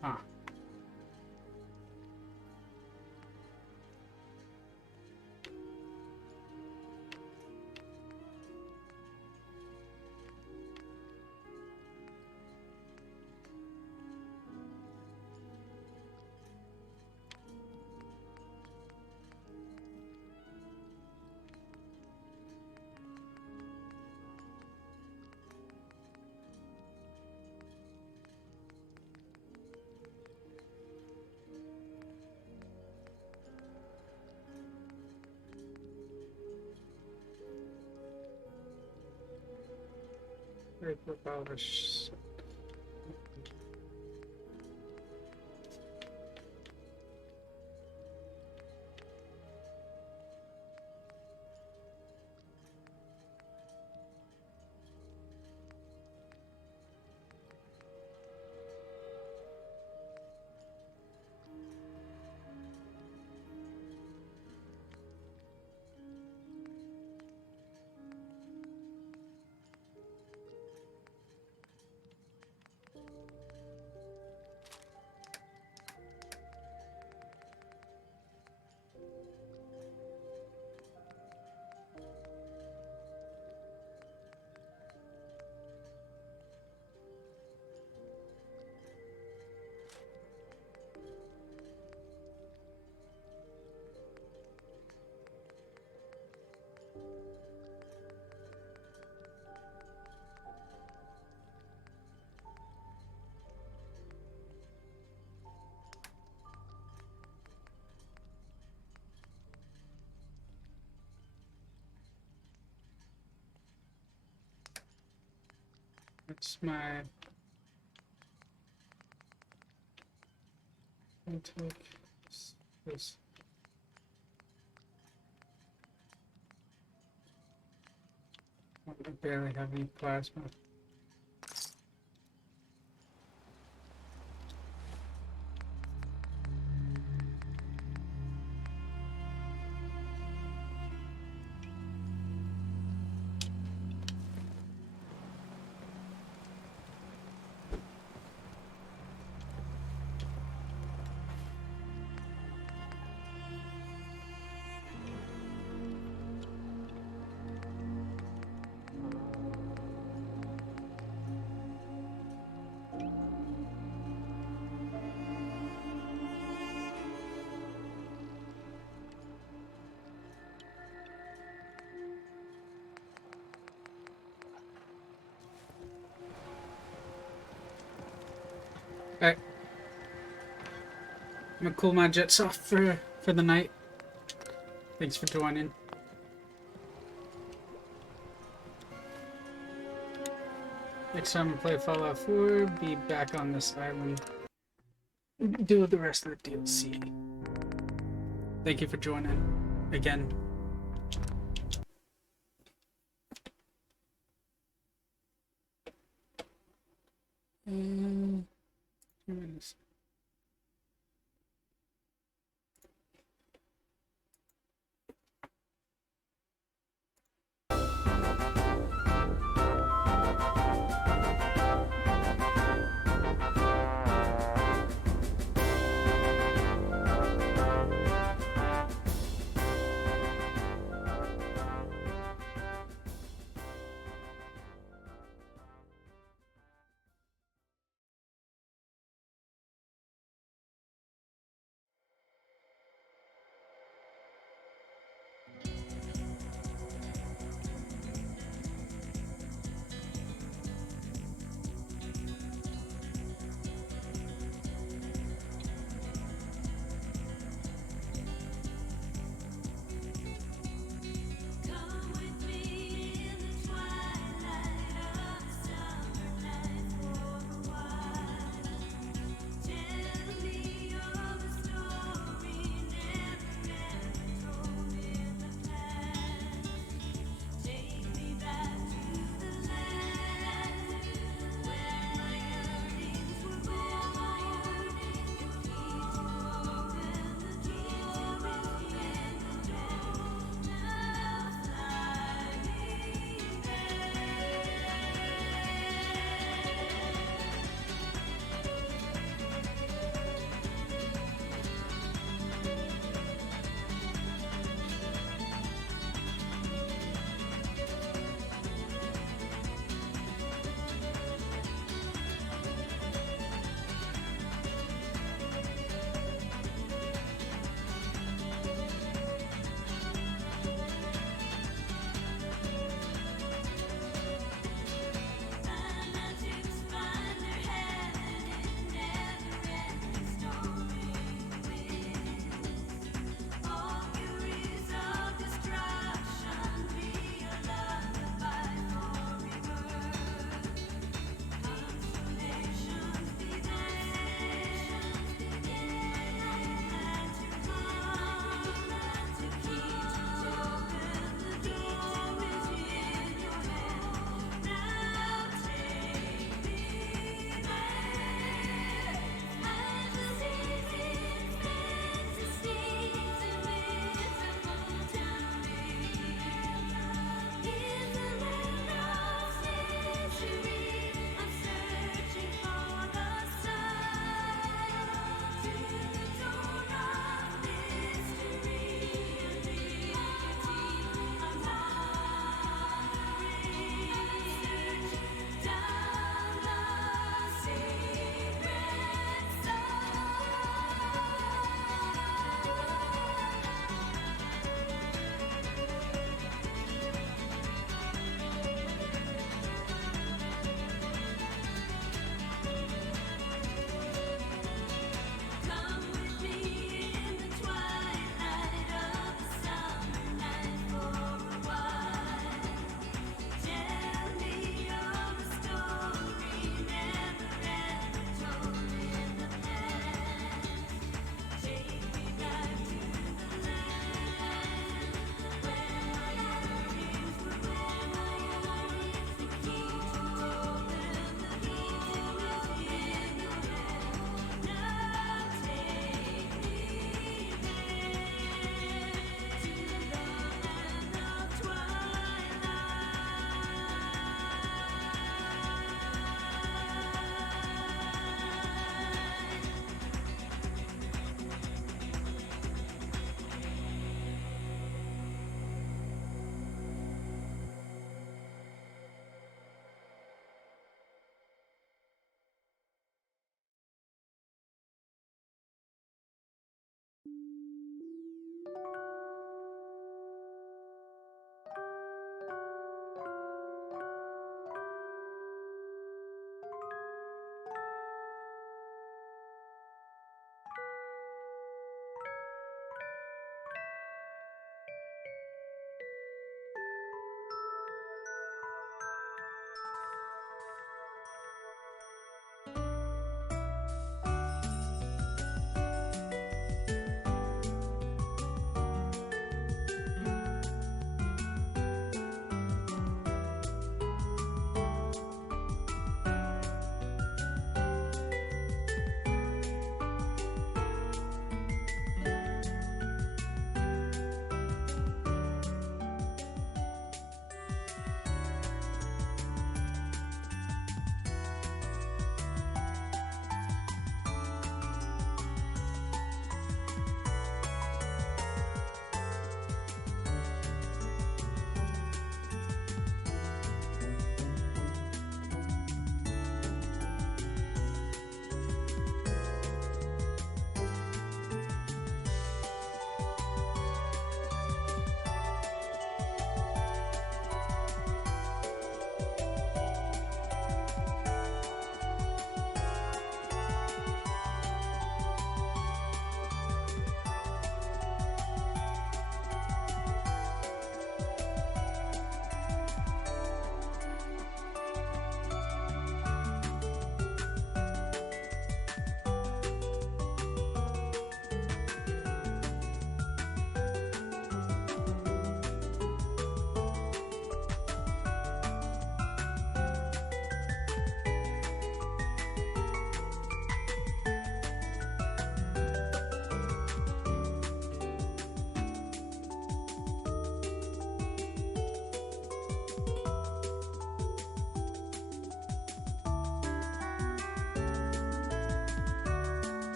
Huh. Paper polish. That's my intake. This. I barely have any plasma. Alright. I'm gonna cool my jets off for the night. Thanks for joining. Next time I play Fallout 4, be back on this island. Do the rest of the DLC. Thank you for joining again. And 2 minutes.